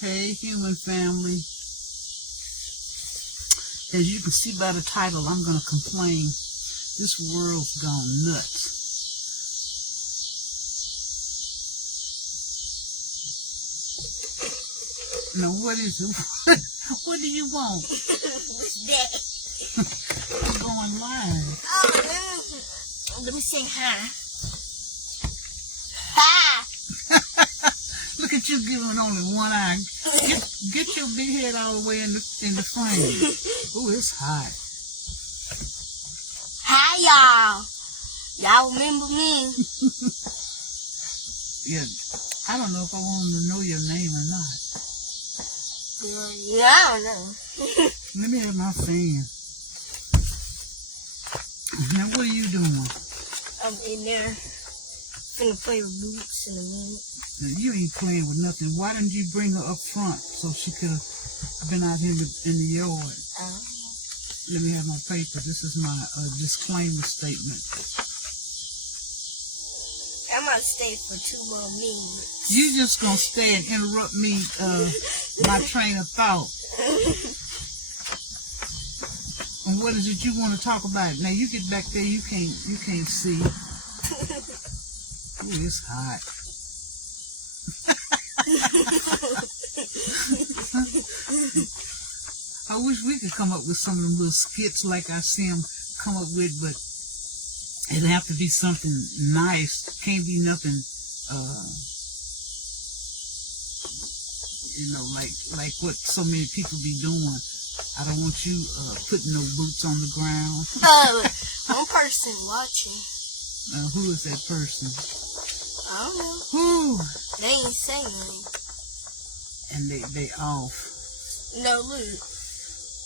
Hey, human family. As you can see by the title, I'm going to complain. This world's gone nuts. Now, what is it? What do you want? What's that? I'm going live. Oh, let me sing hi. Hi! Look at you giving only one eye. Get your big head all the way in the frame. Oh, it's hot. Hi, y'all. Y'all remember me? Yeah, I don't know if I want them to know your name or not. Yeah, I don't know. Let me have my fan. Now, what are you doing? I'm in there. Finna play with Boots in a minute. Now, you ain't playing with nothing. Why didn't you bring her up front so she could have been out here in the yard? Let me have my paper. This is my disclaimer statement. I might stay for 2 more minutes. You just gonna stay and interrupt me, my train of thought. And what is it you want to talk about? Now you get back there. You can't see. Ooh, it's hot. I wish we could come up with some of them little skits like I see them come up with, but it'd have to be something nice. Can't be nothing, like what so many people be doing. I don't want you putting no boots on the ground. One person watching. Who is that person? I don't know. Who? They ain't say nothing. And they off. No, look.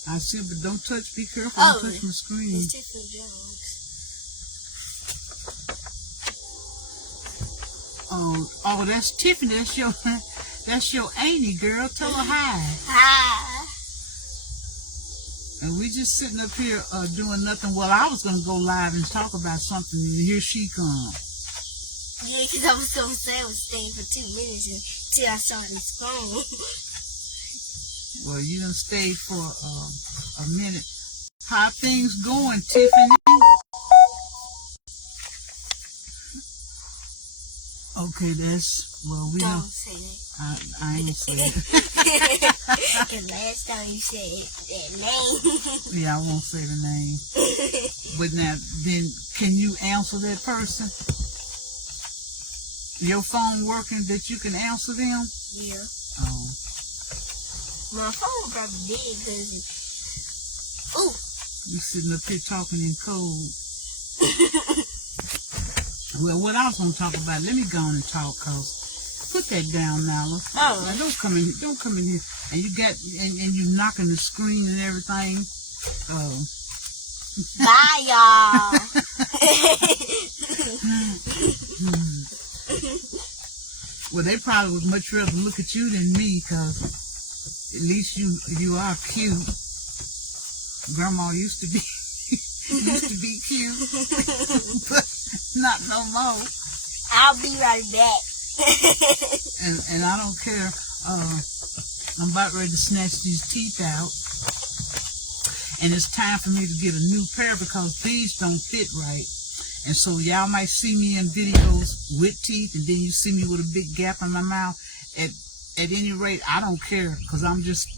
I see, but don't touch. Be careful. Oh, don't touch my screen. It's Tiffany Jones. Oh, that's Tiffany. That's your auntie, girl. Tell her hi. Hi. And we just sitting up here doing nothing. Well, I was gonna go live and talk about something, and here she comes. Yeah, because I was so sad I was staying for 2 minutes until I saw this phone. Well, you done stayed for a minute. How things going, Tiffany? Okay, we Don't know. say that. I ain't say it. Because last time you said that name. Yeah, I won't say the name. But now, then, can you answer that person? Your phone working that you can answer them? Yeah. Oh. My phone probably dead because ooh. You sitting up here talking in code. Well, what I was going to talk about, let me go on and talk, cause put that down, Nala. Oh. Now, don't come in here. And you got, and you knocking the screen and everything. Bye, y'all. Well, they probably would much rather look at you than me, cause at least you are cute. Grandma used to be cute, but not no more. I'll be right back. And I don't care. I'm about ready to snatch these teeth out, and it's time for me to get a new pair because these don't fit right. And so y'all might see me in videos with teeth, and then you see me with a big gap in my mouth. At any rate, I don't care, because I'm just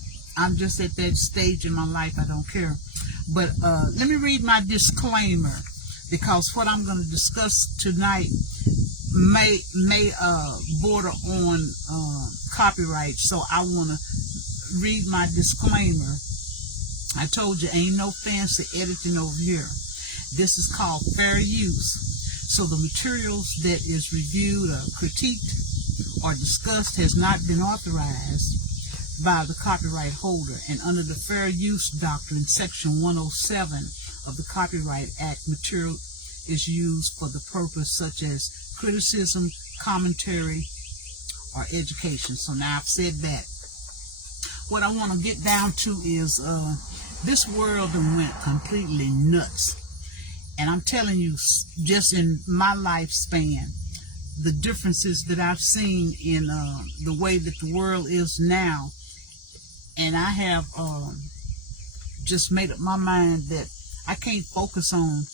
at that stage in my life. I don't care. But let me read my disclaimer, because what I'm going to discuss tonight may border on copyright. So I want to read my disclaimer. I told you ain't no fancy editing over here. This is called fair use. So the materials that is reviewed or critiqued or discussed has not been authorized by the copyright holder, and under the fair use doctrine, section 107 of the Copyright Act, material is used for the purpose such as criticism, commentary, or education. So now I've said that. What I want to get down to is this world done went completely nuts. And I'm telling you, just in my lifespan, the differences that I've seen in the way that the world is now, and I have just made up my mind that I can't focus on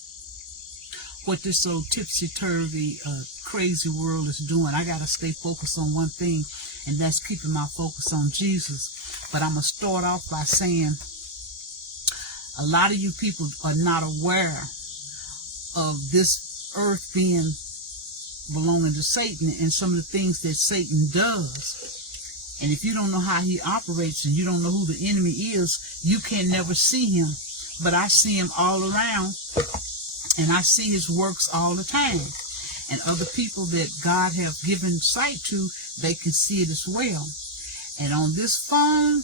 what this old tipsy-turvy, crazy world is doing. I got to stay focused on one thing, and that's keeping my focus on Jesus. But I'm going to start off by saying a lot of you people are not aware of this earth being belonging to Satan and some of the things that Satan does. And if you don't know how he operates and you don't know who the enemy is, you can never see him. But I see him all around, and I see his works all the time. And other people that God have given sight to, they can see it as well. And on this phone,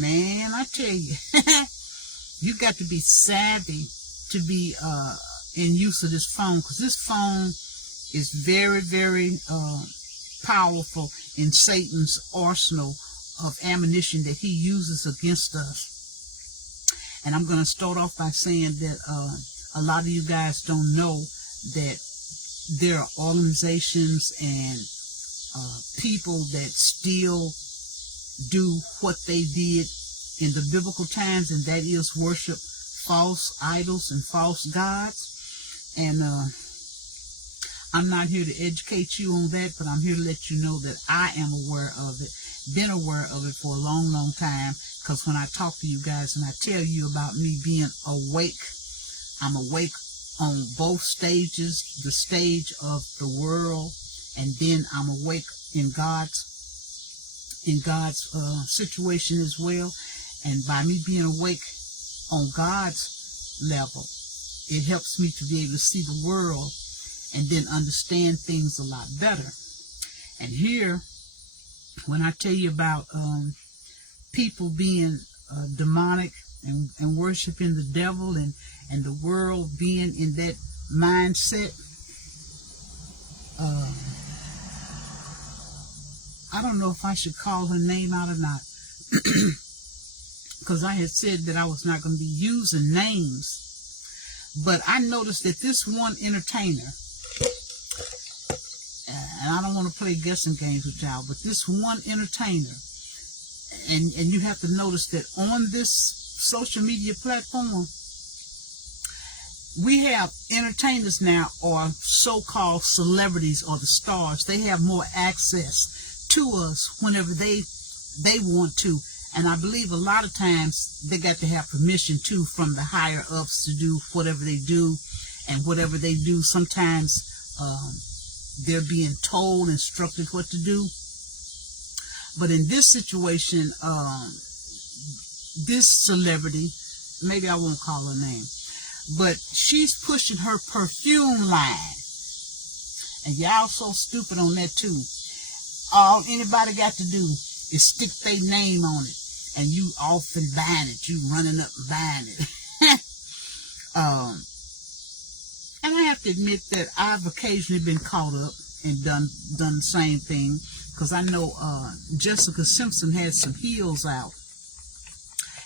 man, I tell you, you got to be savvy to be in use of this phone, because this phone is very, very powerful in Satan's arsenal of ammunition that he uses against us. And I'm going to start off by saying that a lot of you guys don't know that there are organizations and people that still do what they did in the biblical times, and that is worship false idols and false gods. And I'm not here to educate you on that, but I'm here to let you know that I am aware of it, been aware of it for a long, long time, because when I talk to you guys and I tell you about me being awake, I'm awake on both stages, the stage of the world, and then I'm awake in God's situation as well. And by me being awake on God's level, it helps me to be able to see the world and then understand things a lot better. And here, when I tell you about people being demonic and worshiping the devil, and the world being in that mindset, I don't know if I should call her name out or not, because I had said that I was not going to be using names. But I noticed that this one entertainer, and I don't want to play guessing games with y'all, but this one entertainer, and you have to notice that on this social media platform, we have entertainers now, or so-called celebrities, or the stars. They have more access to us whenever they want to. And I believe a lot of times they got to have permission too from the higher ups to do whatever they do. And whatever they do, sometimes they're being told, instructed what to do. But in this situation, this celebrity, maybe I won't call her name, but she's pushing her perfume line. And y'all so stupid on that too. All anybody got to do is stick their name on it, and you off and buying it. You running up and buying it. And I have to admit that I've occasionally been caught up and done the same thing, because I know Jessica Simpson had some heels out,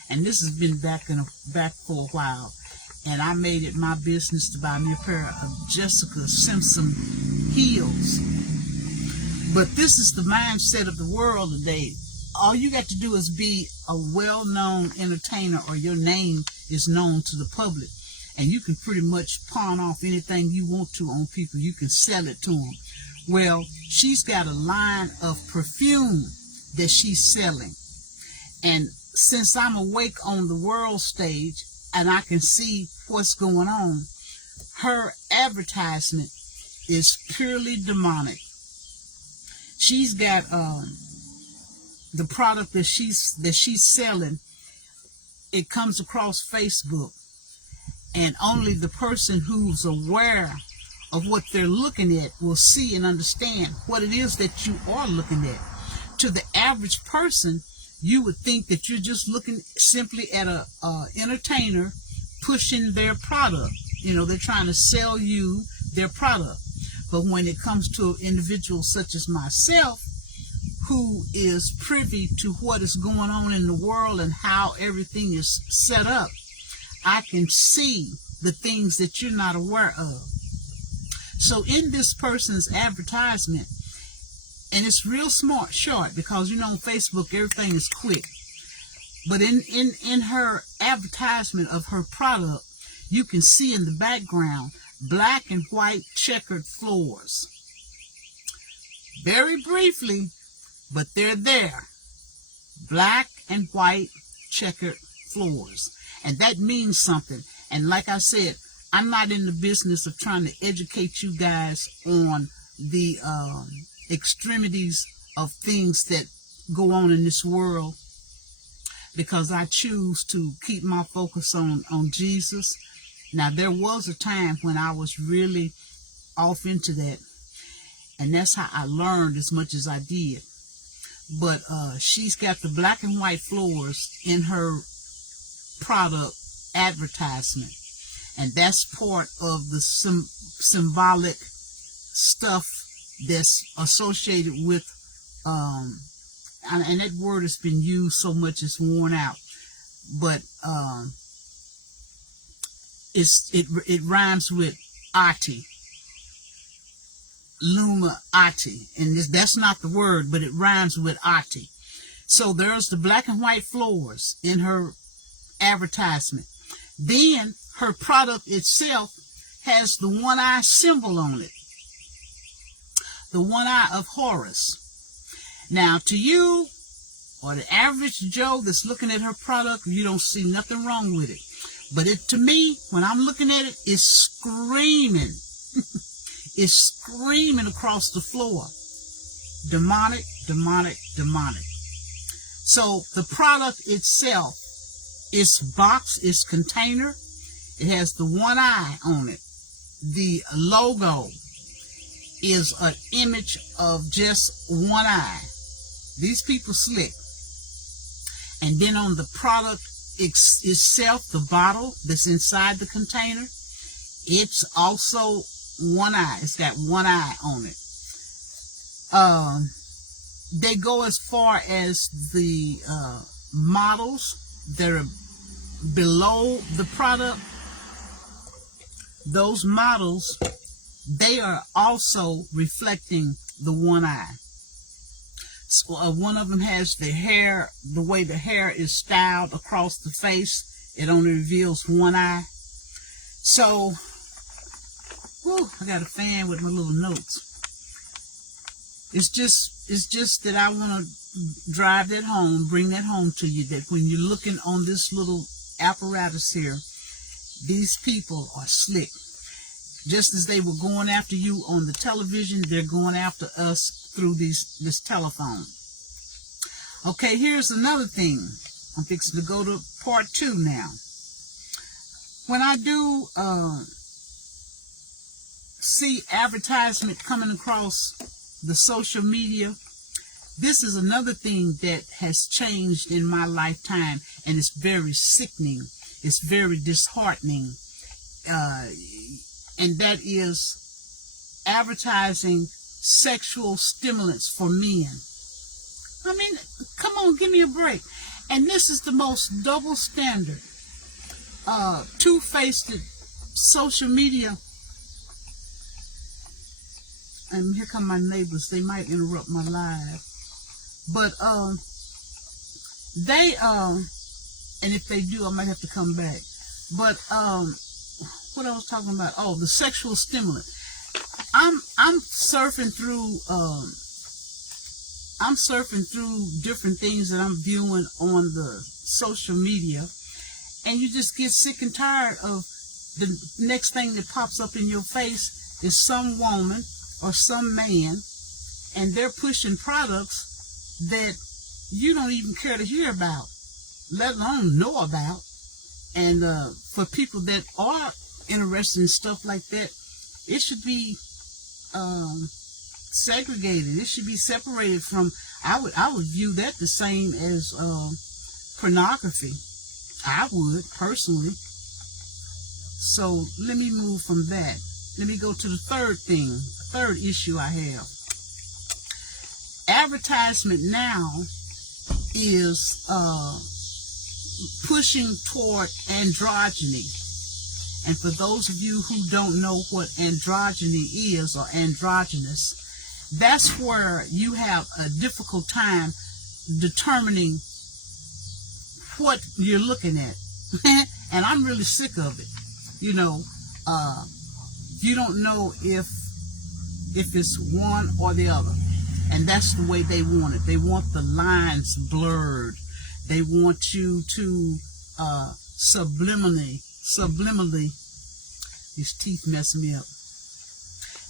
and this has been back for a while. And I made it my business to buy me a pair of Jessica Simpson heels. But this is the mindset of the world today. All you got to do is be a well-known entertainer, or your name is known to the public, and you can pretty much pawn off anything you want to on people. You can sell it to them. Well, she's got a line of perfume that she's selling. And since I'm awake on the world stage and I can see what's going on, her advertisement is purely demonic. She's got the product that she's selling. It comes across Facebook, and only the person who's aware of what they're looking at will see and understand what it is that you are looking at. To the average person, you would think that you're just looking simply at a entertainer pushing their product. You know, they're trying to sell you their product. But when it comes to an individual such as myself, who is privy to what is going on in the world and how everything is set up, I can see the things that you're not aware of. So in this person's advertisement, and it's real short, because you know on Facebook everything is quick. But in her advertisement of her product, you can see in the background black and white checkered floors. Very briefly, but they're there. Black and white checkered floors. And that means something. And like I said, I'm not in the business of trying to educate you guys on the extremities of things that go on in this world, because I choose to keep my focus on Jesus. Now, there was a time when I was really off into that, and that's how I learned as much as I did. But she's got the black and white floors in her product advertisement, and that's part of the symbolic stuff that's associated with and that word has been used so much it's worn out, but it rhymes with ati, luma ati, and that's not the word, but it rhymes with ati. So there's the black and white floors in her advertisement. Then her product itself has the one eye symbol on it, the one eye of Horus. Now, to you, or the average Joe that's looking at her product, you don't see nothing wrong with it. But to me, when I'm looking at it, it's screaming. It's screaming across the floor. Demonic, demonic, demonic. So the product itself, its box, its container, it has the one eye on it. The logo is an image of just one eye. These people slick. And then on the product itself, the bottle that's inside the container, it's also one eye. It's got one eye on it. They go as far as the models that are below the product. Those models, they are also reflecting the one eye. So, one of them has the hair, the way the hair is styled across the face. It only reveals one eye. So, whew, I got a fan with my little notes. It's just that I want to drive that home, bring that home to you, that when you're looking on this little apparatus here, these people are slick. Just as they were going after you on the television, they're going after us through this telephone. Okay, here's another thing. I'm fixing to go to part 2 now. When I do see advertisement coming across the social media, this is another thing that has changed in my lifetime, and it's very sickening. It's very disheartening. And that is advertising sexual stimulants for men. I mean, come on, give me a break. And this is the most double standard, two-faced social media. And here come my neighbors. They might interrupt my live. But they, and if they do, I might have to come back. But what I was talking about? Oh, the sexual stimulant. I'm surfing through different things that I'm viewing on the social media, and you just get sick and tired of the next thing that pops up in your face is some woman or some man, and they're pushing products that you don't even care to hear about, let alone know about. And for people that are interested in stuff like that, it should be segregated. It should be separated from. I would view that the same as pornography. I would personally. So let me move from that. Let me go to the third issue I have. Advertisement now is pushing toward androgyny. And for those of you who don't know what androgyny is or androgynous, that's where you have a difficult time determining what you're looking at. And I'm really sick of it. You know, you don't know if it's one or the other. And that's the way they want it. They want the lines blurred. They want you to subliminally, these teeth mess me up.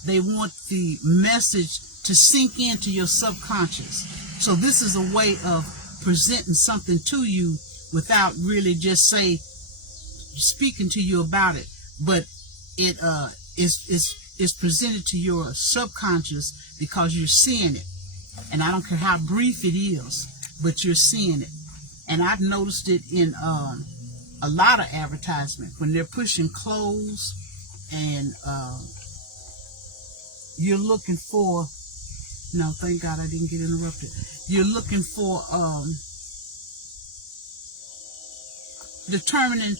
They want the message to sink into your subconscious. So this is a way of presenting something to you without really just speaking to you about it. But it is presented to your subconscious because you're seeing it. And I don't care how brief it is, but you're seeing it. And I've noticed it in a lot of advertisement when they're pushing clothes and you're looking for, no, thank God I didn't get interrupted. You're looking for determining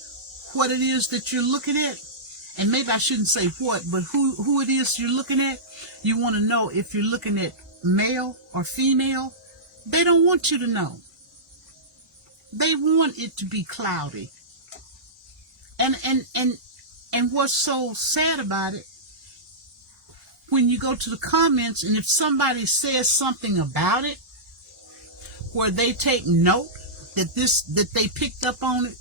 what it is that you're looking at. And maybe I shouldn't say what, but who it is you're looking at. You want to know if you're looking at male or female. They don't want you to know. They want it to be cloudy. And what's so sad about it, when you go to the comments and if somebody says something about it where they take note that they picked up on it,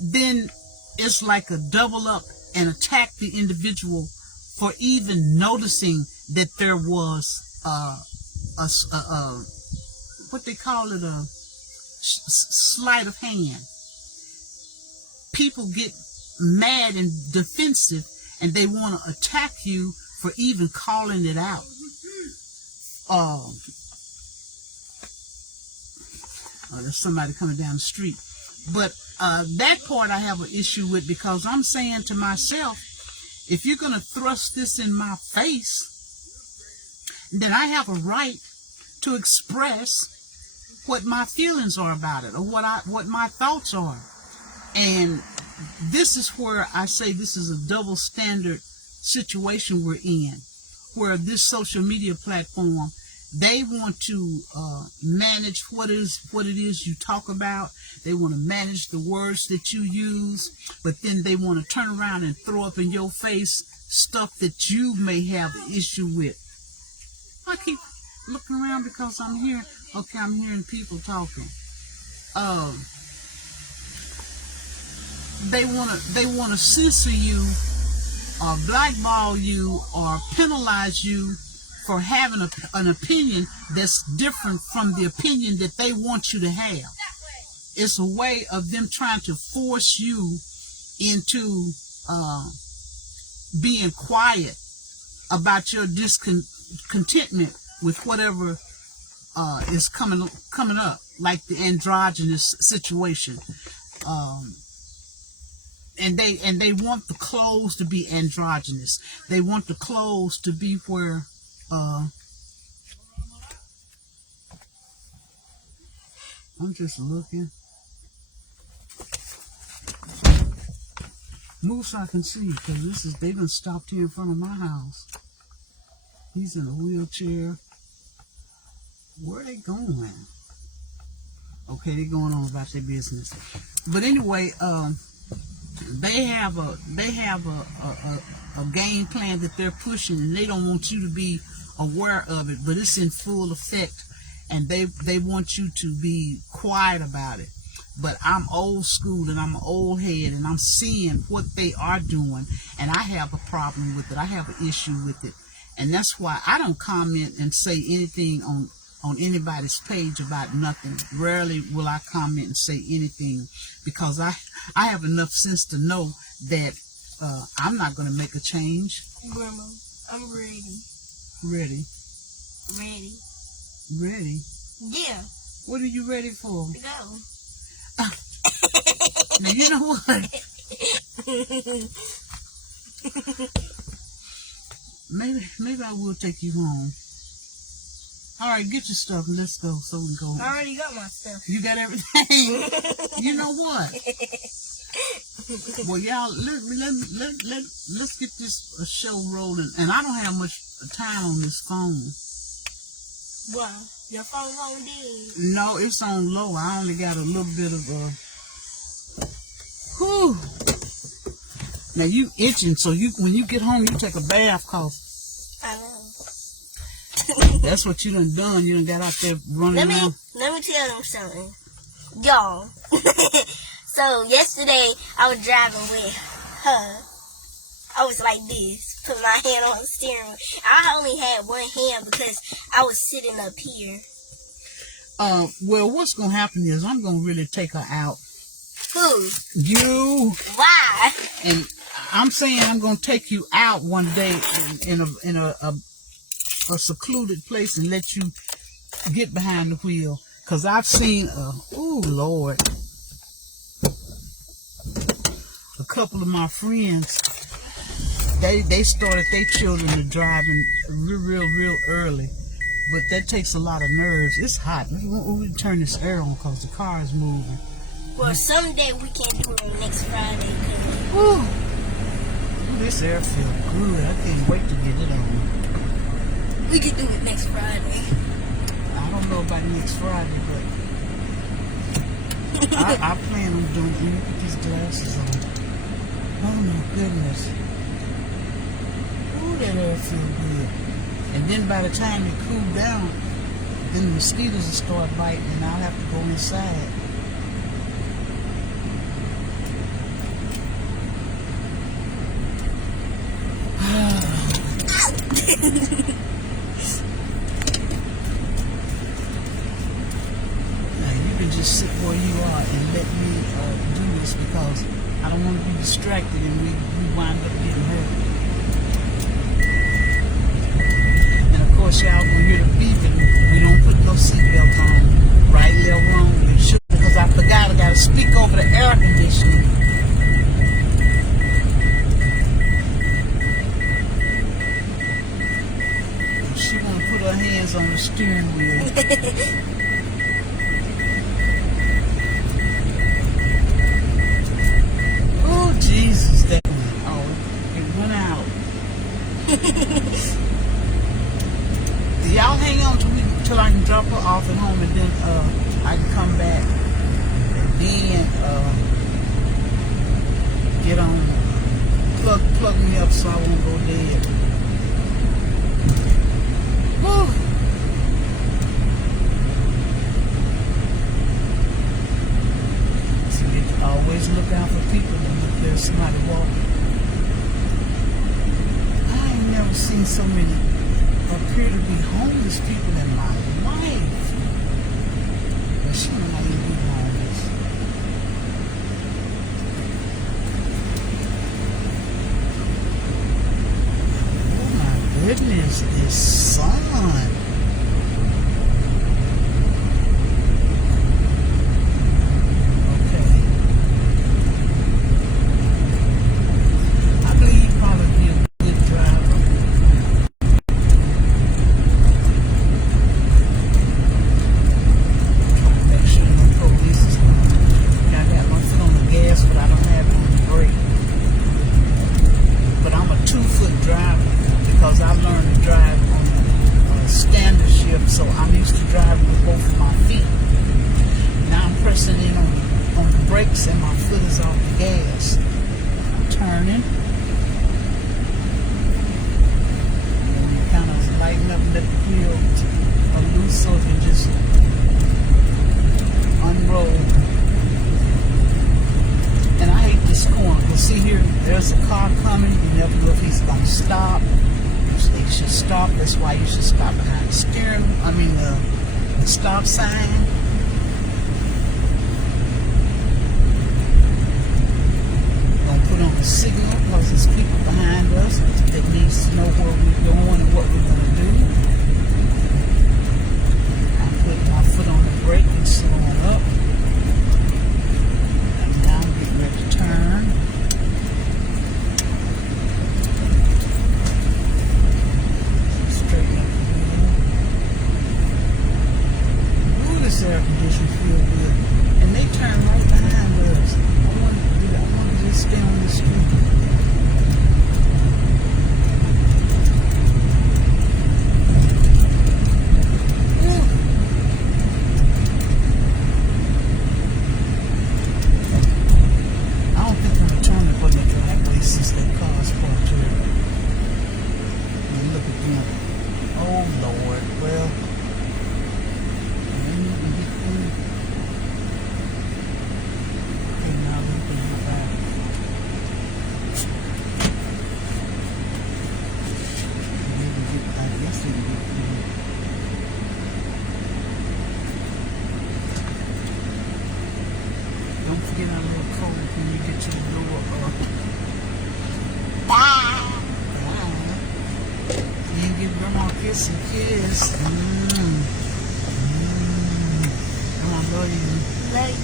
then it's like a double up and attack the individual for even noticing that there was what they call it, a sleight of hand. People get mad and defensive and they want to attack you for even calling it out. Oh, there's somebody coming down the street. But that part I have an issue with, because I'm saying to myself, if you're going to thrust this in my face, then I have a right to express what my feelings are about it, or what my thoughts are. And this is where I say this is a double standard situation we're in, where this social media platform, they want to manage what it is you talk about. They want to manage the words that you use, but then they want to turn around and throw up in your face stuff that you may have an issue with. I keep looking around because I'm hearing people talking. They want to censor you, or blackball you, or penalize you for having an opinion that's different from the opinion that they want you to have. It's a way of them trying to force you into being quiet about your discontentment with whatever is coming up, like the androgynous situation. And they want the clothes to be androgynous. They want the clothes to be where I'm just looking. Move so I can see, because they've been stopped here in front of my house. He's in a wheelchair. Where are they going? Okay, they're going on about their business. But anyway, they have a game plan that they're pushing, and they don't want you to be aware of it, but it's in full effect, and they want you to be quiet about it. But I'm old school and I'm an old head, and I'm seeing what they are doing, and I have a problem with it. I have an issue with it, and that's why I don't comment and say anything on anybody's page about nothing. Rarely will I comment and say anything, because I have enough sense to know that I'm not going to make a change. Grandma, I'm ready. Ready? Ready. Ready? Yeah. What are you ready for? To go. Now, you know what? Maybe I will take you home. All right, get your stuff and let's go so we can go. I already got my stuff. You got everything? You know what? Well, y'all, let's get this show rolling. And I don't have much time on this phone. Wow, your phone's on D. No, it's on low. I only got a little bit of whew. Now you itching, so when you get home, you take a bath, cause I know. that's what you done. You done got out there running around. Let me tell them something, y'all. So yesterday I was driving with her. I was like this, put my hand on the steering wheel. I only had one hand because I was sitting up here. Well, what's gonna happen is I'm gonna really take her out. Who? You. Why? And I'm saying I'm gonna take you out one day in a secluded place and let you get behind the wheel. Cause I've seen, oh Lord, a couple of my friends, they started their children to driving real early. But that takes a lot of nerves. It's hot. We turn this air on because the car is moving. Well, someday we can do it next Friday. Ooh, this air feels good. I can't wait to get it on. We could do it next Friday. I don't know about next Friday, but I plan on doing it. Let me put these glasses on. Oh my goodness. Ooh, that air feels good. And then by the time it cool down, then the mosquitoes will start biting and I'll have to go inside. Now you can just sit where you are and let me do this because I don't want to be distracted and we wind up getting hurt. And of course y'all gonna hear the beeping. We don't put no seatbelt on. Rightly or wrongly. We should, because I forgot I gotta speak over the air conditioning. She wanna put her hands on the steering wheel. Oh Jesus, that it went out. Y'all hang on till I can drop her off at home and then I can come back and then get on plug me up so I won't go dead. Whew. So you always look out for people and if there's somebody walking. I ain't never seen so many appear to be homeless people in my life. But she might even be homeless. Oh my goodness, this sun. Okay. I believe you'd probably be a good driver. Make sure no police is coming. I got my foot on the gas, but I don't have it on the brake. But I'm a 2-foot driver because I learned to drive on a standard shift, so I'm used to driving with both of my feet. Now I'm pressing in on the brakes and my foot is off the gas. I'm turning. And you kind of lighten up and let the wheel loose so it can just unroll. And I hate this corner because see here, there's a car coming. You never know if he's going to stop. They should stop. That's why you should stop behind the steering. The stop sign. Don't put on the signal because there's people behind us that needs to know where we're going and what we're going to do. I'm putting my foot on the brake and slowing up. And now I'm getting ready to turn. Straighten up the wheel. Ooh, this air conditioner feels good. And they turn right behind us. I want to just Kiss and kiss. Come on, love you. Love you.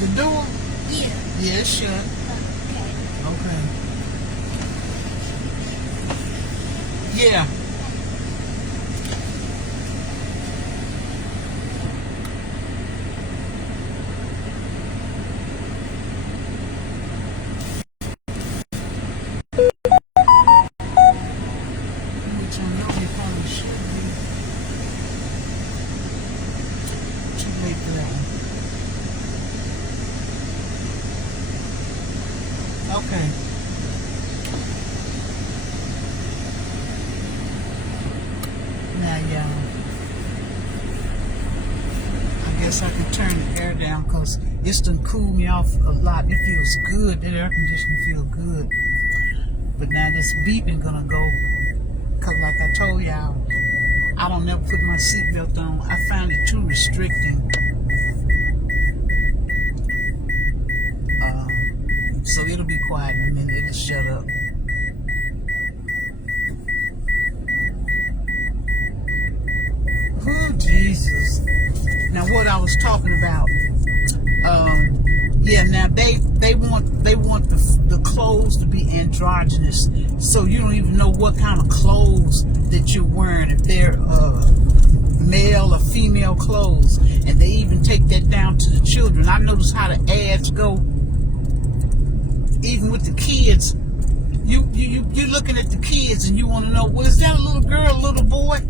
The door? Yeah. Yeah, it's shut. Okay. Okay. Yeah. Which I know you probably should be. Too late for that one. Okay. Now, y'all, I guess I can turn the air down because it's done cooled me off a lot. It feels good. That air conditioning feels good. But now this beeping gonna go, because like I told y'all, I don't never put my seatbelt on. I find it too restricting. So it'll be quiet in a minute. It'll shut up. Oh, Jesus. Now what I was talking about. Yeah, now they want the clothes to be androgynous. So you don't even know what kind of clothes that you're wearing, if they're male or female clothes. And they even take that down to the children. I notice how the ads go. Even with the kids, you're looking at the kids and you want to know, well, is that a little girl, a little boy?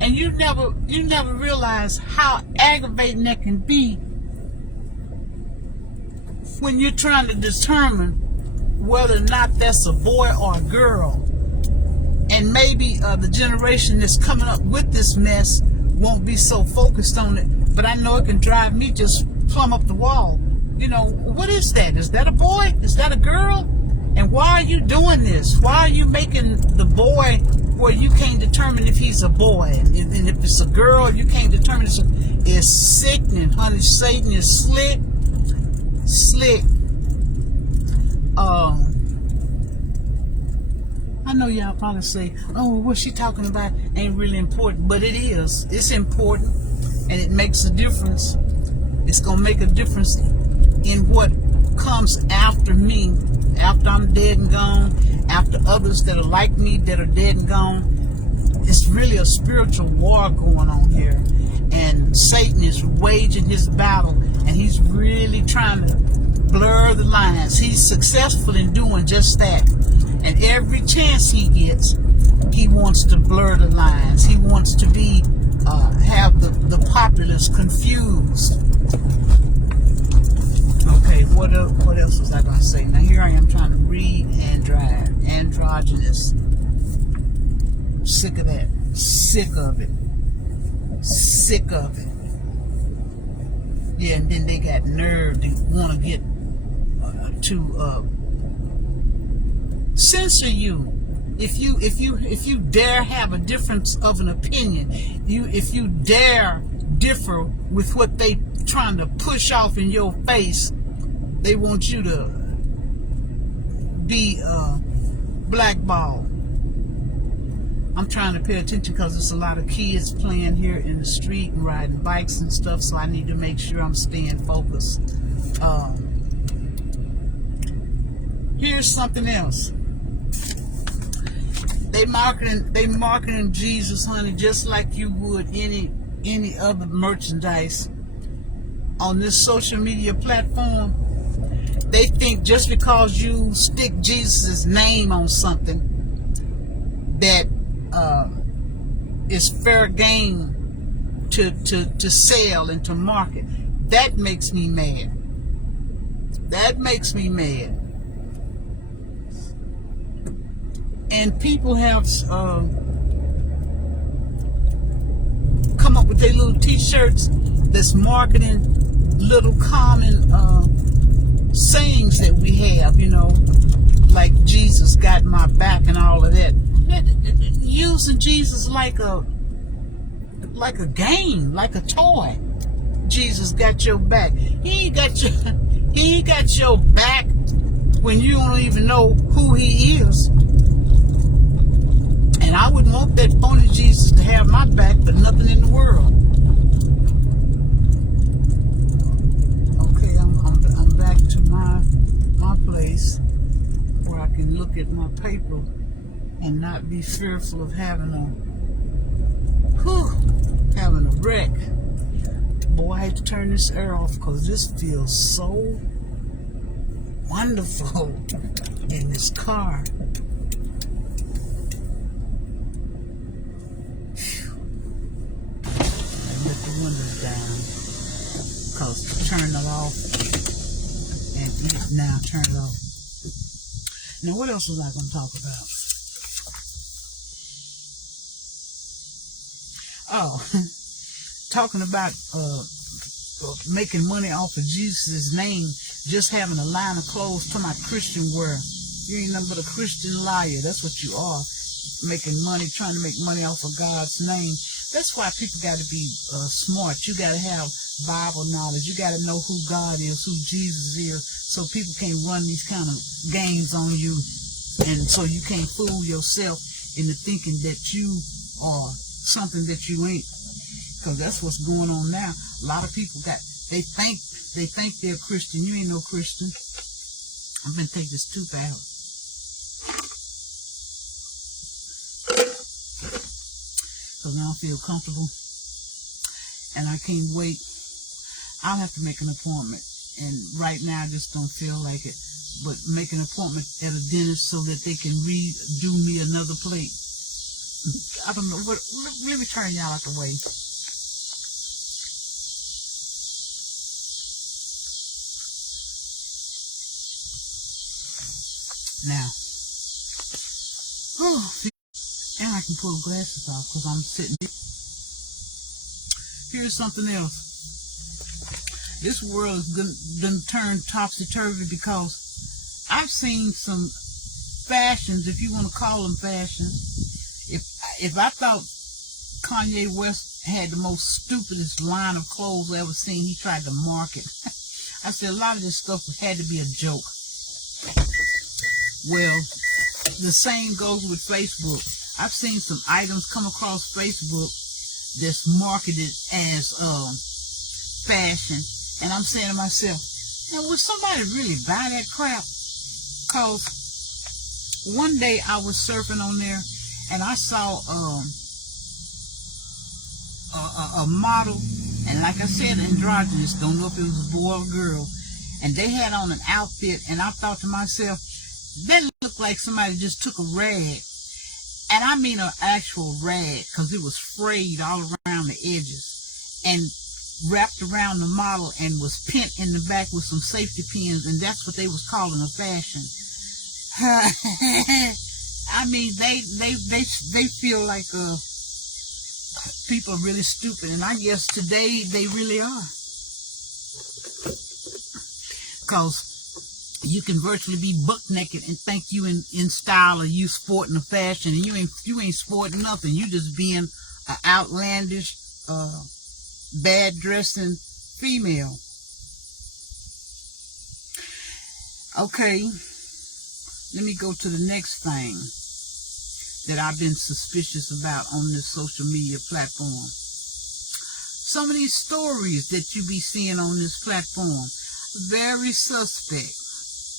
And you never realize how aggravating that can be when you're trying to determine whether or not that's a boy or a girl. And maybe the generation that's coming up with this mess won't be so focused on it. But I know it can drive me just plumb up the wall. You know, what is that? Is that a boy? Is that a girl? And why are you doing this? Why are you making the boy where you can't determine if he's a boy? And if it's a girl, you can't determine. It's sickening, honey. Satan is slick. I know y'all probably say, oh, what she talking about ain't really important. But it is. It's important. And it makes a difference. It's going to make a difference in what comes after me, after I'm dead and gone, after others that are like me that are dead and gone. It's really a spiritual war going on here, and Satan is waging his battle, and he's really trying to blur the lines. He's successful in doing just that, and every chance he gets, he wants to blur the lines. He wants to be have the populace confused. Okay, what else was I going to say? Now here I am trying to read and drive. Androgynous. Sick of that. Sick of it. Sick of it. Yeah, and then they got nerve to want to get to censor you. If you dare have a difference of an opinion, if you dare differ with what they trying to push off in your face, they want you to be blackballed. I'm trying to pay attention because there's a lot of kids playing here in the street and riding bikes and stuff, so I need to make sure I'm staying focused. Here's something else. They marketing Jesus, honey, just like you would any other merchandise on this social media platform. They think just because you stick Jesus' name on something that is fair game to sell and to market. That makes me mad. That makes me mad. And people have come up with their little t-shirts that's marketing little common sayings that we have, you know, like Jesus got my back and all of that. Using Jesus like a game, like a toy. Jesus got your back. He ain't got your back when you don't even know who he is. And I wouldn't want that phony Jesus to have my back for nothing in the world. Okay, I'm back to my place where I can look at my paper and not be fearful of having a wreck. Boy, I had to turn this air off because this feels so wonderful in this car. Let the windows down, because to turn it off, and now turn it off. Now, what else was I going to talk about? Oh, talking about making money off of Jesus' name, just having a line of clothes to my Christian wear. You ain't nothing but a Christian liar. That's what you are. Making money, trying to make money off of God's name. That's why people got to be smart. You got to have Bible knowledge. You got to know who God is, who Jesus is, so people can't run these kind of games on you, and so you can't fool yourself into thinking that you are something that you ain't. Because that's what's going on now. A lot of people they think they're Christian. You ain't no Christian. I'm gonna take this tooth out. Because now I feel comfortable. And I can't wait. I'll have to make an appointment. And right now I just don't feel like it. But make an appointment at a dentist so that they can redo me another plate. I don't know. Let me turn y'all out the way. Now. And I can pull glasses off because I'm sitting. Here's something else. This world is gonna turn topsy-turvy because I've seen some fashions, if you want to call them fashions. If I thought Kanye West had the most stupidest line of clothes I ever seen, he tried to market. I said a lot of this stuff had to be a joke. Well, the same goes with Facebook. I've seen some items come across Facebook that's marketed as fashion, and I'm saying to myself, now would somebody really buy that crap? Cause one day I was surfing on there and I saw a model, and like I said, androgynous, don't know if it was a boy or a girl, and they had on an outfit, and I thought to myself, that looked like somebody just took a rag, and I mean an actual rag, because it was frayed all around the edges and wrapped around the model and was pinned in the back with some safety pins, and that's what they was calling a fashion. I mean, they feel like people are really stupid, and I guess today they really are, because you can virtually be buck naked and think you in style, or you sporting a fashion, and you ain't sporting nothing. You just being an outlandish, bad dressing female. Okay, let me go to the next thing that I've been suspicious about on this social media platform. Some of these stories that you be seeing on this platform, very suspect.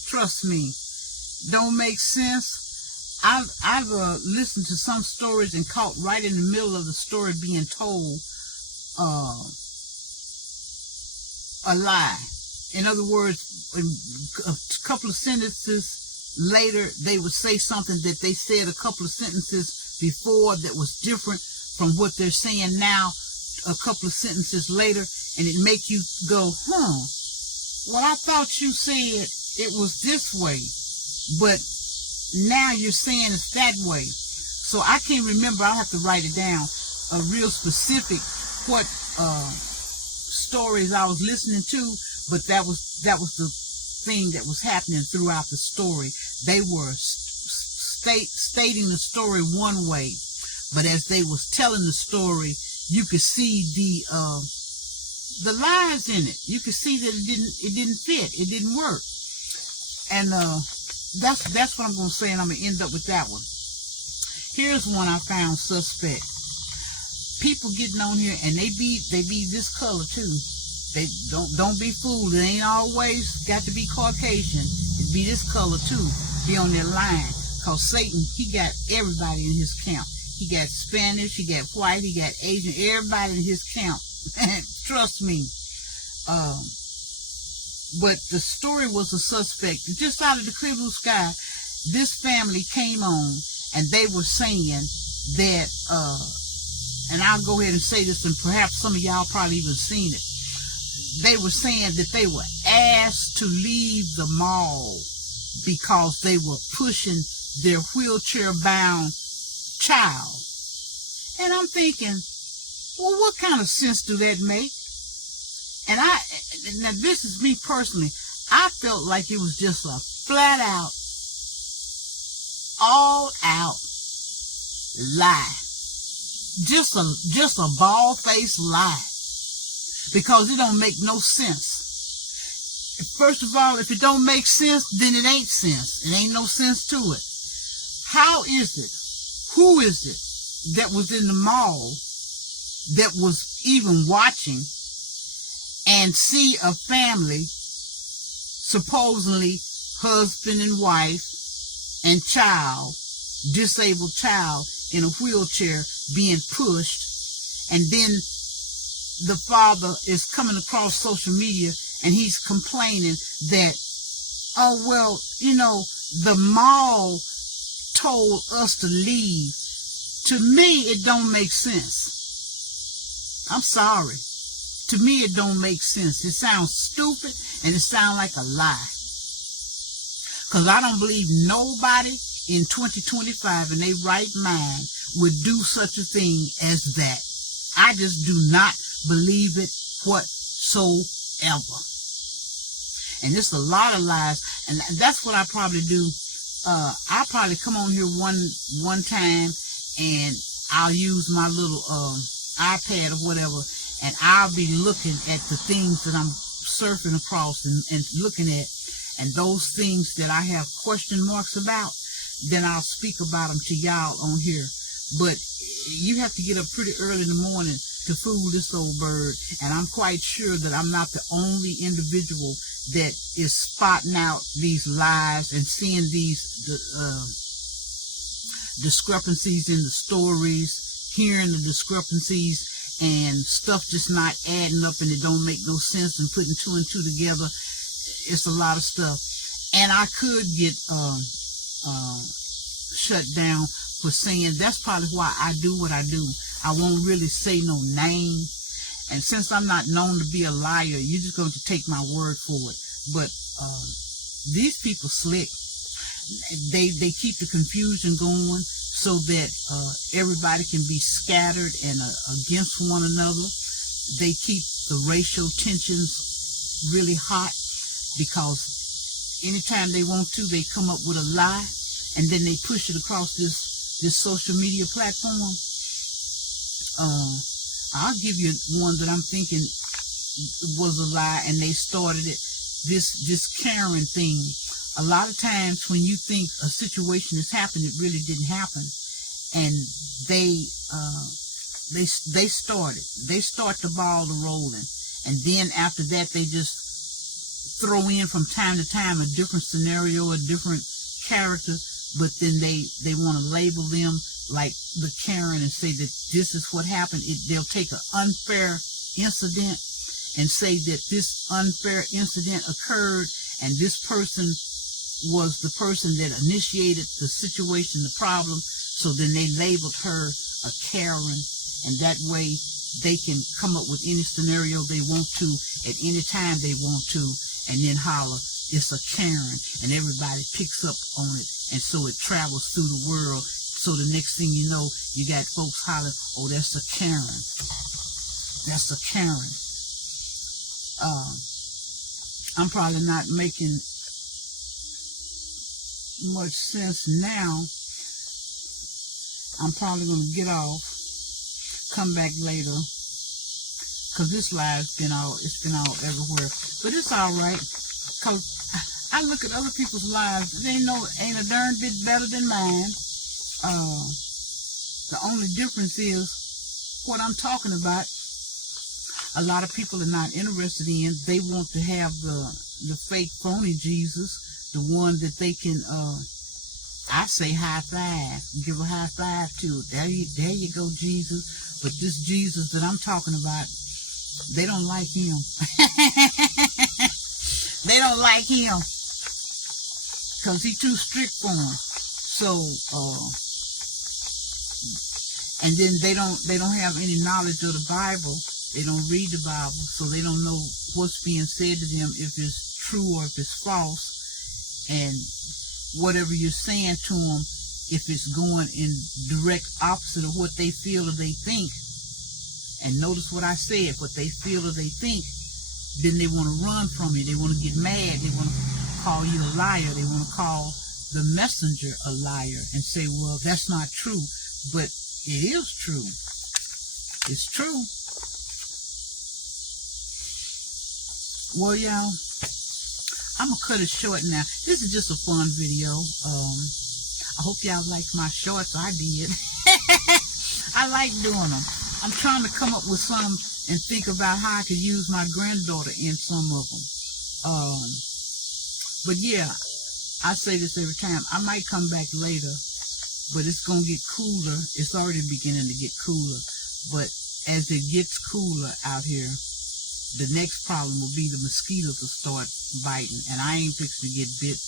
Trust me, don't make sense. I've listened to some stories and caught right in the middle of the story being told a lie. In other words, a couple of sentences later, they would say something that they said a couple of sentences before that was different from what they're saying now a couple of sentences later, and it make you go, well, I thought you said it was this way, but now you're saying it's that way. So I can't remember. I'll have to write it down, a real specific what stories I was listening to, but that was the thing that was happening throughout the story. They were stating the story one way, but as they was telling the story, you could see the lies in it. You could see that it didn't fit. It didn't work. And that's what I'm gonna say, and I'm gonna end up with that one. Here's one I found suspect. People getting on here and they be this color too. They don't be fooled. It ain't always got to be Caucasian. It be this color too. Be on their line. Cause Satan, he got everybody in his camp. He got Spanish, he got white, he got Asian, everybody in his camp. Trust me. But the story was a suspect. Just out of the clear blue sky, this family came on and they were saying that, and I'll go ahead and say this, and perhaps some of y'all probably even seen it. They were saying that they were asked to leave the mall because they were pushing their wheelchair-bound child. And I'm thinking, well, what kind of sense do that make? And now this is me personally, I felt like it was just a flat out, all out lie. Just a bald-faced lie. Because it don't make no sense. First of all, if it don't make sense, then it ain't sense. It ain't no sense to it. How is it? Who is it that was in the mall that was even watching and see a family, supposedly husband and wife and child, disabled child in a wheelchair being pushed, and then the father is coming across social media and he's complaining that, oh, well, you know, the mall told us to leave. To me, it don't make sense. I'm sorry. To me, it don't make sense. It sounds stupid and it sounds like a lie. Because I don't believe nobody in 2025 in their right mind would do such a thing as that. I just do not believe it whatsoever. And it's a lot of lies. And that's what I probably do. I'll probably come on here one time and I'll use my little iPad or whatever, and I'll be looking at the things that I'm surfing across and looking at, and those things that I have question marks about, then I'll speak about them to y'all on here. But you have to get up pretty early in the morning to fool this old bird, and I'm quite sure that I'm not the only individual that is spotting out these lies and seeing these discrepancies in the stories, hearing the discrepancies, and stuff just not adding up and it don't make no sense, and putting two and two together. It's a lot of stuff. And I could get shut down for saying that's probably why I do what I do. I won't really say no name. And since I'm not known to be a liar, you're just going to take my word for it. But these people slick. They keep the confusion going so that everybody can be scattered and against one another. They keep the racial tensions really hot because anytime they want to, they come up with a lie and then they push it across this social media platform. I'll give you one that I'm thinking was a lie, and they started it. This Karen thing. A lot of times when you think a situation has happened, it really didn't happen, and they start the ball rolling, and then after that they just throw in from time to time a different scenario, a different character, but then they want to label them like the Karen and say that this is what happened. They'll take an unfair incident and say that this unfair incident occurred and this person was the person that initiated the situation, the problem, so then they labeled her a Karen, and that way they can come up with any scenario they want to at any time they want to, and then holler, it's a Karen, and everybody picks up on it, and so it travels through the world. So the next thing you know, you got folks hollering, oh, that's a Karen. That's a Karen. I'm probably not making much sense now. I'm probably going to get off, come back later, Cause this live's been all everywhere, but it's all right. Cause I look at other people's lives, they ain't a darn bit better than mine. The only difference is what I'm talking about. A lot of people are not interested in. They want to have the fake phony Jesus, the one that they can I say high five, give a high five to. There you go, Jesus. But this Jesus that I'm talking about, they don't like him. They don't like him because he's too strict for them. So, and then they don't have any knowledge of the Bible. They don't read the Bible, so they don't know what's being said to them, if it's true or if it's false. And whatever you're saying to them, if it's going in direct opposite of what they feel or they think, and notice what I said, what they feel or they think, then they want to run from you. They want to get mad. They want to call you a liar. They want to call the messenger a liar and say, well, that's not true. But it is true. It's true. Well, y'all, I'm going to cut it short now. This is just a fun video. I hope y'all like my shorts. I did. I like doing them. I'm trying to come up with some and think about how I could use my granddaughter in some of them. But yeah, I say this every time. I might come back later, but it's going to get cooler. It's already beginning to get cooler. But as it gets cooler out here, the next problem will be the mosquitoes will start biting, and I ain't fixing to get bit.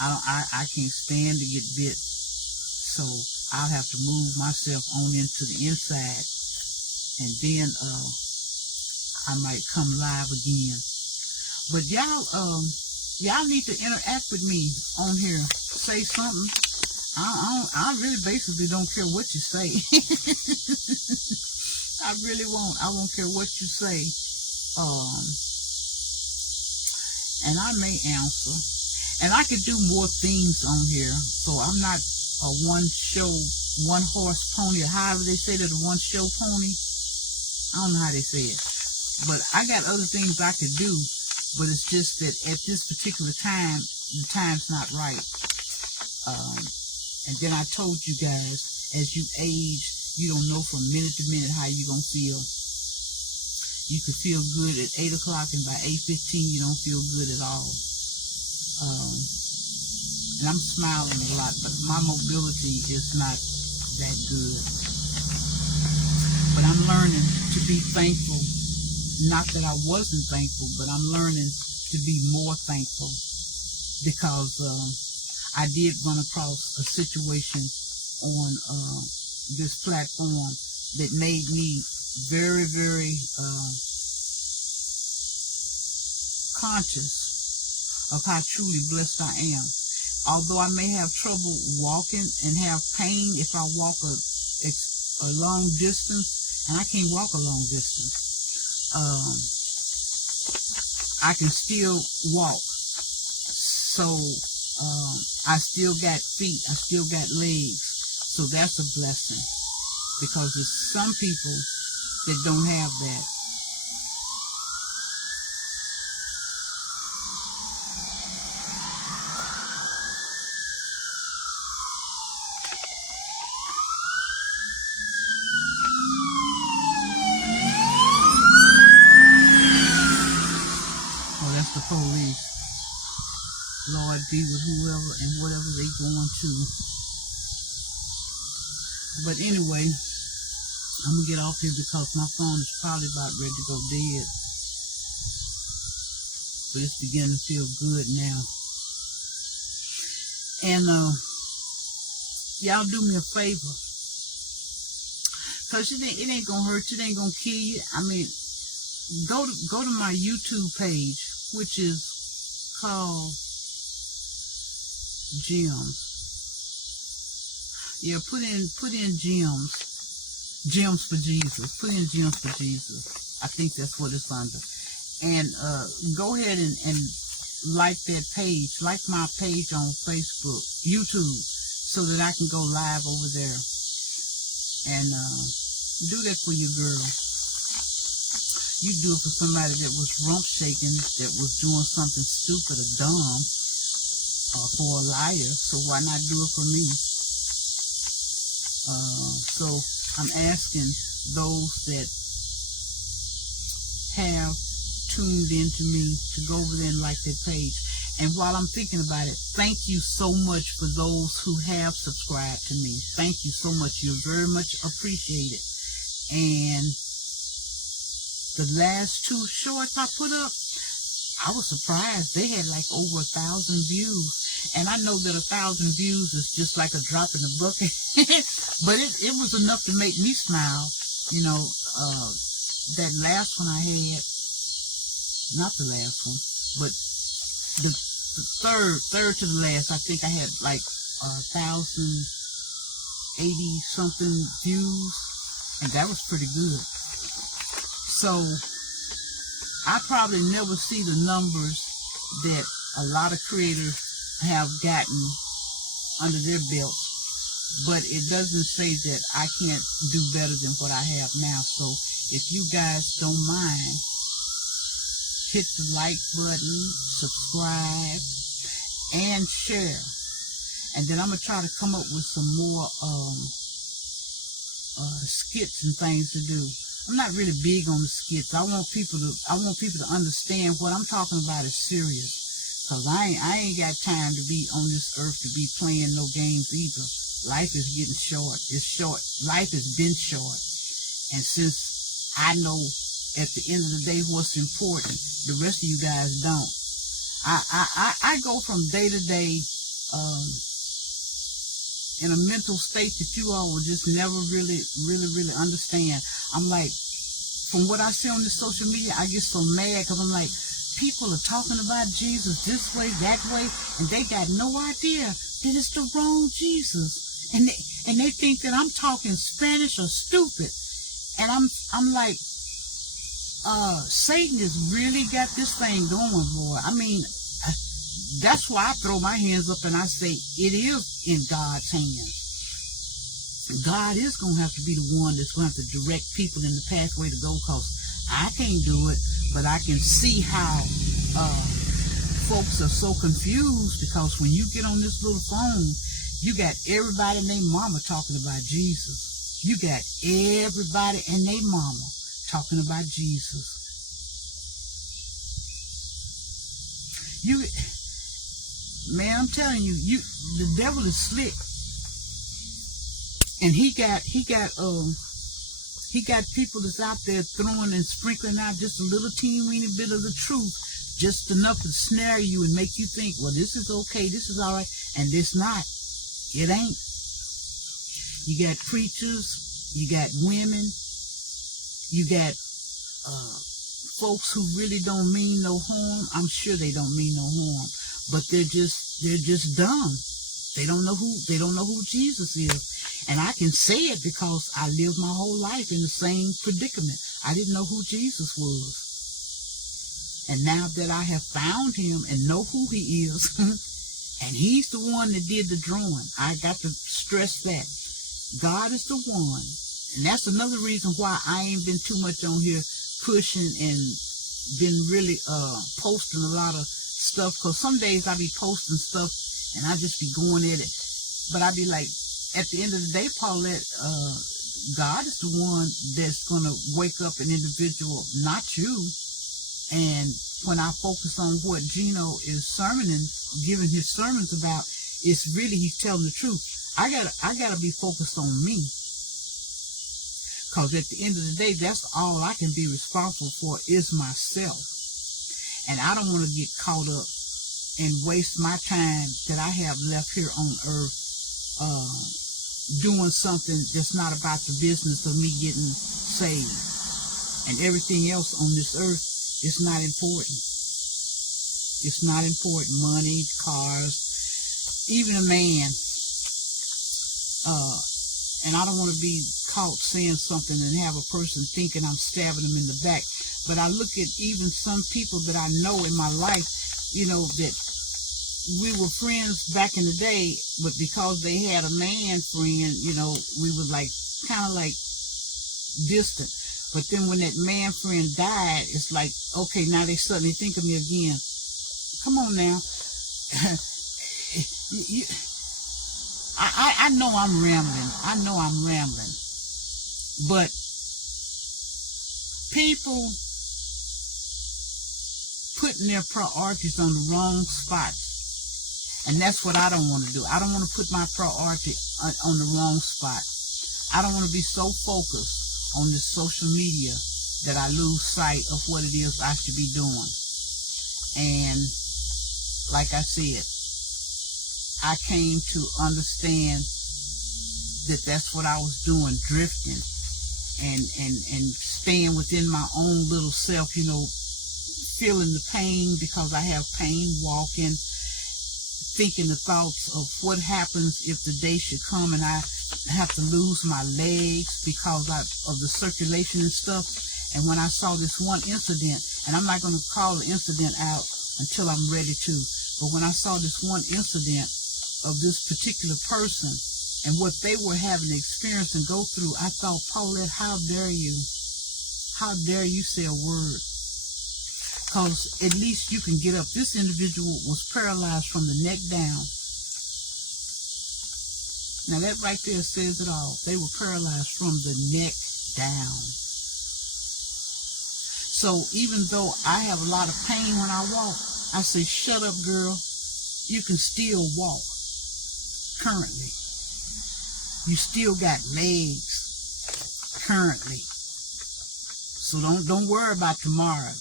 I can't stand to get bit, so I'll have to move myself on into the inside, and then I might come live again. But y'all need to interact with me on here. Say something. I really basically don't care what you say. I really won't. I won't care what you say. And I may answer, and I could do more things on here, so I'm not a one horse pony, or however they say that, a one show pony. I don't know how they say it, but I got other things I could do, but it's just that at this particular time, the time's not right. And then I told you guys, as you age, you don't know from minute to minute how you're gonna feel. You can feel good at 8 o'clock, and by 8:15, you don't feel good at all. And I'm smiling a lot, but my mobility is not that good. But I'm learning to be thankful. Not that I wasn't thankful, but I'm learning to be more thankful, because I did run across a situation on this platform that made me very, very conscious of how truly blessed I am. Although I may have trouble walking and have pain if I walk a long distance, and I can't walk a long distance, I can still walk. So I still got feet, I still got legs. So that's a blessing, because there's some people that don't have that. Oh, that's the police. Lord be with whoever and whatever they going to. But anyway, I'm going to get off here because my phone is probably about ready to go dead. But it's beginning to feel good now. And y'all do me a favor. Because it ain't going to hurt you. It ain't going to kill you. I mean, go to my YouTube page, which is called Gems. Yeah, put in Gems for Jesus. Put in Gems for Jesus. I think that's what it's under. And go ahead and like that page. Like my page on Facebook, YouTube, so that I can go live over there. And do that for your girl. You do it for somebody that was rump shaking, that was doing something stupid or dumb, or for a liar. So why not do it for me? So I'm asking those that have tuned into me to go over there and like that page. And while I'm thinking about it, thank you so much for those who have subscribed to me. Thank you so much. You're very much appreciated. And the last 2 shorts I put up, I was surprised. They had like over 1,000 views. And I know that 1,000 views is just like a drop in the bucket. But it was enough to make me smile. You know, that last one I had, not the last one, but the third to the last, I think I had like 1,080 something views. And that was pretty good. So I probably never see the numbers that a lot of creators have gotten under their belts, but it doesn't say that I can't do better than what I have now. So if you guys don't mind, hit the like button, subscribe, and share. And then I'm going to try to come up with some more skits and things to do. I'm not really big on the skits. I want people to understand what I'm talking about is serious. Cause I ain't got time to be on this earth to be playing no games either. Life is getting short. It's short. Life has been short. And since I know at the end of the day what's important, the rest of you guys don't. I go from day to day in a mental state that you all will just never really understand. I'm like, from what I see on this social media, I get so mad because I'm like, people are talking about Jesus this way, that way, and they got no idea that it's the wrong Jesus. And they think that I'm talking Spanish or stupid. And I'm like, Satan has really got this thing going, boy. I mean, that's why I throw my hands up and I say it is in God's hands. God is going to have to be the one that's going to have to direct people in the pathway to go, because I can't do it, but I can see how folks are so confused, because when you get on this little phone, you got everybody and their mama talking about Jesus. You got everybody and their mama talking about Jesus. Man, I'm telling you, the devil is slick. And he got people that's out there throwing and sprinkling out just a little teeny bit of the truth, just enough to snare you and make you think, well, this is okay, this is all right, and this not. It ain't. You got preachers, you got women, you got folks who really don't mean no harm. I'm sure they don't mean no harm, but they're just dumb. They don't know who Jesus is. And I can say it because I lived my whole life in the same predicament. I didn't know who Jesus was. And now that I have found him and know who he is, and he's the one that did the drawing, I got to stress that. God is the one. And that's another reason why I ain't been too much on here pushing and been really posting a lot of stuff. Because some days I be posting stuff and I just be going at it. But I be like, at the end of the day, Paulette, God is the one that's going to wake up an individual, not you. And when I focus on what Gino is giving his sermons about, it's really, he's telling the truth. I gotta be focused on me. Because at the end of the day, that's all I can be responsible for is myself. And I don't want to get caught up and waste my time that I have left here on earth doing something that's not about the business of me getting saved. And everything else on this earth is not important. It's not important. Money, cars, even a man. And I don't want to be caught saying something and have a person thinking I'm stabbing them in the back. But I look at even some people that I know in my life, you know, that we were friends back in the day, but because they had a man friend, you know, we were like, kind of like distant. But then when that man friend died, it's like, okay, now they suddenly think of me again. Come on now. I know I'm rambling. I know I'm rambling. But people putting their priorities on the wrong spots. And that's what I don't want to do. I don't want to put my priority on the wrong spot. I don't want to be so focused on this social media that I lose sight of what it is I should be doing. And like I said, I came to understand that that's what I was doing, drifting and staying within my own little self, you know, feeling the pain because I have pain walking, thinking the thoughts of what happens if the day should come and I have to lose my legs because of the circulation and stuff. And when I saw this one incident, and I'm not going to call the incident out until I'm ready to, but when I saw this one incident of this particular person and what they were having to experience and go through, I thought, Paulette, how dare you? How dare you say a word? Because at least you can get up. This individual was paralyzed from the neck down. Now that right there says it all. They were paralyzed from the neck down. So even though I have a lot of pain when I walk, I say, shut up, girl. You can still walk currently. You still got legs currently. So don't worry about tomorrow.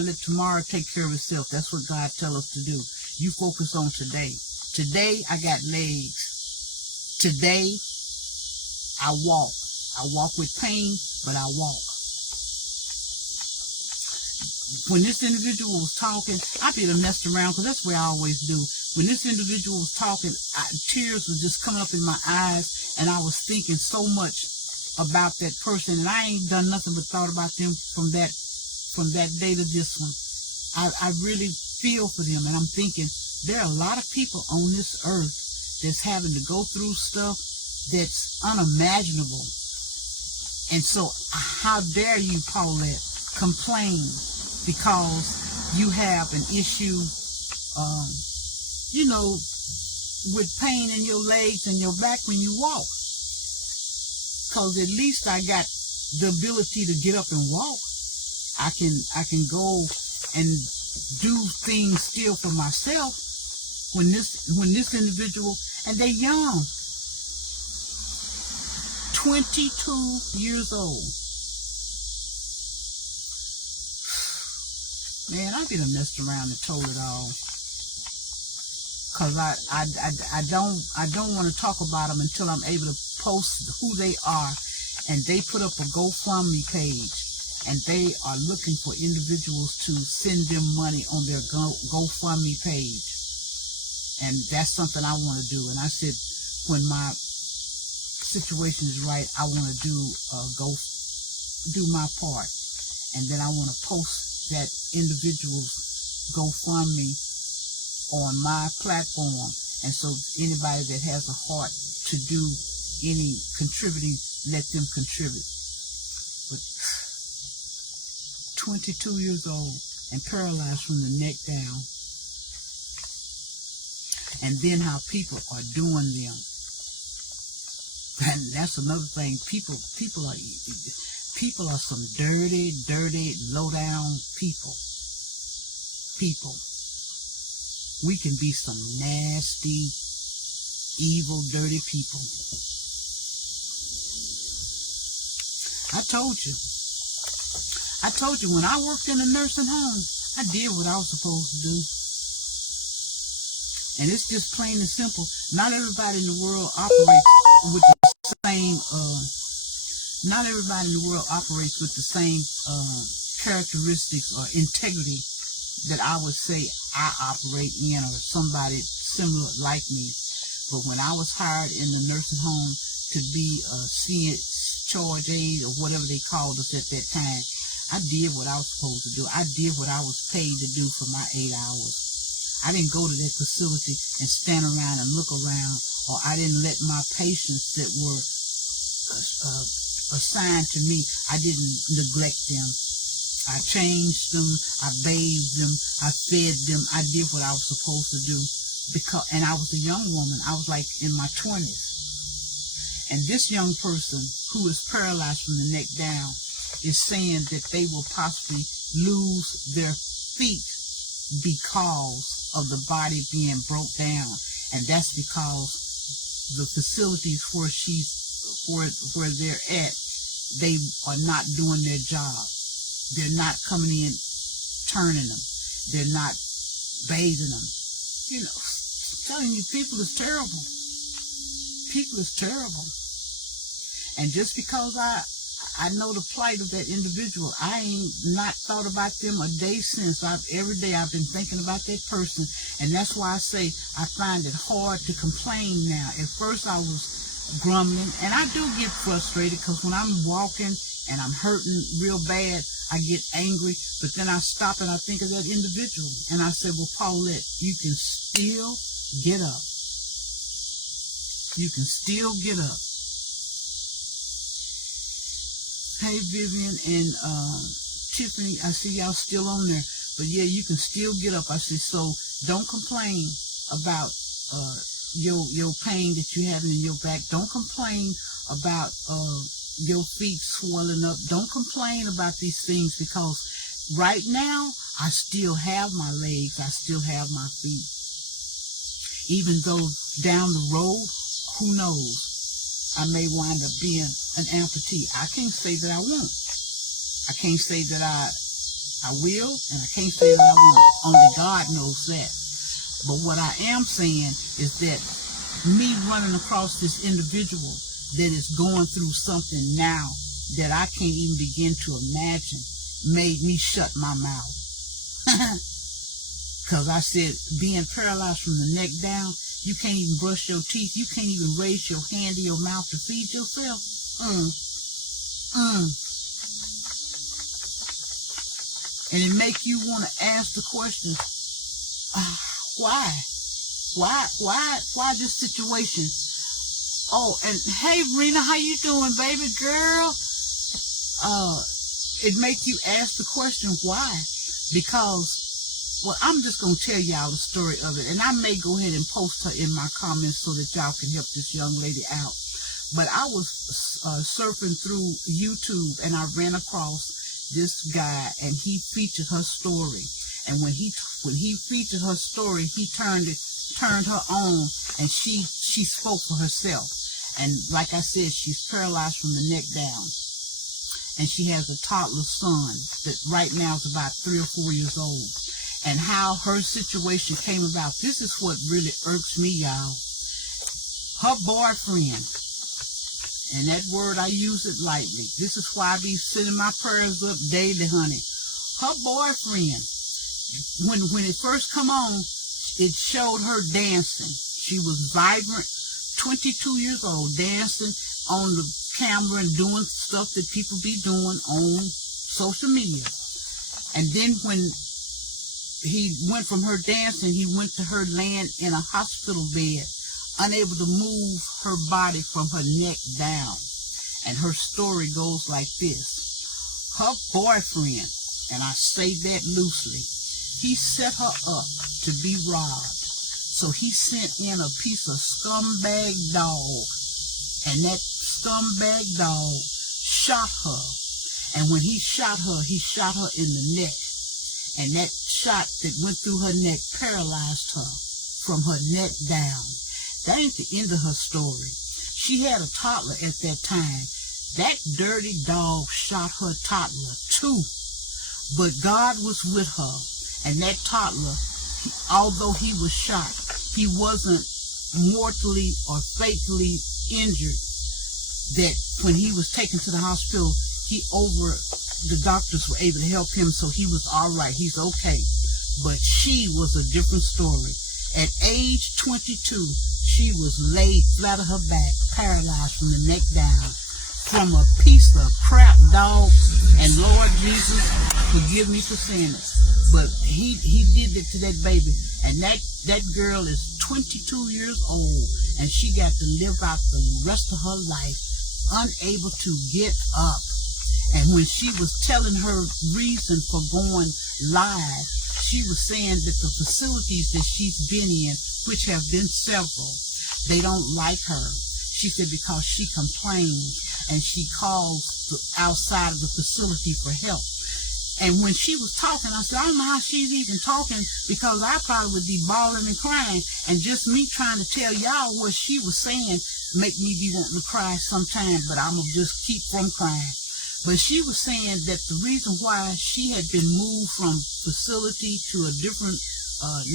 Let tomorrow take care of itself. That's what God tells us to do. You focus on today. Today, I got legs. Today, I walk. I walk with pain, but I walk. When this individual was talking, I could have messed around because that's what I always do. When this individual was talking, tears were just coming up in my eyes, and I was thinking so much about that person, and I ain't done nothing but thought about them from that day to this one. I really feel for them, and I'm thinking there are a lot of people on this earth that's having to go through stuff that's unimaginable. And so how dare you, Paulette, complain because you have an issue, you know, with pain in your legs and your back when you walk. Because at least I got the ability to get up and walk. I can go and do things still for myself. When this individual, and they're young, 22 years old. Man, I done messed around and told it all. Cause I don't want to talk about them until I'm able to post who they are, and they put up a GoFundMe page, and they are looking for individuals to send them money on their GoFundMe page, and that's something I want to do. And I said, when my situation is right, I want to do my part, and then I want to post that individual's GoFundMe on my platform, and so anybody that has a heart to do any contributing, let them contribute. But 22 years old and paralyzed from the neck down, and then how people are doing them. And that's another thing. People are some dirty, low down people. We can be some nasty, evil, dirty people. I told you when I worked in a nursing home, I did what I was supposed to do. And it's just plain and simple. Not everybody in the world operates with the same, characteristics or integrity that I would say I operate in, or somebody similar like me. But when I was hired in the nursing home to be a senior charge aide, or whatever they called us at that time, I did what I was supposed to do. I did what I was paid to do for my 8 hours. I didn't go to that facility and stand around and look around, or I didn't let my patients that were assigned to me, I didn't neglect them. I changed them, I bathed them, I fed them, I did what I was supposed to do. And I was a young woman. I was like in my 20s. And this young person who is paralyzed from the neck down is saying that they will possibly lose their feet because of the body being broke down. And that's because the facilities where they're at, they are not doing their job. They're not coming in, turning them. They're not bathing them. You know, I'm telling you, people is terrible. People is terrible. And just because I know the plight of that individual, I ain't not thought about them a day since. Every day I've been thinking about that person. And that's why I say I find it hard to complain now. At first I was grumbling, and I do get frustrated because when I'm walking and I'm hurting real bad, I get angry, but then I stop and I think of that individual. And I say, well, Paulette, you can still get up. You can still get up. Hey, Vivian and Tiffany, I see y'all still on there. But yeah, you can still get up. I say, so don't complain about your pain that you're having in your back. Don't complain about your feet swelling up. Don't complain about these things, because right now I still have my legs, I still have my feet. Even though down the road, who knows, I may wind up being an amputee. I can't say that I won't. I can't say that I will, and I can't say that I won't. Only God knows that. But what I am saying is that me running across this individual that is going through something now that I can't even begin to imagine made me shut my mouth. Because I said, being paralyzed from the neck down, you can't even brush your teeth. You can't even raise your hand to your mouth to feed yourself. And it make you want to ask the question, why? Why this situation? Oh, and hey, Rena, how you doing, baby girl? It make you ask the question, why? Because, well, I'm just going to tell y'all the story of it. And I may go ahead and post her in my comments so that y'all can help this young lady out. But I was surfing through YouTube, and I ran across this guy, and he featured her story. And when he featured her story, he turned her on, and she spoke for herself. And like I said, she's paralyzed from the neck down. And she has a toddler son that right now is about 3 or 4 years old. And how her situation came about, this is what really irks me, y'all. Her boyfriend, and that word, I use it lightly. This is why I be sending my prayers up daily, honey. Her boyfriend, when it first come on, it showed her dancing. She was vibrant, 22 years old, dancing on the camera and doing stuff that people be doing on social media. And then when he went from her dancing, he went to her laying in a hospital bed, unable to move her body from her neck down. And her story goes like this. Her boyfriend, and I say that loosely, he set her up to be robbed. So he sent in a piece of scumbag dog, and that scumbag dog shot her. And when he shot her in the neck. And that shot that went through her neck paralyzed her from her neck down. That ain't the end of her story. She had a toddler at that time. That dirty dog shot her toddler too. But God was with her. And that toddler, although he was shot, he wasn't mortally or fatally injured. That when he was taken to the hospital, the doctors were able to help him, so he was all right. He's okay. But she was a different story. At age 22, she was laid flat on her back, paralyzed from the neck down, from a piece of crap dog. And Lord Jesus, forgive me for saying it, but he did it to that baby. And that girl is 22 years old, and she got to live out the rest of her life unable to get up. And when she was telling her reason for going live, she was saying that the facilities that she's been in, which have been several, they don't like her. She said because she complains and she calls outside of the facility for help. And when she was talking, I said, I don't know how she's even talking, because I probably would be bawling and crying. And just me trying to tell y'all what she was saying make me be wanting to cry sometime, but I'm going to just keep from crying. But she was saying that the reason why she had been moved from facility to a different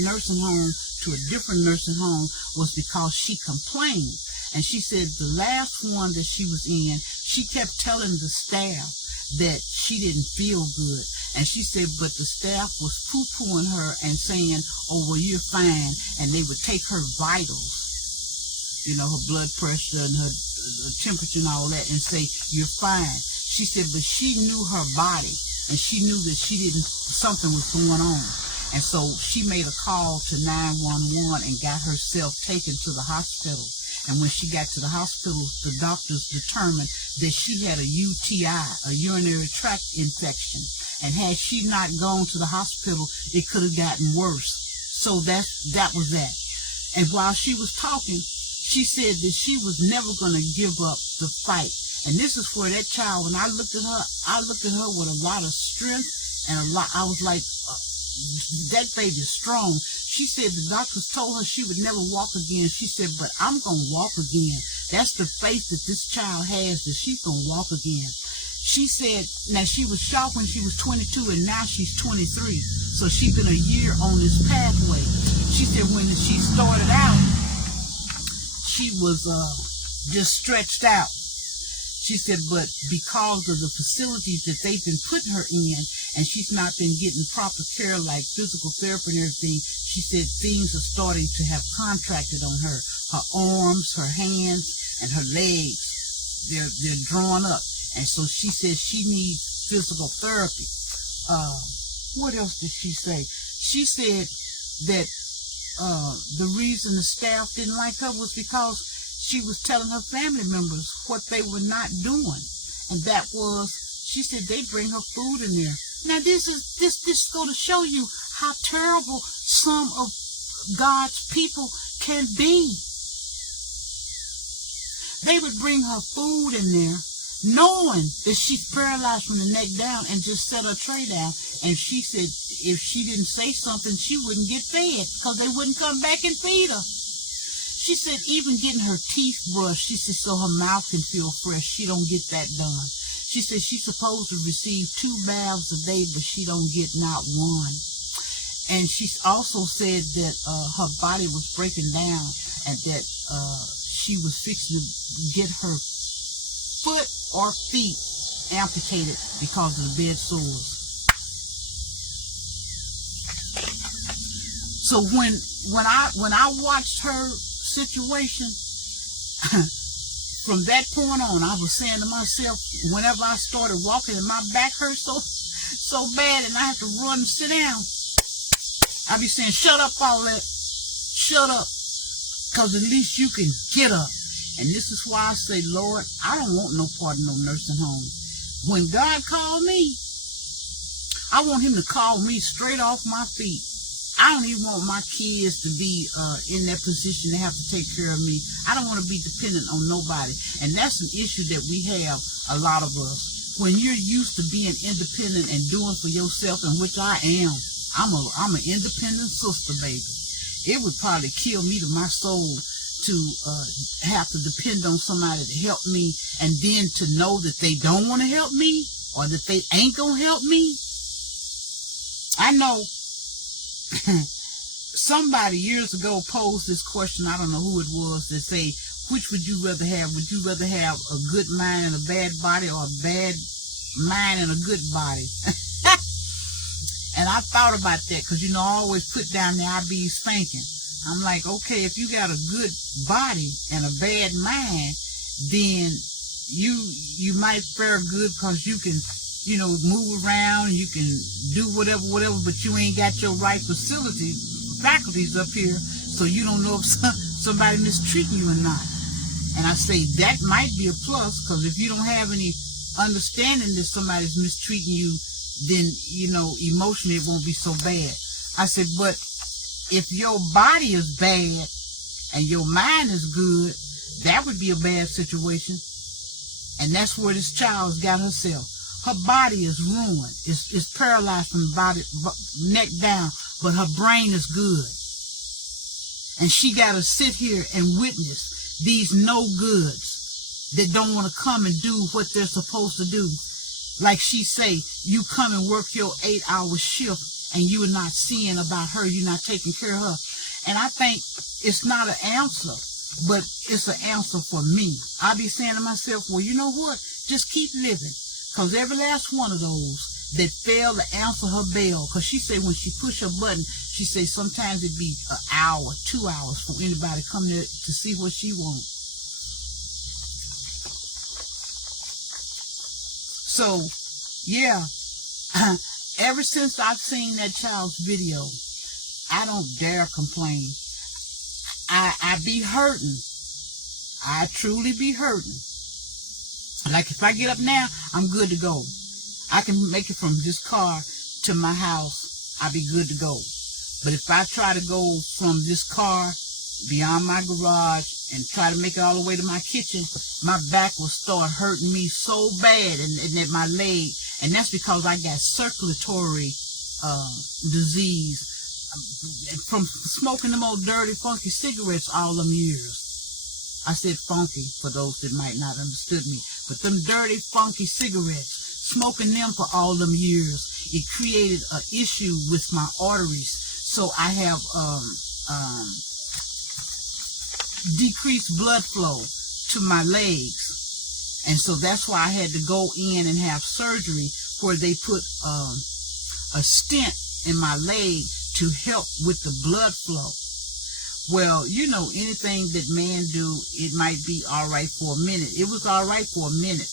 nursing home to a different nursing home was because she complained. And she said the last one that she was in, she kept telling the staff that she didn't feel good. And she said, but the staff was poo-pooing her and saying, oh, well, you're fine. And they would take her vitals, you know, her blood pressure and her temperature and all that, and say, you're fine. She said, but she knew her body, and she knew that something was going on. And so she made a call to 911 and got herself taken to the hospital. And when she got to the hospital, the doctors determined that she had a UTI, a urinary tract infection. And had she not gone to the hospital, it could have gotten worse. So that was that. And while she was talking, she said that she was never going to give up the fight. And this is for that child. When I looked at her with a lot of strength and I was like, that baby's strong. She said the doctors told her she would never walk again. She said, but I'm going to walk again. That's the faith that this child has, that she's going to walk again. She said, now she was shocked when she was 22 and now she's 23. So she's been a year on this pathway. She said when she started out, she was just stretched out. She said, but because of the facilities that they've been putting her in, and she's not been getting proper care like physical therapy and everything, she said things are starting to have contracted on her. Her arms, her hands, and her legs, they're drawn up. And so she said she needs physical therapy. What else did she say? She said that the reason the staff didn't like her was because she was telling her family members what they were not doing. And that was, she said they bring her food in there. Now this go to show you how terrible some of God's people can be. They would bring her food in there, knowing that she's paralyzed from the neck down, and just set her tray down. And she said if she didn't say something, she wouldn't get fed because they wouldn't come back and feed her. She said even getting her teeth brushed, she said so her mouth can feel fresh, she don't get that done. She said she's supposed to receive 2 baths a day, but she don't get not one. And she also said that her body was breaking down, and that she was fixing to get her foot or feet amputated because of the bed sores. So when I watched her situation, from that point on, I was saying to myself, whenever I started walking and my back hurt so bad and I had to run and sit down, I'd be saying, shut up, Paulette, shut up, because at least you can get up. And this is why I say, Lord, I don't want no part of no nursing home. When God called me, I want him to call me straight off my feet. I don't even want my kids to be in that position to have to take care of me. I don't want to be dependent on nobody. And that's an issue that we have, a lot of us. When you're used to being independent and doing for yourself, and which I am, I'm an independent sister, baby. It would probably kill me to my soul to have to depend on somebody to help me, and then to know that they don't want to help me, or that they ain't gonna help me. I know somebody years ago posed this question, I don't know who it was, that say, which would you rather have? Would you rather have a good mind and a bad body, or a bad mind and a good body? And I thought about that, because, you know, I always put down the I be spanking. I'm like, okay, if you got a good body and a bad mind, then you might fare good, because you can, you know, move around, you can do whatever, but you ain't got your right faculties up here, so you don't know if somebody mistreating you or not. And I say that might be a plus, because if you don't have any understanding that somebody's mistreating you, then, you know, emotionally it won't be so bad. I said, but if your body is bad and your mind is good, that would be a bad situation. And that's where this child's got herself. Her body is ruined. It's paralyzed from body, neck down, but her brain is good. And she got to sit here and witness these no goods that don't want to come and do what they're supposed to do. Like she say, you come and work your 8-hour shift and you are not seeing about her. You're not taking care of her. And I think it's not an answer, but it's an answer for me. I be saying to myself, well, you know what? Just keep living. Because every last one of those that failed to answer her bell, because she say when she push her button, she say sometimes it'd be an hour, 2 hours for anybody to come there to see what she wants. So, yeah, ever since I've seen that child's video, I don't dare complain. I be hurting. I truly be hurting. Like if I get up now, I'm good to go. I can make it from this car to my house. I'll be good to go. But if I try to go from this car beyond my garage and try to make it all the way to my kitchen, my back will start hurting me so bad and at my leg. And that's because I got circulatory disease from smoking them old dirty, funky cigarettes all them years. I said funky for those that might not understood me. But them dirty, funky cigarettes, smoking them for all them years, it created an issue with my arteries. So I have decreased blood flow to my legs. And so that's why I had to go in and have surgery where they put a stent in my leg to help with the blood flow. Well, you know, anything that man do, it might be all right for a minute. It was all right for a minute.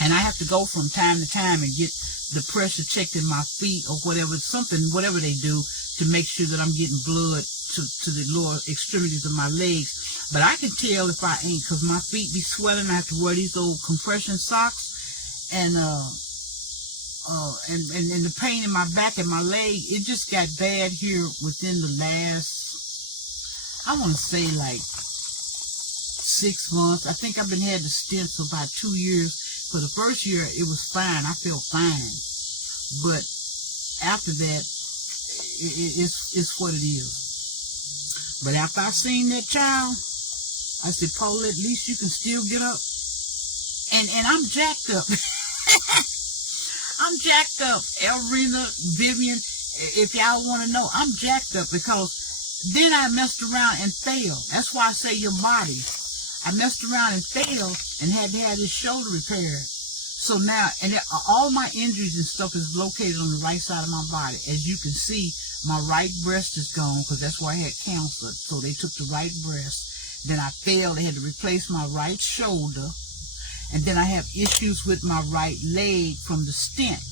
And I have to go from time to time and get the pressure checked in my feet or whatever, whatever they do to make sure that I'm getting blood to the lower extremities of my legs. But I can tell if I ain't, because my feet be swelling. I have to wear these old compression socks. And the pain in my back and my leg, it just got bad here within the last, I want to say like 6 months. I think I've been had the stent for about 2 years. For the first year, it was fine. I felt fine. But after that, it's what it is. But after I seen that child, I said, Paula, at least you can still get up. And I'm jacked up. I'm jacked up. Elrena, Vivian, if y'all want to know, I'm jacked up because then I messed around and failed. That's why I say your body. I messed around and failed and had to have this shoulder repaired. So now, and all my injuries and stuff is located on the right side of my body. As you can see, my right breast is gone because that's where I had cancer. So they took the right breast. Then I failed. They had to replace my right shoulder. And then I have issues with my right leg from the stent.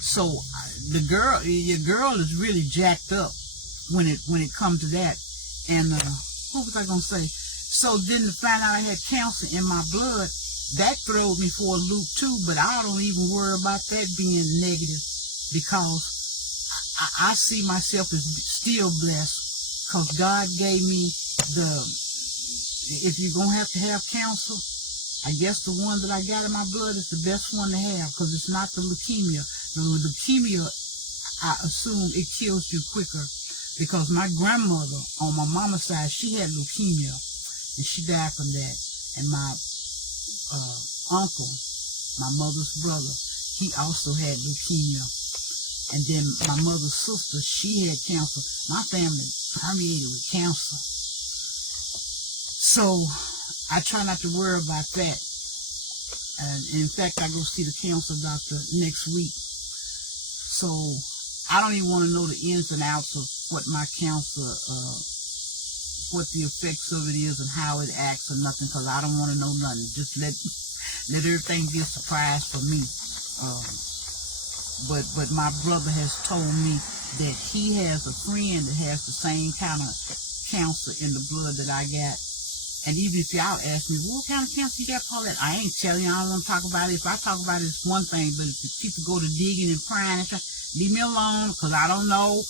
So your girl is really jacked up when it comes to that. And what was I gonna say? So then to find out I had cancer in my blood, that throwed me for a loop too. But I don't even worry about that being negative because I see myself as still blessed because God gave me if you're gonna have cancer, I guess the one that I got in my blood is the best one to have because it's not the leukemia. The leukemia, I assume it kills you quicker because my grandmother on my mama's side, she had leukemia and she died from that. And my uncle, my mother's brother, he also had leukemia. And then my mother's sister, she had cancer. My family permeated with cancer. So I try not to worry about that. And in fact, I go see the cancer doctor next week. So I don't even want to know the ins and outs of what my cancer, what the effects of it is and how it acts or nothing, because I don't want to know nothing. Just let everything be a surprise for me. But my brother has told me that he has a friend that has the same kind of cancer in the blood that I got. And even if y'all ask me, what kind of cancer you got, Paulette? I ain't telling you. I don't want to talk about it. If I talk about it, it's one thing. But if the people go to digging and prying and trying, leave me alone, because I don't know.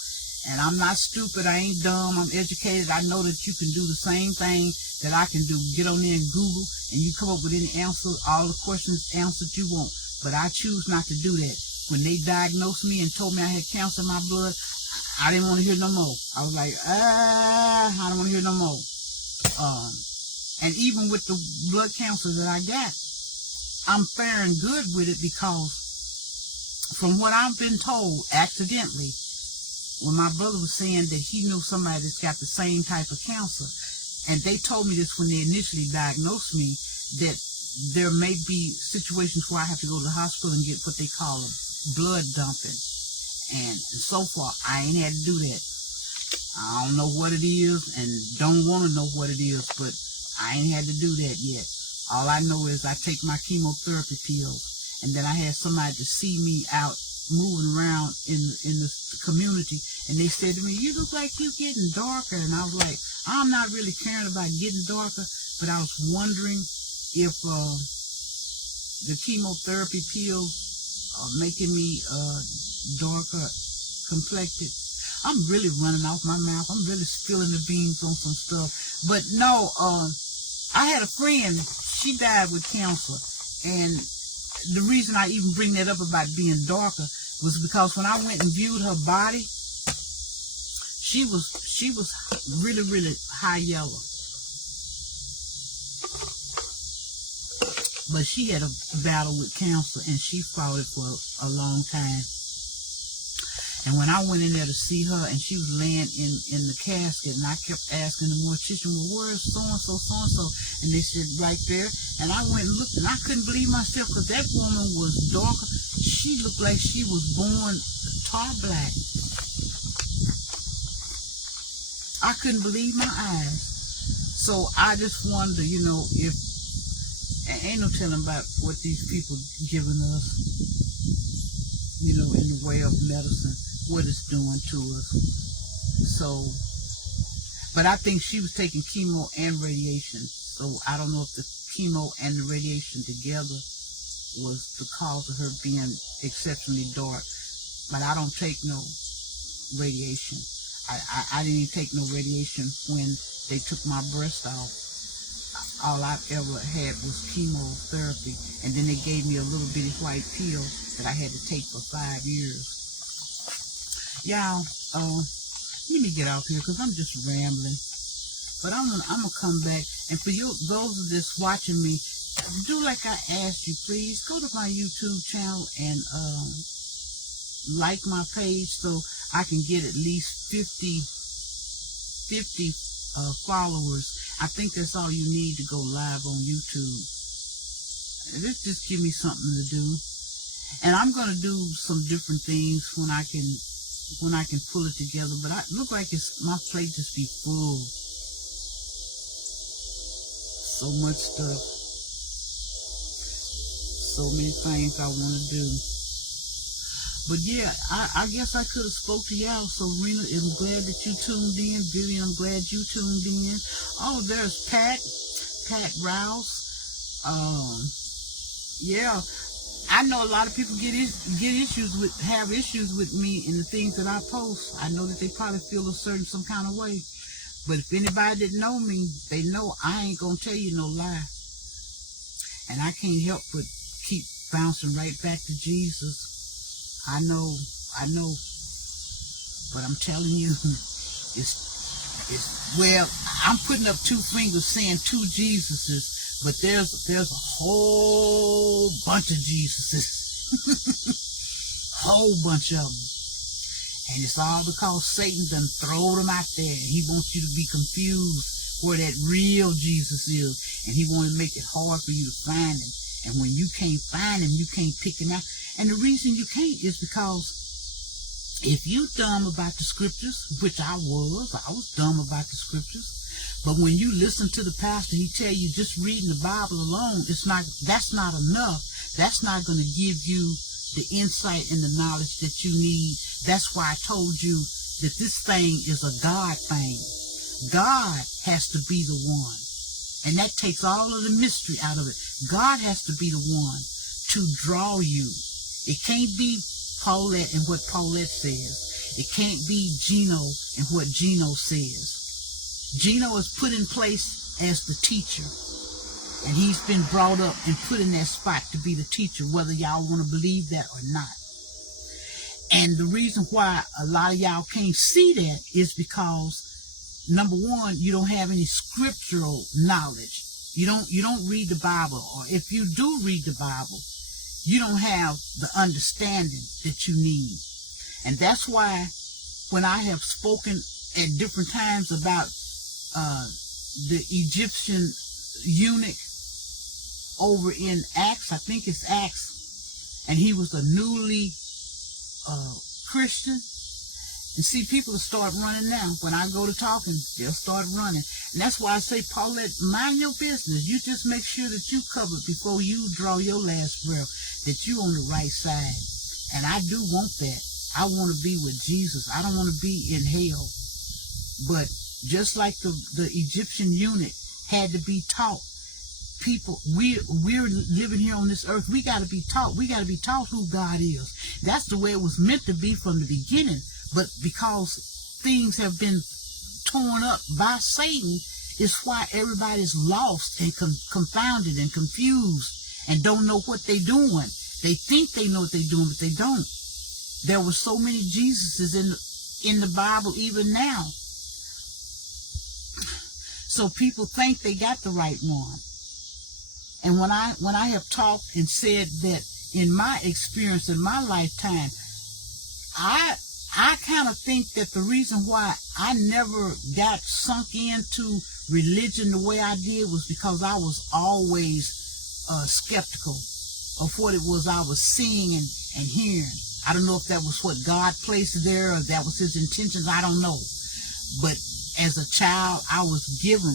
And I'm not stupid. I ain't dumb. I'm educated. I know that you can do the same thing that I can do. Get on there and Google, and you come up with any answer, all the questions answered you want. But I choose not to do that. When they diagnosed me and told me I had cancer in my blood, I didn't want to hear no more. I was like, I don't want to hear no more. And even with the blood cancer that I got, I'm faring good with it, because from what I've been told, accidentally, when my brother was saying that he knew somebody that's got the same type of cancer, and they told me this when they initially diagnosed me, that there may be situations where I have to go to the hospital and get what they call a blood dumping. And so far, I ain't had to do that. I don't know what it is and don't want to know what it is, but I ain't had to do that yet. All I know is I take my chemotherapy pills, and then I had somebody to see me out moving around in the community, and they said to me, you look like you're getting darker. And I was like, I'm not really caring about getting darker, but I was wondering if the chemotherapy pills are making me darker complected. I'm really running off my mouth. I'm really spilling the beans on some stuff. But no, I had a friend, she died with cancer, and the reason I even bring that up about being darker was because when I went and viewed her body, she was really, really high yellow. But she had a battle with cancer, and she fought it for a long time. And when I went in there to see her, and she was laying in the casket, and I kept asking the mortician, well, where's so-and-so, so-and-so? And they said, right there. And I went and looked, and I couldn't believe myself, because that woman was darker. She looked like she was born tar black. I couldn't believe my eyes. So I just wonder, if, ain't no telling about what these people giving us, in the way of medicine, what it's doing to us. So, but I think she was taking chemo and radiation. So I don't know if the chemo and the radiation together was the cause of her being exceptionally dark. But I don't take no radiation. I didn't even take no radiation when they took my breast off. All I ever had was chemotherapy, and then they gave me a little bitty white pill that I had to take for 5 years. Y'all, let me get off here because I'm just rambling. But I'm gonna come back, and for you, those that's watching me, do like I asked you, please go to my YouTube channel and like my page so I can get at least 50 followers. I think that's all you need to go live on YouTube. This just give me something to do, and I'm gonna do some different things when I can pull it together. But I look like my plate just be full. So much stuff, so many things I want to do. But yeah, I guess I could have spoke to y'all. So Rena, I'm glad that you tuned in. Vivian, I'm glad you tuned in. Oh, there's Pat Rouse. Yeah, I know a lot of people have issues with me and the things that I post. I know that they probably feel some kind of way. But if anybody that know me, they know I ain't gonna tell you no lie. And I can't help but keep bouncing right back to Jesus. I know, but I'm telling you, well, I'm putting up 2 fingers saying 2 Jesuses, but there's a whole bunch of Jesuses, whole bunch of them, and it's all because Satan done throwed them out there, and he wants you to be confused where that real Jesus is, and he wants to make it hard for you to find him, and when you can't find him, you can't pick him out. And the reason you can't is because if you dumb about the scriptures, which I was dumb about the scriptures, but when you listen to the pastor, he tell you just reading the Bible alone, that's not enough. That's not going to give you the insight and the knowledge that you need. That's why I told you that this thing is a God thing. God has to be the one. And that takes all of the mystery out of it. God has to be the one to draw you. It can't be Paulette and what Paulette says. It can't be Gino and what Gino says. Gino is put in place as the teacher. And he's been brought up and put in that spot to be the teacher, whether y'all want to believe that or not. And the reason why a lot of y'all can't see that is because, number one, you don't have any scriptural knowledge. You don't read the Bible, or if you do read the Bible, you don't have the understanding that you need. And that's why when I have spoken at different times about the Egyptian eunuch over in Acts, I think it's Acts, and he was a newly Christian. And see, people will start running now. When I go to talking, they'll start running. And that's why I say, Paulette, mind your business. You just make sure that you covered before you draw your last breath, that you on the right side. And I do want that. I want to be with Jesus. I don't want to be in hell. But just like the Egyptian eunuch had to be taught, people, we're living here on this earth. We got to be taught. We got to be taught who God is. That's the way it was meant to be from the beginning. But because things have been torn up by Satan, is why everybody's lost and confounded and confused and don't know what they're doing. They think they know what they're doing, but they don't. There were so many Jesuses in the Bible even now. So people think they got the right one. And when I have talked and said that in my experience, in my lifetime, I kind of think that the reason why I never got sunk into religion the way I did was because I was always skeptical of what it was I was seeing and hearing. I don't know if that was what God placed there or that was his intentions. I don't know. But as a child, I was given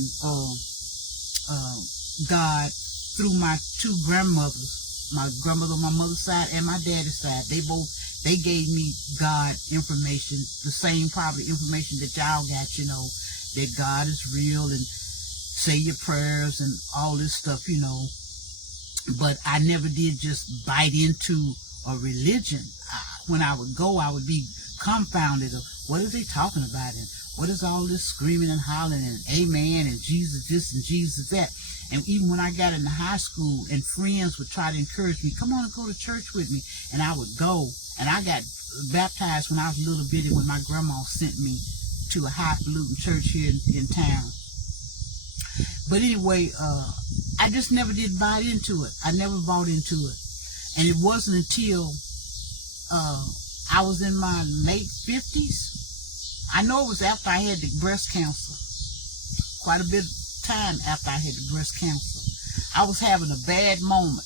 God through my two grandmothers, my grandmother on my mother's side and my daddy's side. They gave me God information, the same probably information that y'all got, that God is real and say your prayers and all this stuff, But I never did just bite into a religion. When I would go, I would be confounded of what are they talking about and what is all this screaming and hollering and amen and Jesus this and Jesus that. And even when I got into high school and friends would try to encourage me, come on and go to church with me. And I would go. And I got baptized when I was a little bitty when my grandma sent me to a highfalutin church here in town. But anyway, I just never did buy into it. I never bought into it. And it wasn't until I was in my late 50s. I know it was after I had the breast cancer. Quite a bit of time after I had the breast cancer. I was having a bad moment.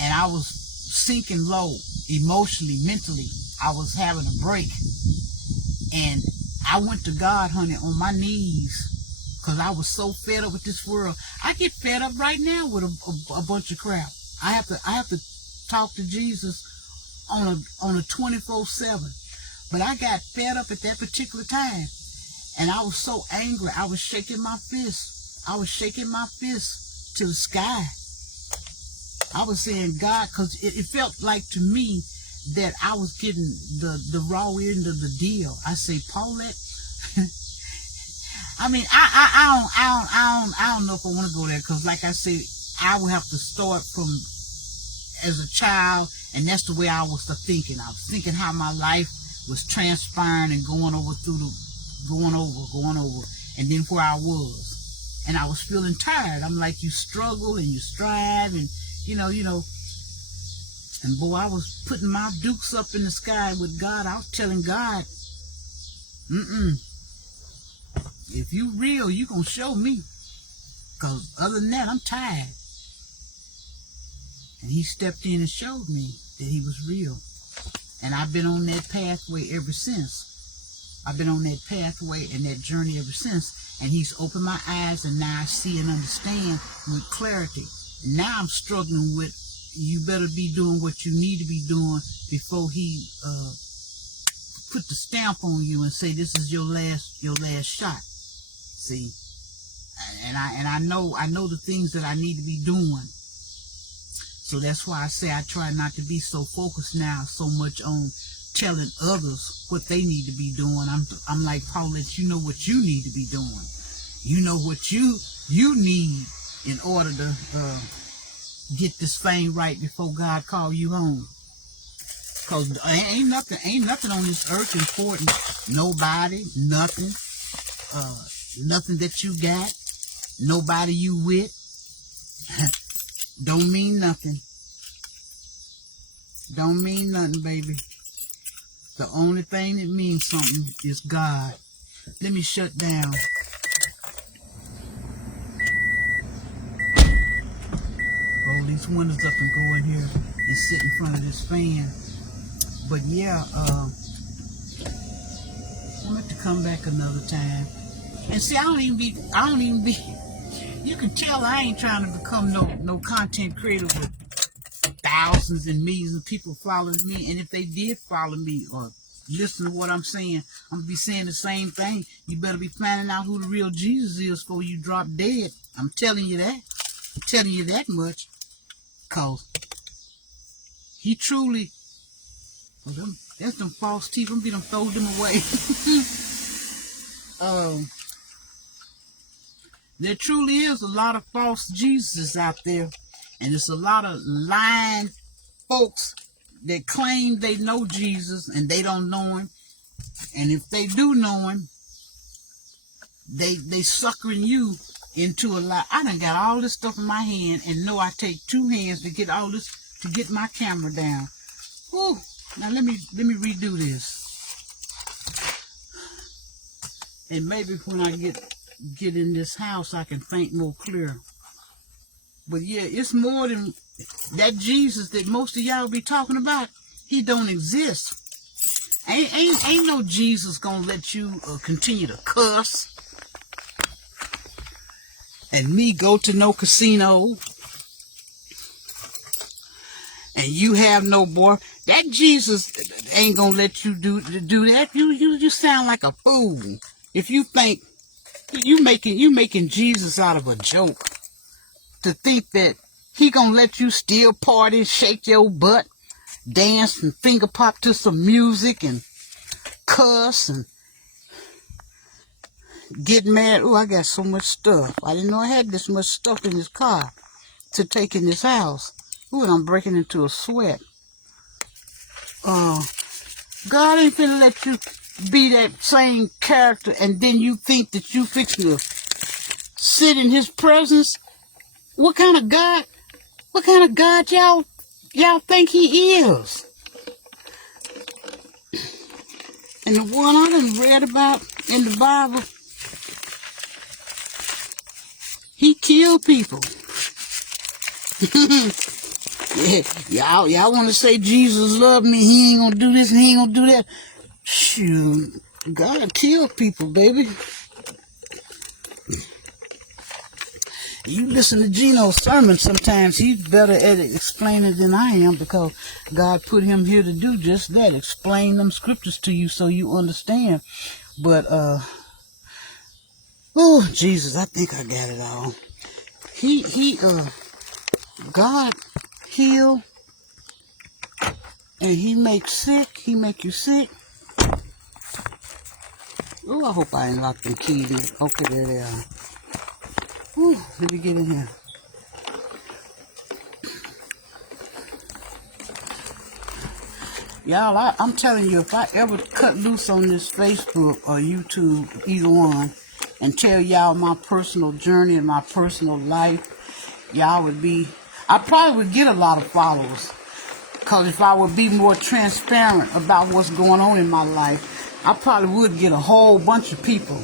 And I was sinking low emotionally, mentally. I was having a break. And I went to God, honey, on my knees. Because I was so fed up with this world. I get fed up right now with a bunch of crap. I have to talk to Jesus on a 24/7. But I got fed up at that particular time. And I was so angry. I was shaking my fist. I was shaking my fist to the sky. I was saying, God, because it felt like to me that I was getting the raw end of the deal. I say, Paulette, I mean, I don't know if I want to go there, because like I said, I would have to start from as a child, and that's the way I was thinking. I was thinking how my life was transpiring and going over, and then where I was. And I was feeling tired. I'm like, you struggle and you strive and, you know. And boy, I was putting my dukes up in the sky with God. I was telling God, if you real, you gonna show me. Because other than that, I'm tired. And he stepped in and showed me that he was real. And I've been on that pathway ever since. I've been on that pathway and that journey ever since. And he's opened my eyes, and now I see and understand with clarity. And now I'm struggling with, you better be doing what you need to be doing before he put the stamp on you and say, this is your last shot. See, and I know the things that I need to be doing. So that's why I say I try not to be so focused now so much on telling others what they need to be doing. I'm like, Paulette, you know what you need to be doing. You know what you need in order to get this thing right before God call you home. Cause ain't nothing on this earth important. Nobody, nothing, nothing that you got, nobody you with, don't mean nothing. Don't mean nothing, baby. The only thing that means something is God. Let me shut down. Roll these windows up and go in here and sit in front of this fan. But yeah, I'm going to have to come back another time. And see, I don't even be, you can tell I ain't trying to become no content creator with thousands and millions of people following me. And if they did follow me or listen to what I'm saying, I'm going to be saying the same thing. You better be finding out who the real Jesus is before you drop dead. I'm telling you that. I'm telling you that much. Because he truly, well, that's them false teeth. I'm going to throw them away. There truly is a lot of false Jesuses out there. And there's a lot of lying folks that claim they know Jesus and they don't know him. And if they do know him, they suckering you into a lie. I done got all this stuff in my hand and know I take two hands to get all this, to get my camera down. Whew. Now let me redo this. And maybe when I get in this house, I can think more clear. But yeah, it's more than that Jesus that most of y'all be talking about. He don't exist. Ain't no Jesus gonna let you continue to cuss and me go to no casino and you have no boy. That Jesus ain't gonna let you do that. You sound like a fool if you think you making Jesus out of a joke. To think that he gonna let you still party, shake your butt, dance and finger pop to some music and cuss and get mad. Oh, I got so much stuff. I didn't know I had this much stuff in this car to take in this house. Ooh, and I'm breaking into a sweat. God ain't finna let you be that same character and then you think that you fixing to sit in his presence. What kind of God y'all think he is? And the one I done read about in the Bible, he killed people. Yeah, y'all want to say Jesus loved me, he ain't gonna do this and he ain't gonna do that. Shoot, God killed people, baby. You listen to Gino's sermon sometimes, he's better at explaining than I am because God put him here to do just that, explain them scriptures to you so you understand. But, oh, Jesus, I think I got it all. God heal and he makes sick, he make you sick. Oh, I hope I ain't locked them keys in. Okay, there they are. Whew, let me get in here. Y'all, I'm telling you, if I ever cut loose on this Facebook or YouTube, either one, and tell y'all my personal journey and my personal life, y'all would be, I probably would get a lot of followers. Because if I would be more transparent about what's going on in my life, I probably would get a whole bunch of people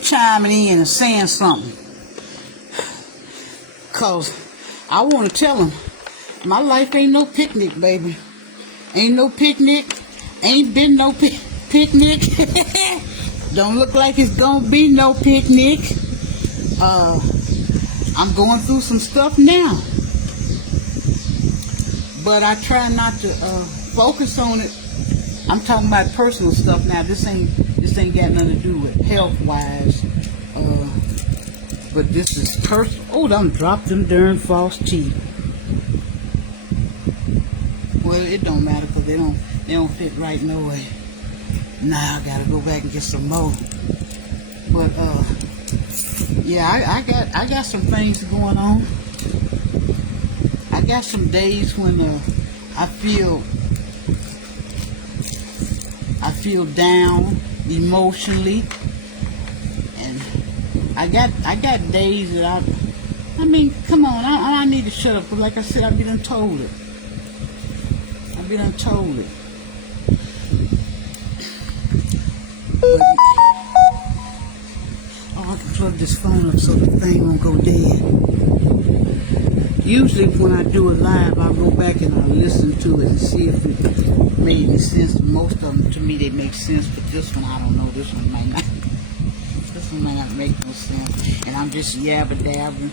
chiming in and saying something. Because I want to tell them, my life ain't no picnic, baby. Ain't no picnic. Ain't been no picnic. Don't look like it's going to be no picnic. I'm going through some stuff now. But I try not to focus on it. I'm talking about personal stuff now. This ain't got nothing to do with health-wise. But this is personal. Oh, done dropped them darn false teeth. Well, it don't matter because they don't fit right no way. Now I gotta go back and get some more. But yeah, I got some things going on. I got some days when I feel down emotionally, and I got days that I mean, come on, I need to shut up, but like I said, I've been told it. Oh, I can plug this phone up so the thing won't go dead. Usually when I do a live, I'll go back and I'll listen to it and see if it made any sense. Most of them, to me, they make sense, but this one, I don't know. This one might not. This one might not make no sense. And I'm just yabba-dabbing.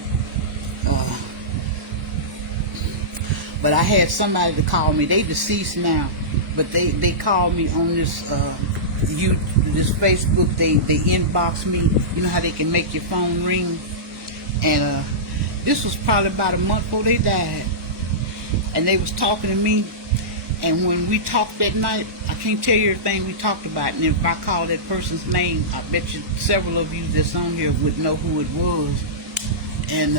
But I had somebody to call me. They deceased now, but they called me on this this Facebook. They inboxed me. You know how they can make your phone ring, and this was probably about a month before they died, and they was talking to me. And when we talked that night, I can't tell you everything we talked about. And if I call that person's name, I bet you several of you that's on here would know who it was. And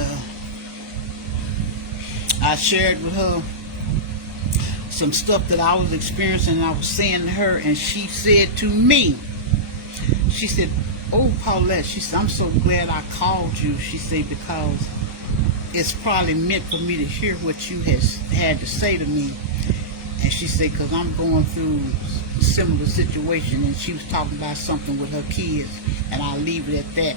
I shared with her some stuff that I was experiencing, and I was saying to her, and she said to me, she said, "Oh, Paulette," she said, "I'm so glad I called you," she said, "because it's probably meant for me to hear what you had to say to me." And she said, "Because I'm going through a similar situation," and she was talking about something with her kids, and I'll leave it at that.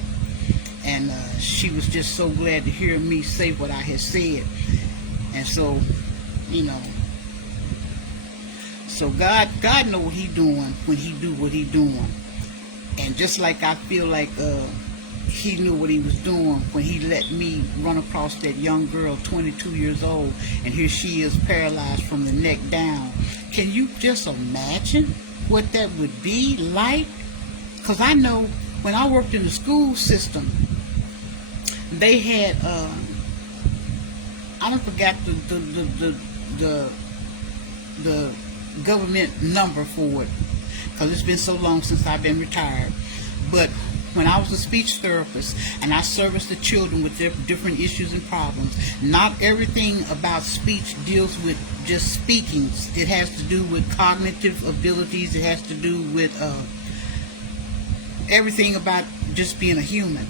And she was just so glad to hear me say what I had said. And so, you know, so God know what He doing when He do what He doing. And just like I feel like He knew what He was doing when He let me run across that young girl, 22 years old, and here she is paralyzed from the neck down. Can you just imagine what that would be like? Because I know when I worked in the school system, they had I don't forget the government number for it, because it's been so long since I've been retired. But when I was a speech therapist and I serviced the children with their different issues and problems, not everything about speech deals with just speaking. It has to do with cognitive abilities. It has to do with everything about just being a human.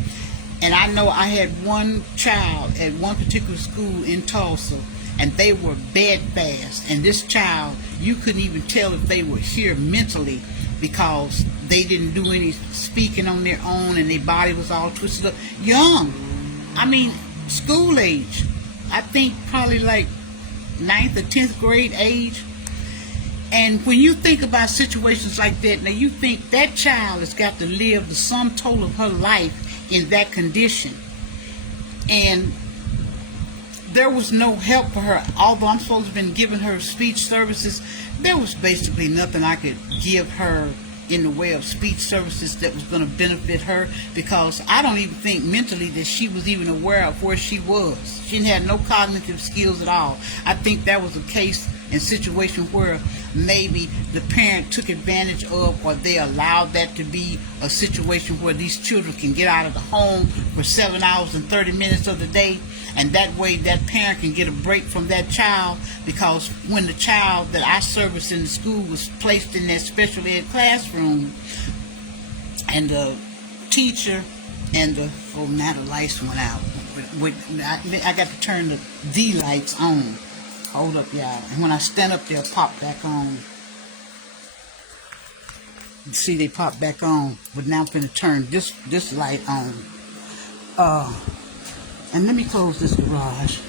And I know I had one child at one particular school in Tulsa, and they were bedfast. And this child, you couldn't even tell if they were here mentally, because they didn't do any speaking on their own, and their body was all twisted up. Young. I mean, school age. I think probably like 9th or 10th grade age. And when you think about situations like that, now you think that child has got to live the sum total of her life in that condition. And there was no help for her. Although I'm supposed to have been giving her speech services, there was basically nothing I could give her in the way of speech services that was going to benefit her, because I don't even think mentally that she was even aware of where she was. She had no cognitive skills at all. I think that was a case and situation where maybe the parent took advantage of, or they allowed that to be a situation where these children can get out of the home for 7 hours and 30 minutes of the day, and that way that parent can get a break from that child. Because when the child that I serviced in the school was placed in that special ed classroom, and the teacher and the, oh, now the lights went out. I got to turn the D lights on. Hold up, y'all. And when I stand up, they'll pop back on. You see, they pop back on. But now I'm going to turn this light on. And let me close this garage.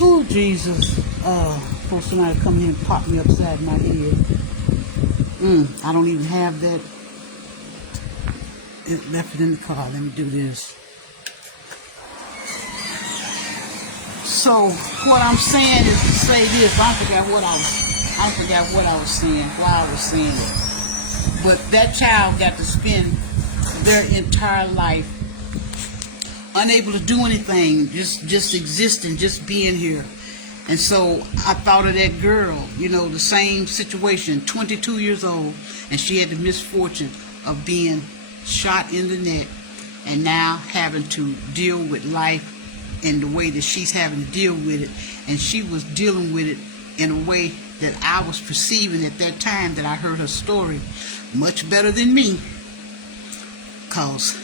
Oh, Jesus. For somebody to come here and pop me upside my head. I don't even have that. It left it in the car. Let me do this. So what I'm saying is to say this. I forgot what I was saying, why I was saying it. But that child got to spend their entire life unable to do anything, just existing, just being here. And so I thought of that girl, the same situation, 22 years old, and she had the misfortune of being shot in the neck, and now having to deal with life in the way that she's having to deal with it. And she was dealing with it in a way that I was perceiving at that time that I heard her story much better than me, because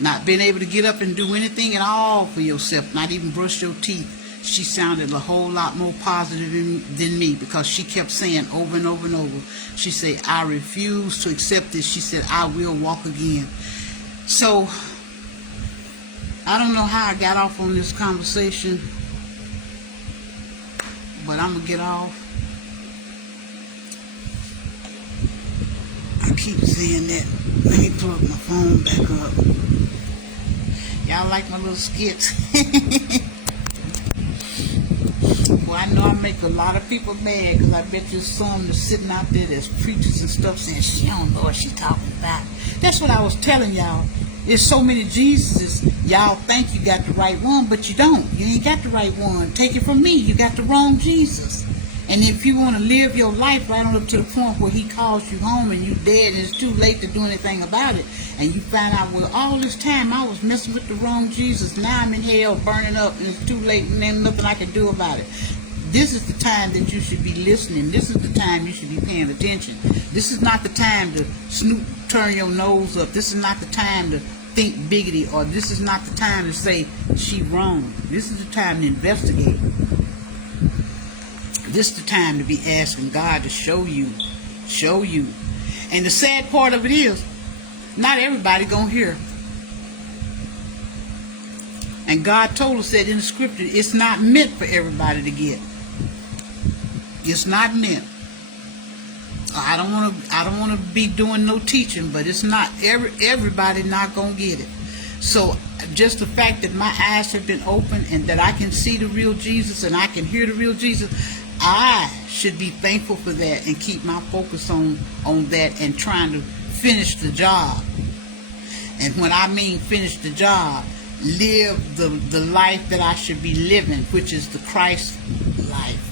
not being able to get up and do anything at all for yourself, not even brush your teeth, she sounded a whole lot more positive than me, because she kept saying over and over and over, she said, I refuse to accept this. She said, I will walk again. So I don't know how I got off on this conversation, but I'm gonna get off. I keep saying that. Let me plug my phone back up. Y'all like my little skits? Well, I know I make a lot of people mad, because I bet you some that's sitting out there that's preachers and stuff saying, she don't know what she's talking about. That's what I was telling y'all. There's so many Jesuses. Y'all think you got the right one, but you don't. You ain't got the right one. Take it from me. You got the wrong Jesus. And if you want to live your life right on up to the point where he calls you home and you dead and it's too late to do anything about it, and you find out, well, all this time I was messing with the wrong Jesus, now I'm in hell burning up and it's too late and there's nothing I can do about it. This is the time that you should be listening. This is the time you should be paying attention. This is not the time to turn your nose up. This is not the time to think biggity, or this is not the time to say she wrong. This is the time to investigate. This is the time to be asking God to show you. And the sad part of it is, not everybody gonna hear. And God told us that in the scripture, it's not meant for everybody to get. It's not meant. I don't want to be doing no teaching, but it's not everybody not gonna get it. So just the fact that my eyes have been opened and that I can see the real Jesus and I can hear the real Jesus, I should be thankful for that and keep my focus on that and trying to finish the job. And when I mean finish the job, live the life that I should be living, which is the Christ life.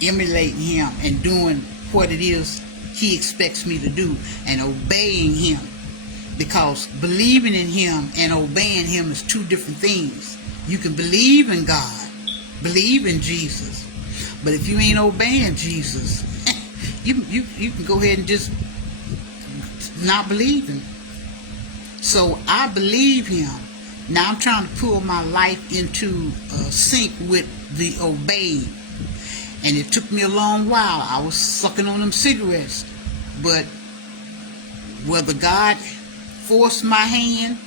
Emulating him and doing what it is he expects me to do and obeying him. Because believing in him and obeying him is two different things. You can believe in God, believe in Jesus, but if you ain't obeying Jesus, you can go ahead and just not believe him. So I believe him. Now I'm trying to pull my life into sync with the obeying. And it took me a long while. I was sucking on them cigarettes. But whether God forced my hand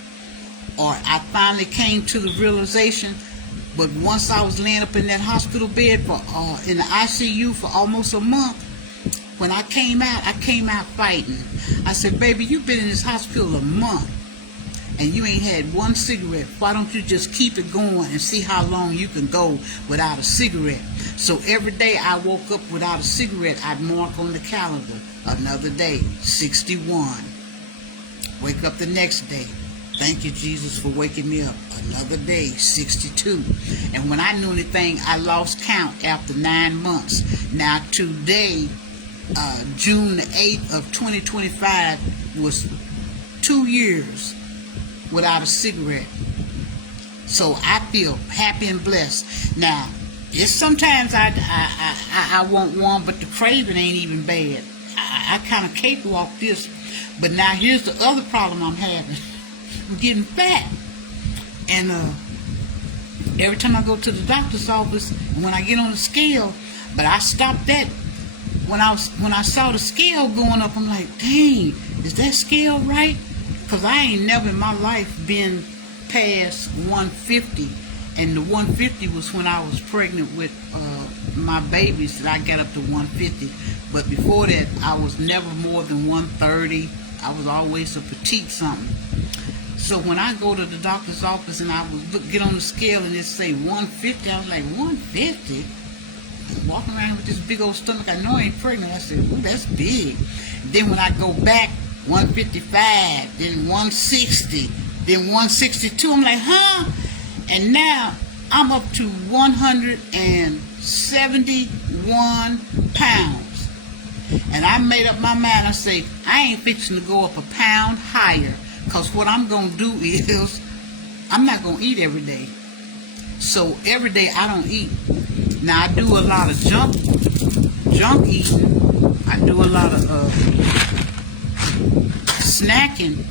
or I finally came to the realization, but once I was laying up in that hospital bed in the ICU for almost a month, when I came out fighting. I said, baby, you've been in this hospital a month and you ain't had one cigarette. Why don't you just keep it going and see how long you can go without a cigarette? So every day I woke up without a cigarette, I'd mark on the calendar, another day, 61. Wake up the next day. Thank you, Jesus, for waking me up. Another day, 62. And when I knew anything, I lost count after 9 months. Now today, June the 8th of 2025 was 2 years without a cigarette. So I feel happy and blessed. Now, it's sometimes I want one, but the craving ain't even bad. I kind of cakewalk this. But now here's the other problem I'm having. I'm getting fat. And every time I go to the doctor's office, and when I get on the scale, but I stopped that. When I saw the scale going up, I'm like, dang, is that scale right? Because I ain't never in my life been past 150. And the 150 was when I was pregnant with my babies that I got up to 150. But before that, I was never more than 130. I was always a petite something. So when I go to the doctor's office and I would get on the scale and it say 150, I was like, 150? Walking around with this big old stomach, I know I ain't pregnant. I said, ooh, that's big. Then when I go back, 155, then 160, then 162. I'm like, huh? And now I'm up to 171 pounds. And I made up my mind. I say, I ain't fixing to go up a pound higher. Because what I'm going to do is, I'm not going to eat every day. So every day I don't eat. Now I do a lot of junk eating. I do a lot of snacking.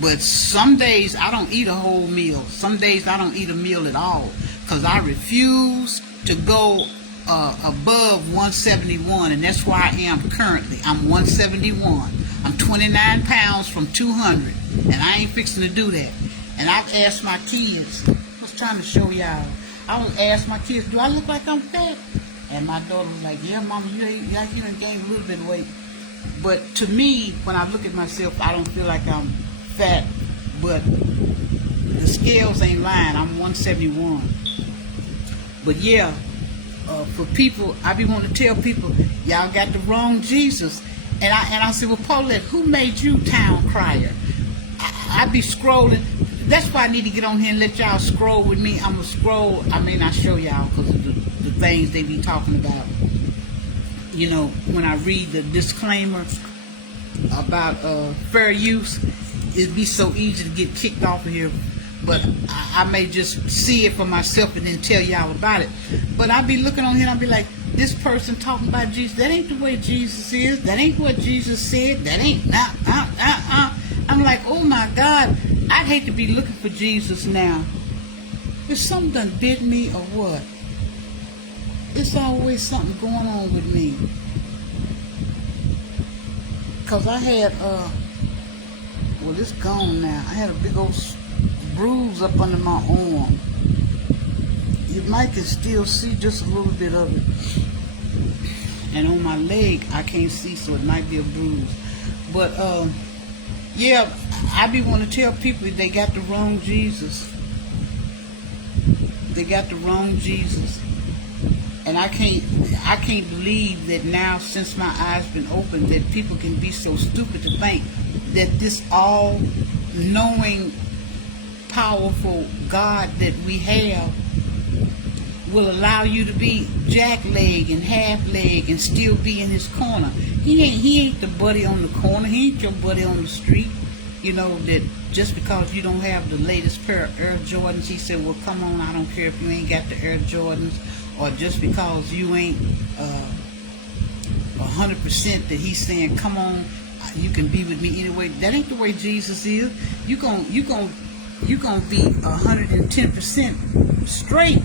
But some days I don't eat a whole meal. Some days I don't eat a meal at all. Because I refuse to go above 171. And that's where I am currently. I'm 171. I'm 29 pounds from 200. And I ain't fixing to do that. And I've asked my kids. I was trying to show y'all. I was asking my kids, do I look like I'm fat? And my daughter was like, yeah, Mama, you done gained a little bit of weight. But to me, when I look at myself, I don't feel like I'm fat. But the scales ain't lying. I'm 171. But yeah, for people, I be wanting to tell people, y'all got the wrong Jesus. And I said, well, Paulette, who made you town crier? I be scrolling. That's why I need to get on here and let y'all scroll with me. I'm going to scroll. I may not show y'all because of the things they be talking about. You know, when I read the disclaimer about fair use, it'd be so easy to get kicked off of here. But I may just see it for myself and then tell y'all about it. But I be looking on here and I be like, this person talking about Jesus, that ain't the way Jesus is. That ain't what Jesus said. That ain't, I'm like, oh my God, I'd hate to be looking for Jesus now. Is something done bit me or what? It's always something going on with me. Because I had, well, it's gone now. I had a big old bruise up under my arm. You might can still see just a little bit of it. And on my leg, I can't see, so it might be a bruise. But, yeah, I be want to tell people they got the wrong Jesus. They got the wrong Jesus. And I can't believe that now, since my eyes been opened, that people can be so stupid to think that this all-knowing, powerful God that we have will allow you to be jack-leg and half-leg and still be in his corner. He ain't the buddy on the corner. He ain't your buddy on the street. You know, that just because you don't have the latest pair of Air Jordans, he said, well, come on, I don't care if you ain't got the Air Jordans. Or just because you ain't 100% that he's saying, come on, you can be with me anyway. That ain't the way Jesus is. You gon' be 110% straight.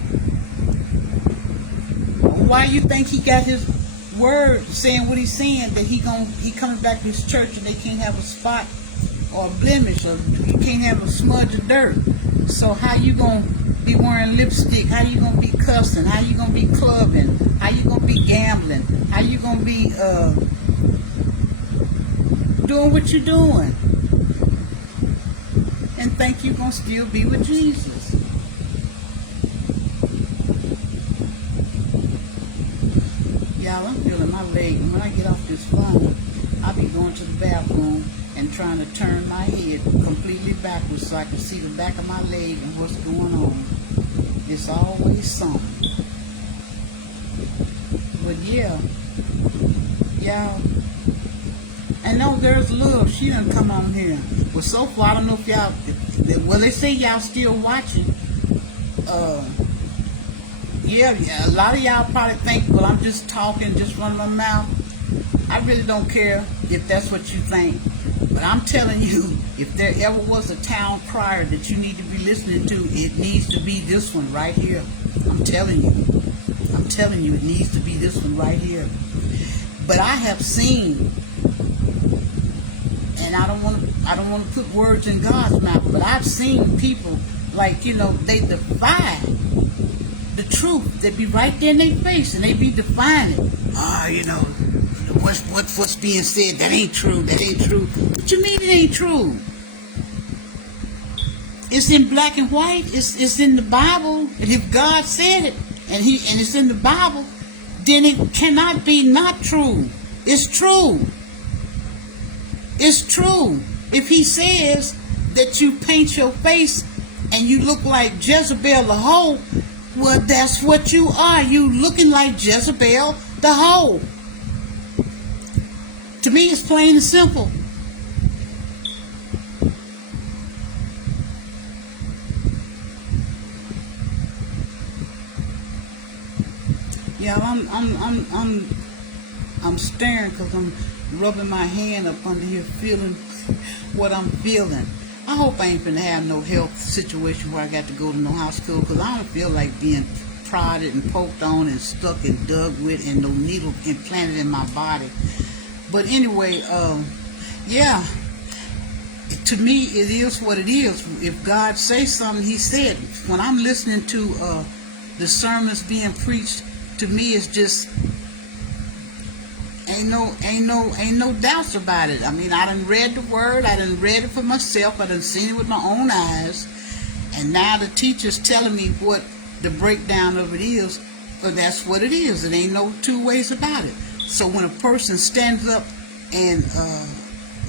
Why you think he got his word saying what he's saying, that he coming back to his church and they can't have a spot or a blemish, or you can't have a smudge of dirt? So how you gonna be wearing lipstick? How you gonna be cussing? How you gonna be clubbing? How you gonna be gambling? How you gonna be doing what you're doing and think you're gonna still be with Jesus? Y'all, I'm feeling my leg, and when I get off this phone, I'll be going to the bathroom and trying to turn my head completely backwards so I can see the back of my leg and what's going on. It's always something. But yeah, y'all, I know there's love. She done come on here. Well, so far, I don't know if y'all, well, they say y'all still watching. Yeah, a lot of y'all probably think, well, I'm just talking, just running my mouth. I really don't care if that's what you think. But I'm telling you, if there ever was a town crier that you need to be listening to, it needs to be this one right here. I'm telling you. I'm telling you, it needs to be this one right here. But I have seen, and I don't want to put words in God's mouth, but I've seen people, like, you know, they defy the truth. They be right there in their face and they be defying it. You know, what's being said, that ain't true, that ain't true. What you mean it ain't true? It's in black and white. It's in the Bible. And if God said it and it's in the Bible, then it cannot be not true. It's true. It's true. If he says that you paint your face and you look like Jezebel the hoe, well, that's what you are. You looking like Jezebel the hoe. To me, it's plain and simple. Yeah, I'm staring because I'm rubbing my hand up under here, feeling what I'm feeling. I hope I ain't finna have no health situation where I got to go to no hospital, because I don't feel like being prodded and poked on and stuck and dug with and no needle implanted in my body. But anyway, yeah, to me it is what it is. If God says something, He said. When I'm listening to the sermons being preached, to me it's just ain't no doubts about it. I mean, I done read the word, I done read it for myself, I done seen it with my own eyes, and now the teacher's telling me what the breakdown of it is. But that's what it is. It ain't no two ways about it. So when a person stands up and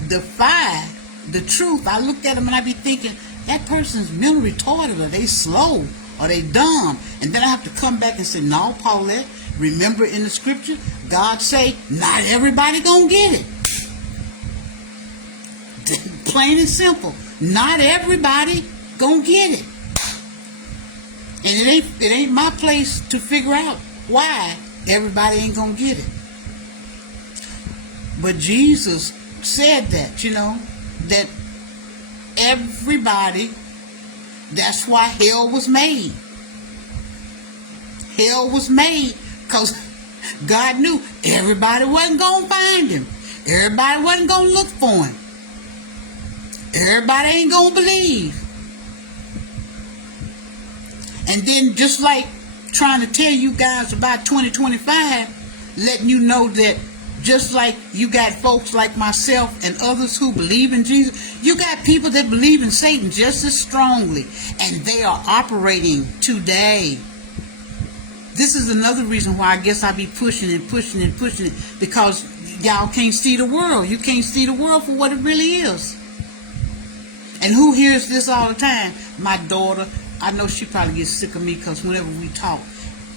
defy the truth, I look at them and I be thinking, that person's mentally retarded, or they slow, or they dumb. And then I have to come back and say, no, Paulette, remember in the scripture, God say, not everybody gonna get it. Plain and simple. Not everybody gonna get it. And it ain't my place to figure out why everybody ain't gonna get it. But Jesus said that, that everybody, that's why hell was made. Hell was made because God knew everybody wasn't going to find Him. Everybody wasn't going to look for Him. Everybody ain't going to believe. And then just like trying to tell you guys about 2025, letting you know that just like you got folks like myself and others who believe in Jesus, you got people that believe in Satan just as strongly, and they are operating today. This is another reason why I guess I be pushing and pushing and pushing it, because y'all can't see the world. You can't see the world for what it really is. And who hears this all the time? My daughter. I know she probably gets sick of me, because whenever we talk,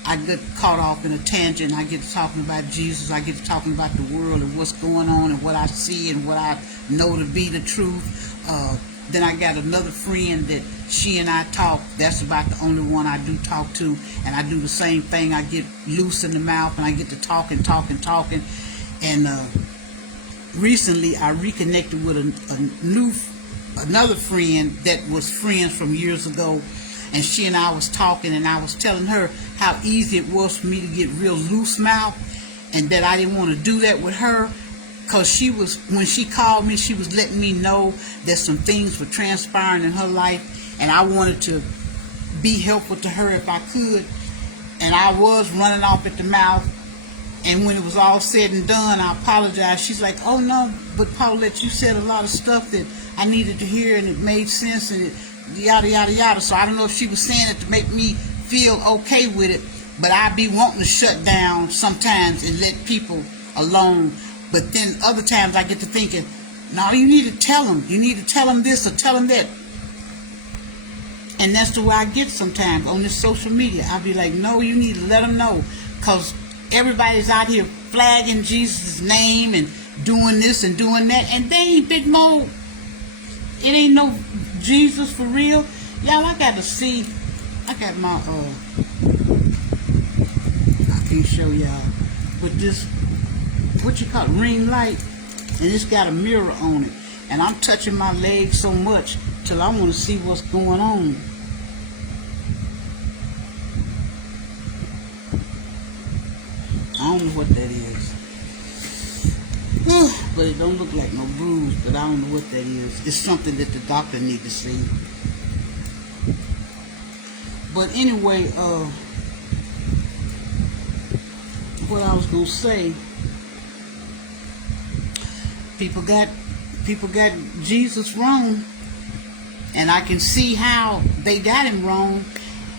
I get caught off in a tangent. I get to talking about Jesus. I get to talking about the world and what's going on and what I see and what I know to be the truth. Then I got another friend that she and I talk. That's about the only one I do talk to. And I do the same thing. I get loose in the mouth and I get to talking. And recently I reconnected with another friend that was friends from years ago. And she and I was talking, and I was telling her how easy it was for me to get real loose mouth, and that I didn't want to do that with her, because when she called me, she was letting me know that some things were transpiring in her life, and I wanted to be helpful to her if I could. And I was running off at the mouth, and when it was all said and done, I apologized. She's like, oh no, but Paulette, you said a lot of stuff that I needed to hear, and it made sense, and it yada yada yada. So I don't know if she was saying it to make me feel okay with it, but I be wanting to shut down sometimes and let people alone. But then other times I get to thinking, no, you need to tell them. You need to tell them this or tell them that. And that's the way I get sometimes on this social media. I be like, no, you need to let them know, because everybody's out here flagging Jesus' name and doing this and doing that, and they ain't Big Mo. It ain't no Jesus for real. Y'all, I got to see. I got my I can't show y'all, but this, what you call it, ring light, and it's got a mirror on it, and I'm touching my leg so much till I want to see what's going on. I don't know what that is. But it don't look like no bruise, but I don't know what that is. It's something that the doctor need to see. But anyway, what I was gonna say, people got Jesus wrong, and I can see how they got him wrong.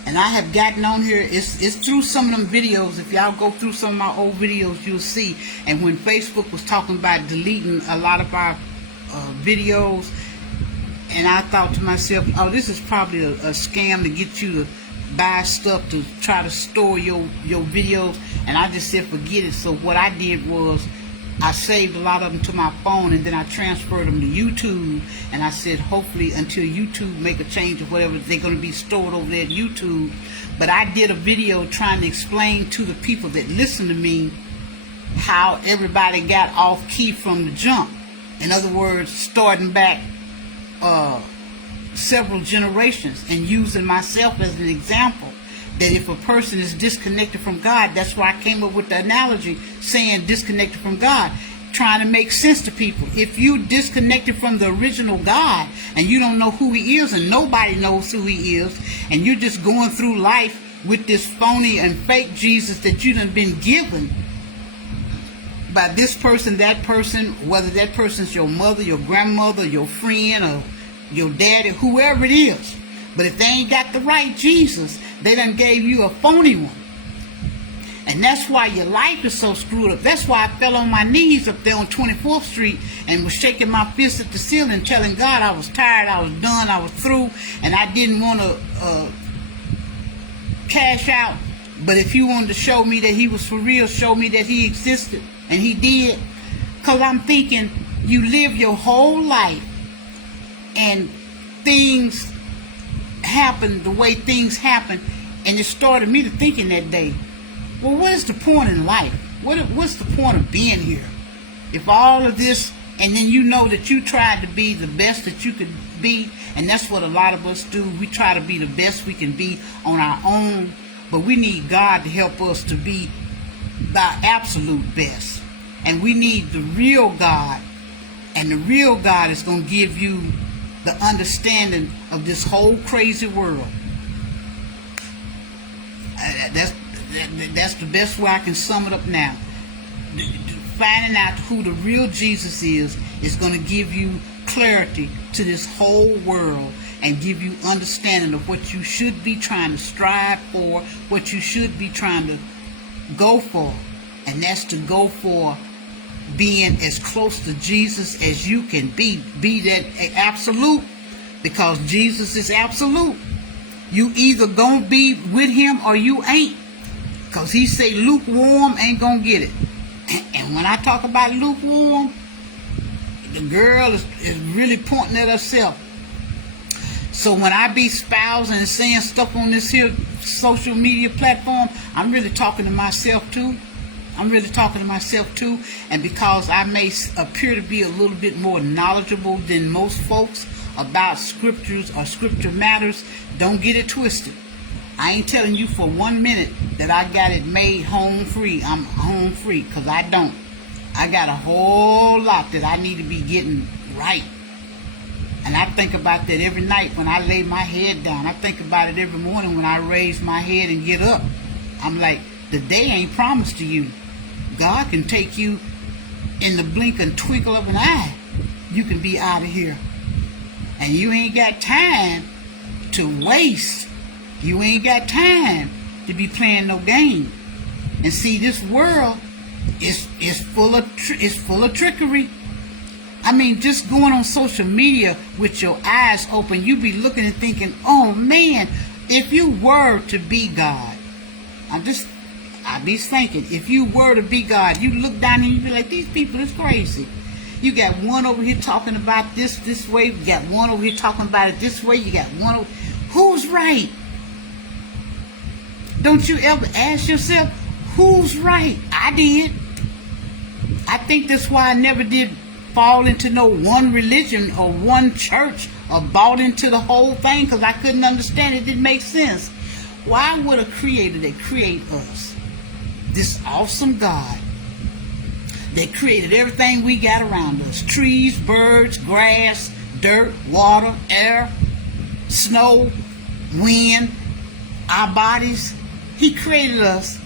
And I have gotten on here, it's through some of them videos. If y'all go through some of my old videos, you'll see. And when Facebook was talking about deleting a lot of our videos, And I thought to myself, oh, this is probably a scam to get you to buy stuff to try to store your videos. And I just said, forget it. So what I did was I saved a lot of them to my phone, and then I transferred them to YouTube. And I said, hopefully until YouTube make a change or whatever, they're going to be stored over there at YouTube. But I did a video trying to explain to the people that listen to me how everybody got off key from the jump. In other words, starting back several generations, and using myself as an example, that if a person is disconnected from God, that's why I came up with the analogy saying disconnected from God, trying to make sense to people. If you disconnected from the original God and you don't know who he is, and nobody knows who he is, and you're just going through life with this phony and fake Jesus that you done been given by this person, that person, whether that person's your mother, your grandmother, your friend, or your daddy, whoever it is. But if they ain't got the right Jesus, they done gave you a phony one. And that's why your life is so screwed up. That's why I fell on my knees up there on 24th Street and was shaking my fist at the ceiling, telling God I was tired, I was done, I was through, and I didn't want to cash out. But if he wanted to show me that he was for real, show me that he existed. And he did. Because I'm thinking, you live your whole life and things happen the way things happen. And it started me to thinking that day, well, what is the point in life? What's the point of being here? If all of this, and then you know that you tried to be the best that you could be, and that's what a lot of us do. We try to be the best we can be on our own, but we need God to help us to be the absolute best. And we need the real God, and the real God is going to give you the understanding of this whole crazy world. That's the best way I can sum it up now. Finding out who the real Jesus is going to give you clarity to this whole world and give you understanding of what you should be trying to strive for, what you should be trying to go for. And that's to go for being as close to Jesus as you can be. Be that absolute, because Jesus is absolute. You either gonna be with him or you ain't. Because he say lukewarm ain't gonna get it. And when I talk about lukewarm, the girl is really pointing at herself. So when I be spousing and saying stuff on this here social media platform, I'm really talking to myself too. And because I may appear to be a little bit more knowledgeable than most folks about scriptures or scripture matters, don't get it twisted. I ain't telling you for 1 minute that I got it made home free. I'm home free, because I don't. I got a whole lot that I need to be getting right. And I think about that every night when I lay my head down. I think about it every morning when I raise my head and get up. I'm like, the day ain't promised to you. God can take you in the blink and twinkle of an eye. You can be out of here. And you ain't got time to waste. You ain't got time to be playing no game. And see, this world is full of trickery. I mean, just going on social media with your eyes open, you be looking and thinking, oh man, if you were to be God, I be thinking, if you were to be God, you look down and you be like, these people is crazy. You got one over here talking about this way, you got one over here talking about it this way, you got one over, who's right? Don't you ever ask yourself, who's right? I did. I think that's why I never did fall into no one religion or one church or bought into the whole thing, because I couldn't understand it. It didn't make sense. Why would a creator that create us, this awesome God that created everything we got around us, trees, birds, grass, dirt, water, air, snow, wind, our bodies, he created us,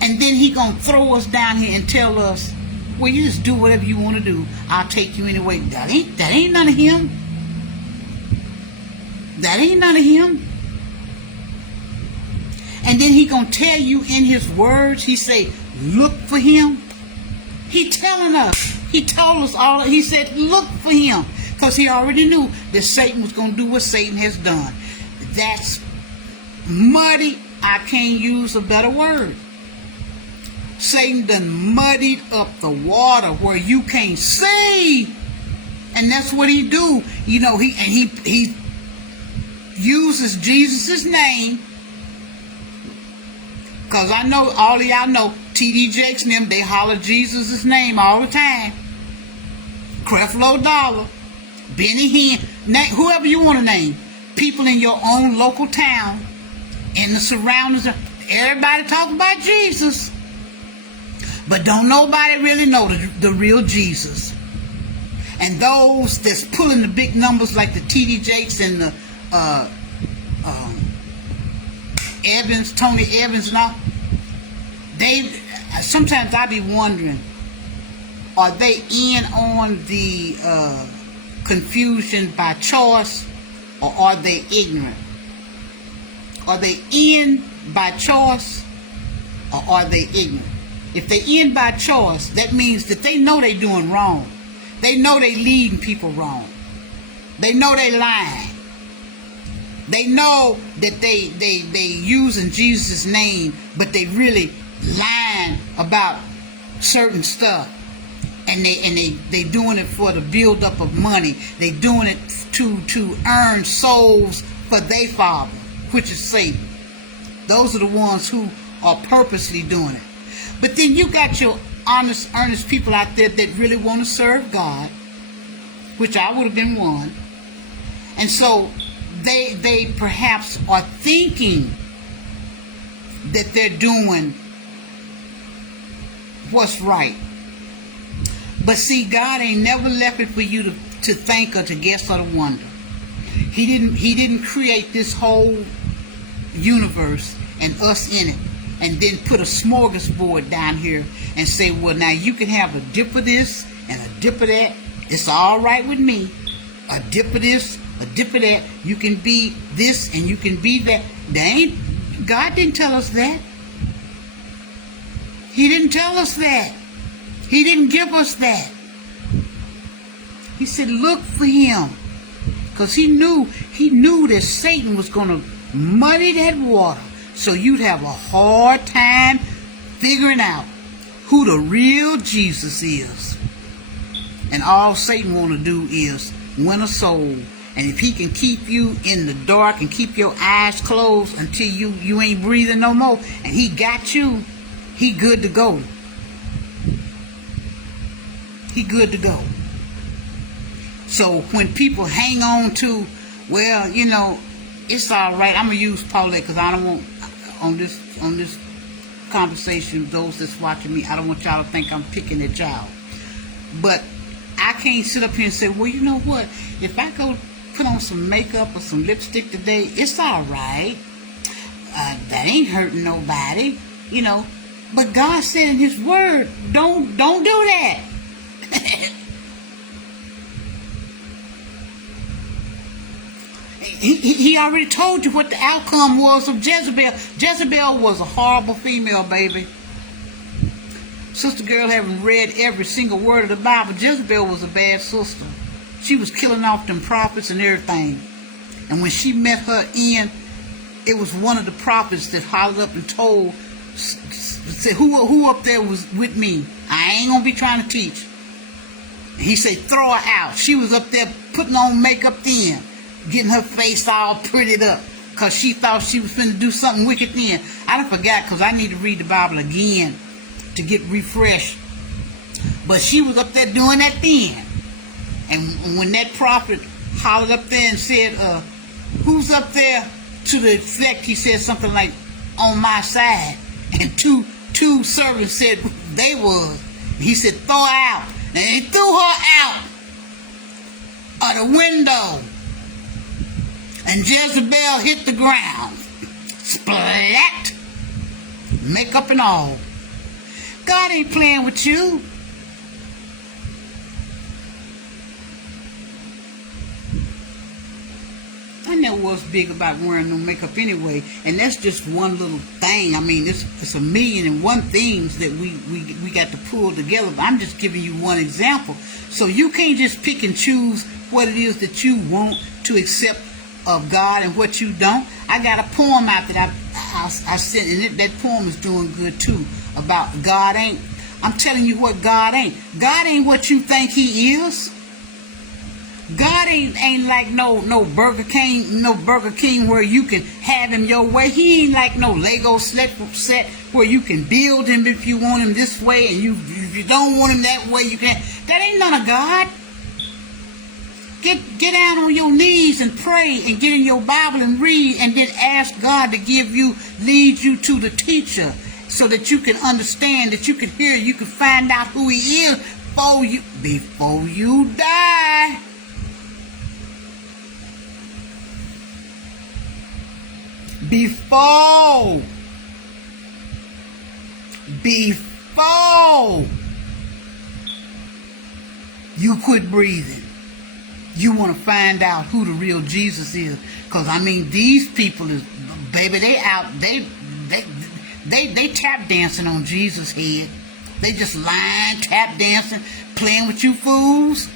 and then he gonna throw us down here and tell us, well, you just do whatever you want to do. I'll take you anyway. That ain't none of him. That ain't none of him. And then he gonna tell you in his words, he say, look for him. He telling us. He told us all. He said, look for him. Because Because he already knew that Satan was going to do what Satan has done. That's muddy. I can't use a better word. Satan done muddied up the water where you can't see. And that's what he do. You know, he uses Jesus' name. Because I know, all of y'all know, T.D. Jakes and them, they holler Jesus' name all the time. Creflo Dollar, Benny Hinn, whoever you want to name. People in your own local town, in the surroundings. Everybody talk about Jesus. But don't nobody really know the real Jesus. And those that's pulling the big numbers like the T.D. Jakes and the Evans, Tony Evans and all, sometimes I be wondering, are they in on the confusion by choice, or are they ignorant? Are they in by choice, or are they ignorant? If they in by choice, that means that they know they doing wrong. They know they leading people wrong. They know they lying. They know that they using Jesus' name, but they really lying about certain stuff. And they doing it for the build up of money. They doing it to earn souls for their father, which is Satan. Those are the ones who are purposely doing it. But then you got your honest, earnest people out there that really want to serve God, which I would have been one. And so they perhaps are thinking that they're doing what's right. But see, God ain't never left it for you to think or to guess or to wonder. He didn't create this whole universe and us in it, and then put a smorgasbord down here and say, well, now you can have a dip of this and a dip of that. It's all right with me. A dip of this, a dip of that. You can be this and you can be that. God didn't tell us that. He didn't tell us that. He didn't give us that. He said, look for him. Because he knew that Satan was going to muddy that water. So you'd have a hard time figuring out who the real Jesus is. And all Satan want to do is win a soul. And if he can keep you in the dark and keep your eyes closed until you ain't breathing no more, and he got you, he good to go. He good to go. So when people hang on to, well, you know, it's all right. I'm gonna use Paulette because I don't want on this conversation. Those that's watching me, I don't want y'all to think I'm picking at y'all. But I can't sit up here and say, well, you know what? If I go put on some makeup or some lipstick today, it's all right. That ain't hurting nobody, you know. But God said in His Word, don't do that. He already told you what the outcome was of Jezebel. Jezebel was a horrible female, baby. Sister girl haven't read every single word of the Bible. Jezebel was a bad sister. She was killing off them prophets and everything. And when she met her end, it was one of the prophets that hollered up and told, said, who up there was with me? I ain't gonna be trying to teach. And he said, throw her out. She was up there putting on makeup then, getting her face all prettied up, because she thought she was finna do something wicked then. I done forgot, because I need to read the Bible again to get refreshed. But she was up there doing that then. And when that prophet hollered up there and said, who's up there? To the effect, he said something like, on my side. And two servants said they was. He said, throw her out. And he threw her out of the window. And Jezebel hit the ground. Splat. Makeup and all. God ain't playing with you. never was big about wearing no makeup anyway, and that's just one little thing. I mean, it's a million and one things that we got to pull together. But I'm just giving you one example. So you can't just pick and choose what it is that you want to accept of God and what you don't. I got a poem out that I sent, and that poem is doing good too, about God ain't. I'm telling you what God ain't. God ain't what you think He is. God ain't like no Burger King where you can have Him your way. He ain't like no Lego set where you can build Him if you want Him this way, and if you don't want Him that way, you can. That ain't none of God. Get down on your knees and pray and get in your Bible and read, and then ask God to lead you to the teacher, so that you can understand, that you can hear, you can find out who He is before you die. Before you quit breathing, you want to find out who the real Jesus is. Because I mean, these people is, baby, they tap dancing on Jesus' head. They just lying, tap dancing, playing with you fools.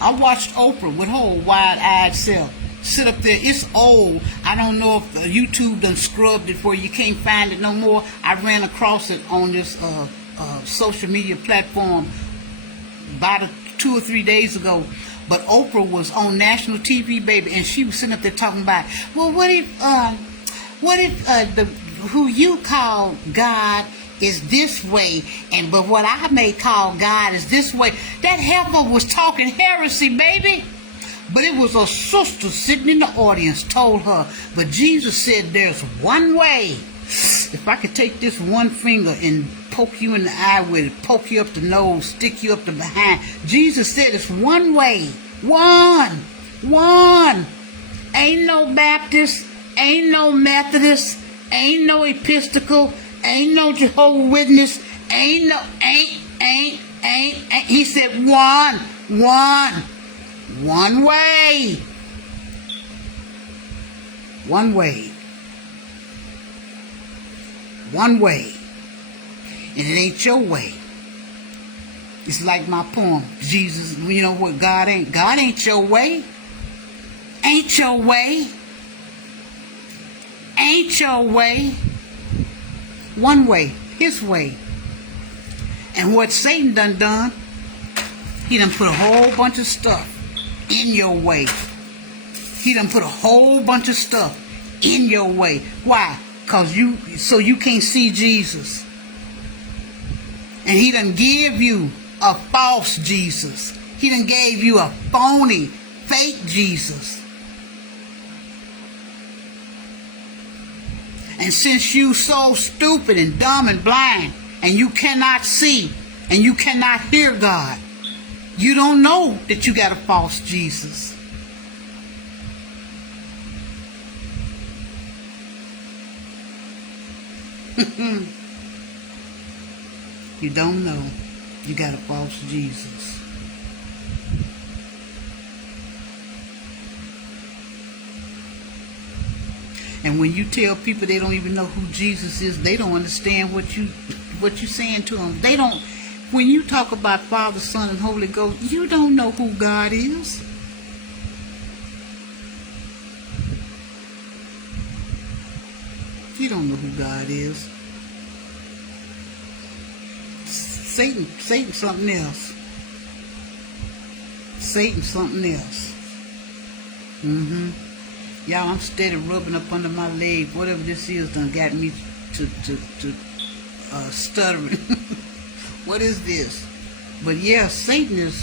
I watched Oprah with her wide-eyed self sit up there. It's old. I don't know if YouTube done scrubbed it where you can't find it no more. I ran across it on this social media platform about 2 or 3 days ago. But Oprah was on national TV, baby, and she was sitting up there talking about, well, what if who you call God is this way, but what I may call God is this way. That heifer was talking heresy, baby. But it was a sister sitting in the audience told her, but Jesus said there's one way. If I could take this one finger and poke you in the eye with it, poke you up the nose, stick you up the behind. Jesus said it's one way. One. Ain't no Baptist, ain't no Methodist, ain't no Episcopal, ain't no Jehovah's Witness, ain't. He said one way. One way. And it ain't your way. It's like my poem, Jesus, you know what God ain't? God ain't your way. Ain't your way. Ain't your way. One way, His way. And what Satan done, he done put a whole bunch of stuff in your way. He done put a whole bunch of stuff in your way. Why? So you can't see Jesus. And he done give you a false Jesus. He done gave you a phony, fake Jesus. And since you so stupid and dumb and blind, and you cannot see, and you cannot hear God, you don't know that you got a false Jesus. You don't know you got a false Jesus. And when you tell people they don't even know who Jesus is, they don't understand what you're saying to them. They don't. When you talk about Father, Son, and Holy Ghost, you don't know who God is. You don't know who God is. Satan something else. Satan something else. Y'all, I'm steady rubbing up under my leg. Whatever this is done got me to stuttering. What is this? But yeah, Satan is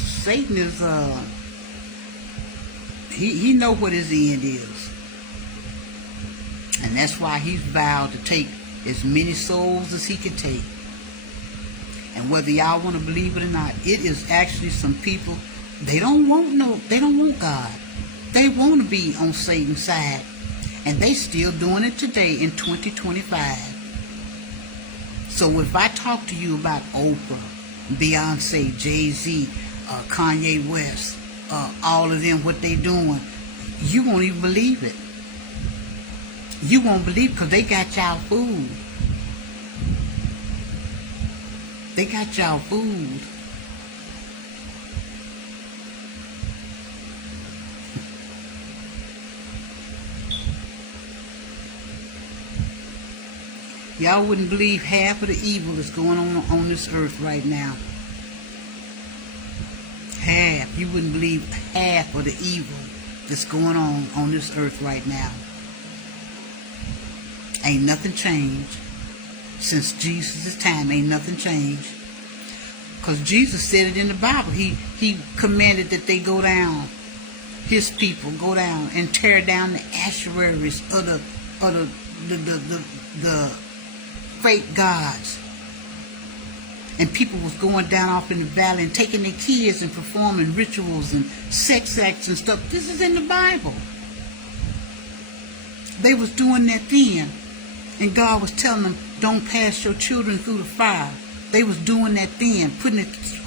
he know what his end is. And that's why he's vowed to take as many souls as he can take. And whether y'all want to believe it or not, it is actually some people, they don't want God. They want to be on Satan's side. And they still doing it today in 2025. So if I talk to you about Oprah, Beyonce, Jay-Z, Kanye West, all of them, what they doing, you won't even believe it. You won't believe it because they got y'all food. They got y'all food. Y'all wouldn't believe half of the evil that's going on this earth right now. Half. You wouldn't believe half of the evil that's going on this earth right now. Ain't nothing changed. Since Jesus' time, ain't nothing changed. Because Jesus said it in the Bible. He commanded that they go down. His people go down and tear down the asheries of the fake gods. And people was going down off in the valley and taking their kids and performing rituals and sex acts and stuff. This is in the Bible. They was doing that then. And God was telling them, don't pass your children through the fire. They was doing that then,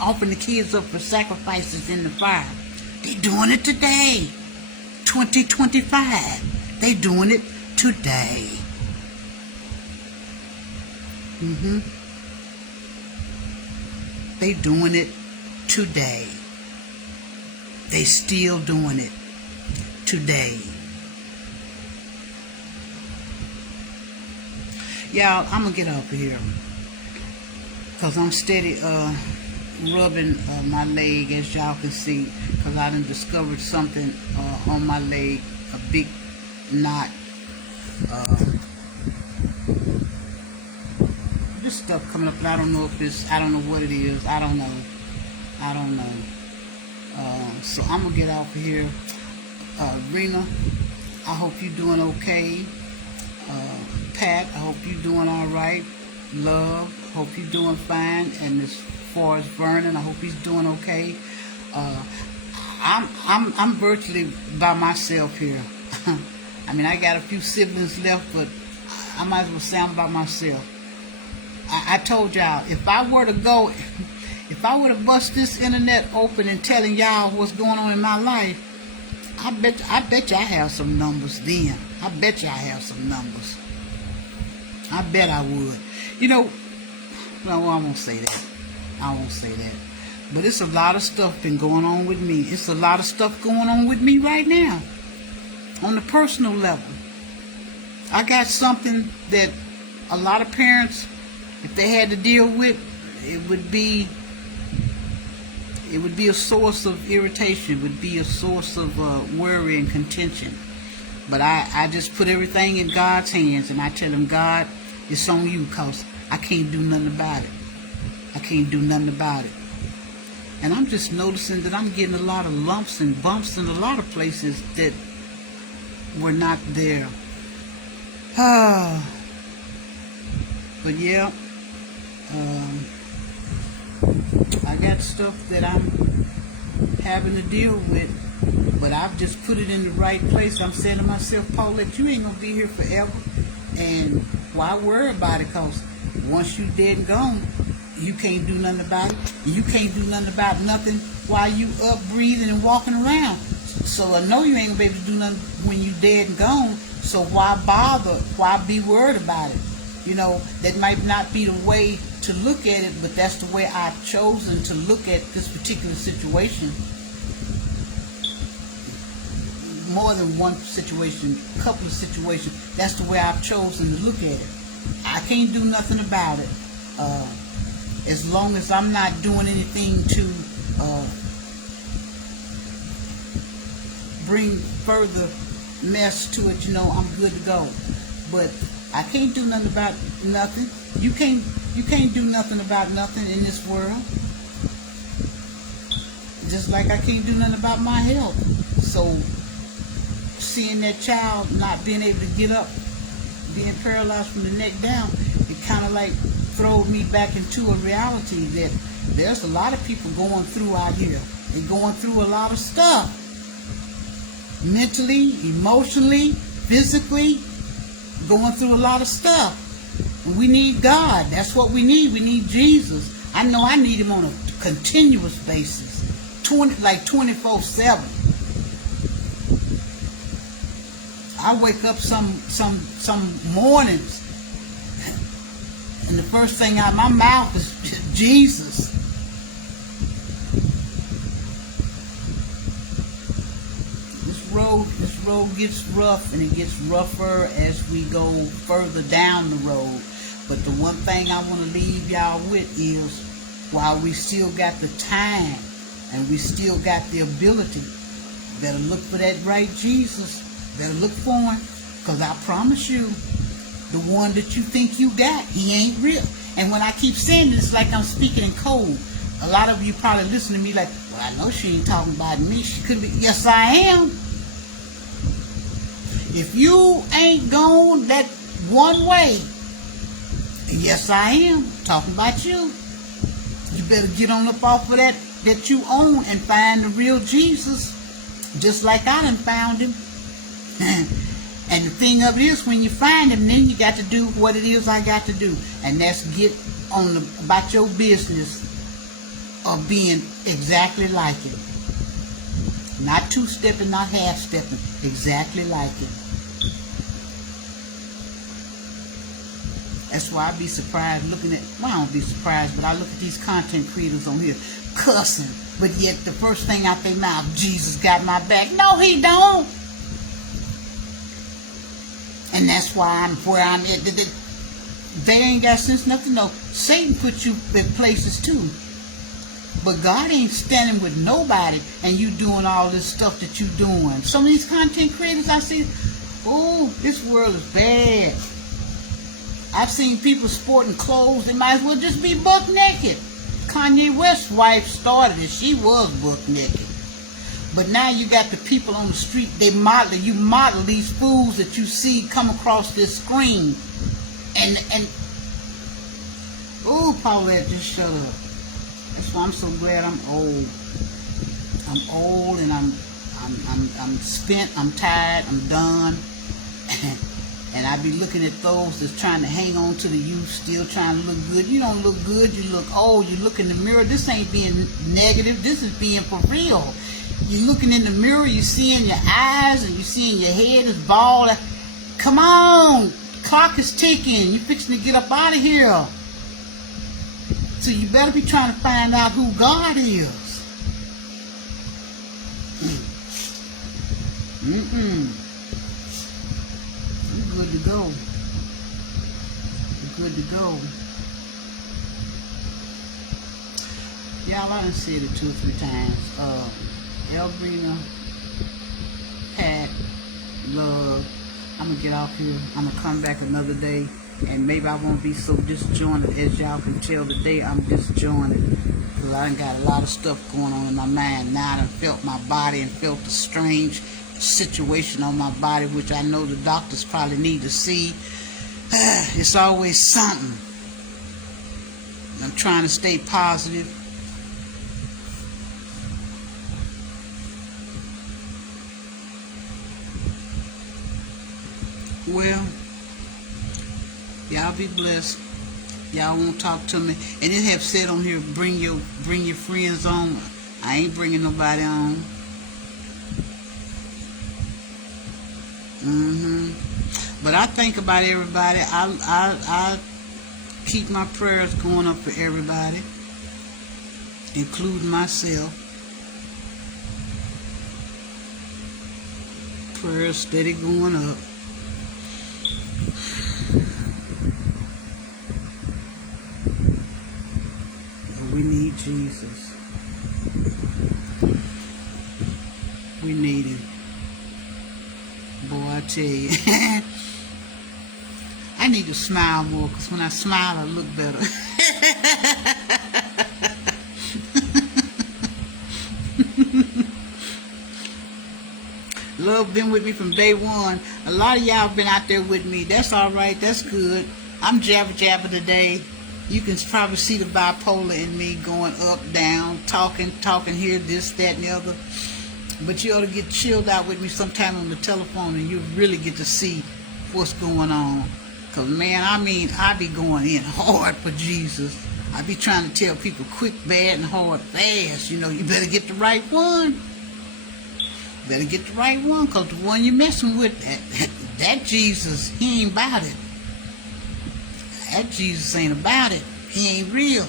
offering the kids up for sacrifices in the fire. They doing it today. 2025. They doing it today. They doing it today. They still doing it today. Y'all, I'm gonna get off of here because I'm steady rubbing my leg, as y'all can see, because I done discovered something on my leg, a big knot. This stuff coming up, and I don't know if it's, I don't know what it is. I don't know. So I'm gonna get off of here. Rena, I hope you're doing okay. Pat, I hope you're doing all right. Love, hope you're doing fine. And as far as Vernon, I hope he's doing okay. I'm virtually by myself here. I mean, I got a few siblings left, but I might as well say I'm by myself. I told y'all, if I were to bust this internet open and telling y'all what's going on in my life, I bet you I have some numbers then. I bet you I have some numbers. I bet I would. You know, no, I won't say that. But it's a lot of stuff been going on with me. It's a lot of stuff going on with me right now. On the personal level. I got something that a lot of parents, if they had to deal with, it would be a source of irritation. It would be a source of worry and contention. But I just put everything in God's hands, and I tell him, God, it's on you, because I can't do nothing about it. And I'm just noticing that I'm getting a lot of lumps and bumps in a lot of places that were not there. But yeah, I got stuff that I'm having to deal with, but I've just put it in the right place. I'm saying to myself, Paulette, you ain't gonna be here forever, and why worry about it? Cause once you dead and gone, you can't do nothing about it. You can't do nothing about nothing while you up breathing and walking around. So I know you ain't gonna be able to do nothing when you dead and gone. So why bother? Why be worried about it? You know, that might not be the way to look at it, but that's the way I've chosen to look at this particular situation. More than one situation, a couple of situations. That's the way I've chosen to look at it. I can't do nothing about it. As long as I'm not doing anything to bring further mess to it, you know, I'm good to go. But I can't do nothing about nothing. You can't do nothing about nothing in this world. Just like I can't do nothing about my health. So seeing that child not being able to get up, being paralyzed from the neck down, it kind of like throws me back into a reality that there's a lot of people going through out here. They're going through a lot of stuff. Mentally, emotionally, physically, going through a lot of stuff. And we need God. That's what we need. We need Jesus. I know I need him on a continuous basis. 24/7. I wake up some mornings, and the first thing out of my mouth is Jesus. This road gets rough, and it gets rougher as we go further down the road. But the one thing I want to leave y'all with is, while we still got the time and we still got the ability, better look for that right Jesus. Better look for him, because I promise you, the one that you think you got, he ain't real. And when I keep saying this, it's like I'm speaking in code. A lot of you probably listen to me like, well, I know she ain't talking about me. She could be. Yes, I am. If you ain't gone that one way, yes, I am talking about you. You better get on up off of that you own and find the real Jesus, just like I done found him. And the thing of it is, when you find him, then you got to do what it is I got to do, and that's get on about your business of being exactly like it. Not two-stepping, not half-stepping, exactly like it. That's why I be surprised looking at, well, I don't be surprised, but I look at these content creators on here cussing, but yet the first thing out their mouth, Jesus got my back. No, he don't. And that's why I'm where I'm at. They ain't got sense enough to know Satan put you in places too. But God ain't standing with nobody, and you doing all this stuff that you doing. Some of these content creators I see, oh, this world is bad. I've seen people sporting clothes, they might as well just be buck naked. Kanye West's wife started it, she was buck naked. But now you got the people on the street, you model these fools that you see come across this screen. And oh, Paulette, just shut up. That's why I'm so glad I'm old. I'm old, and I'm spent, I'm tired, I'm done. And I be looking at those that's trying to hang on to the youth, still trying to look good. You don't look good, you look old. You look in the mirror, this ain't being negative, this is being for real. You're looking in the mirror, you seeing your eyes, and you seeing your head is bald. Come on, clock is ticking. You fixing to get up out of here. So you better be trying to find out who God is. You're good to go. You're good to go. Y'all, I done said it 2 or 3 times. Elbrina, Pat, Love, I'm going to get off here. I'm going to come back another day, and maybe I won't be so disjointed. As y'all can tell today, I'm disjointed, because I done got a lot of stuff going on in my mind. Now I done felt my body and felt the strange situation on my body, which I know the doctors probably need to see. It's always something. I'm trying to stay positive. Well, y'all be blessed. Y'all won't talk to me. And it have said on here, bring your friends on. I ain't bringing nobody on. But I think about everybody. I keep my prayers going up for everybody, including myself. Prayers steady going up. We need Jesus. We need him. Boy, I tell you. I need to smile more, because when I smile, I look better. Love been with me from day one. A lot of y'all been out there with me. That's all right. That's good. I'm jabber today. You can probably see the bipolar in me going up, down, talking here, this, that, and the other. But you ought to get chilled out with me sometime on the telephone, and you really get to see what's going on. Because, man, I mean, I be going in hard for Jesus. I be trying to tell people quick, bad, and hard, fast. You know, you better get the right one. Better get the right one, because the one you're messing with, that Jesus, he ain't about it. That Jesus ain't about it. He ain't real.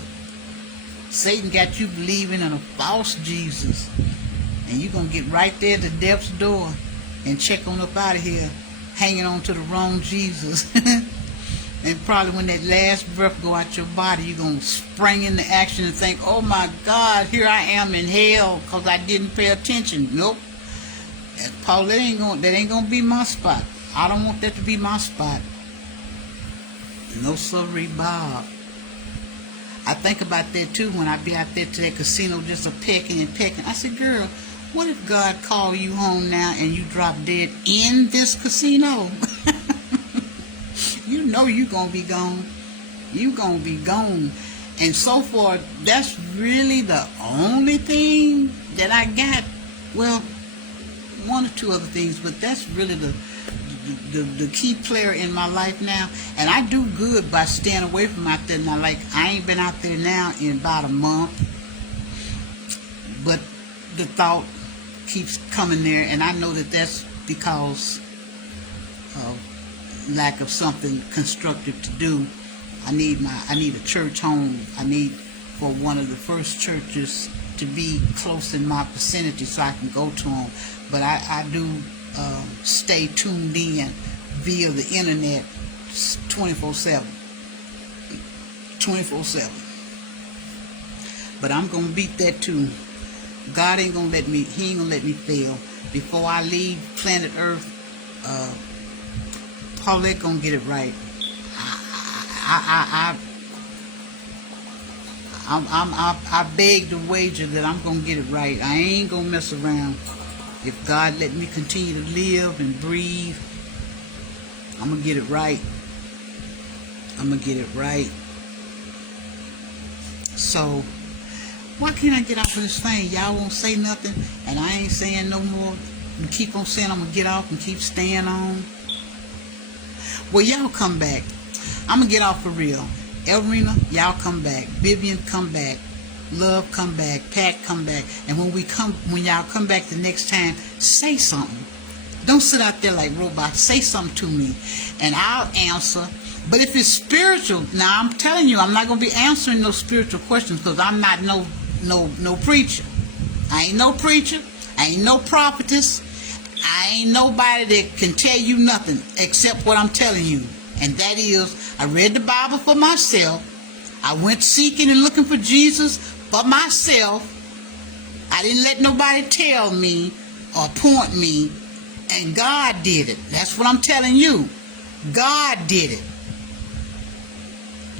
Satan got you believing in a false Jesus. And you're going to get right there to death's door and check on up out of here, hanging on to the wrong Jesus. And probably when that last breath go out your body, you're going to spring into action and think, oh my God, here I am in hell because I didn't pay attention. Nope. Paul, that ain't gonna be my spot. I don't want that to be my spot. No sorry, Bob. I think about that too when I be out there to that casino just a pecking and pecking. I said, girl, what if God call you home now and you drop dead in this casino? You know you gonna be gone. You gonna be gone. And so far, that's really the only thing that I got. Well, one or two other things, but that's really the key player in my life now. And I do good by staying away from out there now. Like, I ain't been out there now in about a month, but the thought keeps coming there, and I know that that's because of lack of something constructive to do. I need a church home. I need for one of the first churches to be close in my vicinity so I can go to them. But I do stay tuned in via the internet 24/7. 24/7. But I'm going to beat that too. God ain't going to let me, he ain't going to let me fail. Before I leave planet Earth, Paulette going to get it right. I beg to wager that I'm going to get it right. I ain't going to mess around. If God let me continue to live and breathe, I'm going to get it right. I'm going to get it right. So, why can't I get off of this thing? Y'all won't say nothing, and I ain't saying no more. You keep on saying I'm going to get off and keep staying on. Well, y'all come back. I'm going to get off for real. Elrena, y'all come back. Vivian, come back. Love, come back. Pat, come back. And when y'all come back the next time, say something. Don't sit out there like robots. Say something to me, and I'll answer. But if it's spiritual, now I'm telling you, I'm not going to be answering those spiritual questions because I'm not no preacher. I ain't no preacher. I ain't no prophetess. I ain't nobody that can tell you nothing except what I'm telling you. And that is, I read the Bible for myself. I went seeking and looking for Jesus for myself. I didn't let nobody tell me or point me. And God did it. That's what I'm telling you. God did it.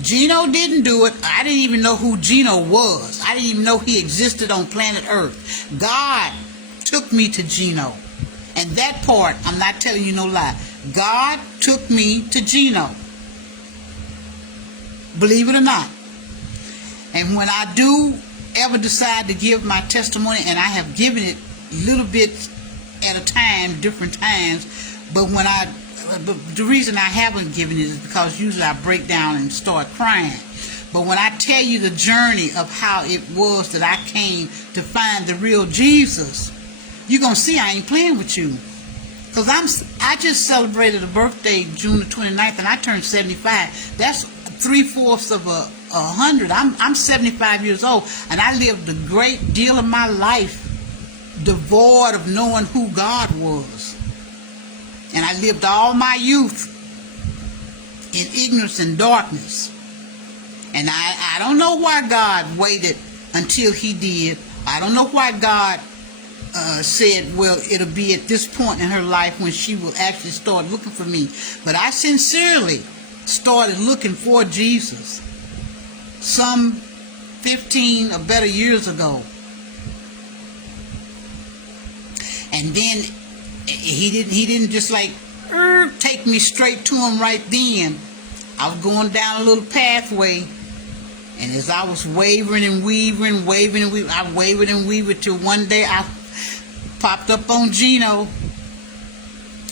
Gino didn't do it. I didn't even know who Gino was. I didn't even know he existed on planet Earth. God took me to Gino. And that part, I'm not telling you no lie. God took me to Gino. Believe it or not. And when I do ever decide to give my testimony, and I have given it little bits at a time, different times, but the reason I haven't given it is because usually I break down and start crying. But when I tell you the journey of how it was that I came to find the real Jesus, you're going to see I ain't playing with you. Because I just celebrated a birthday June the 29th, and I turned 75. That's 3/4 of 100. I'm 75 years old, and I lived a great deal of my life devoid of knowing who God was. And I lived all my youth in ignorance and darkness. And I don't know why God waited until he did. I don't know why God said, well, it'll be at this point in her life when she will actually start looking for me. But I sincerely started looking for Jesus some 15 or better years ago. And then he didn't just like take me straight to him right then. I was going down a little pathway, and as I was wavering and weaving, I wavered and weaved till one day I popped up on Gino,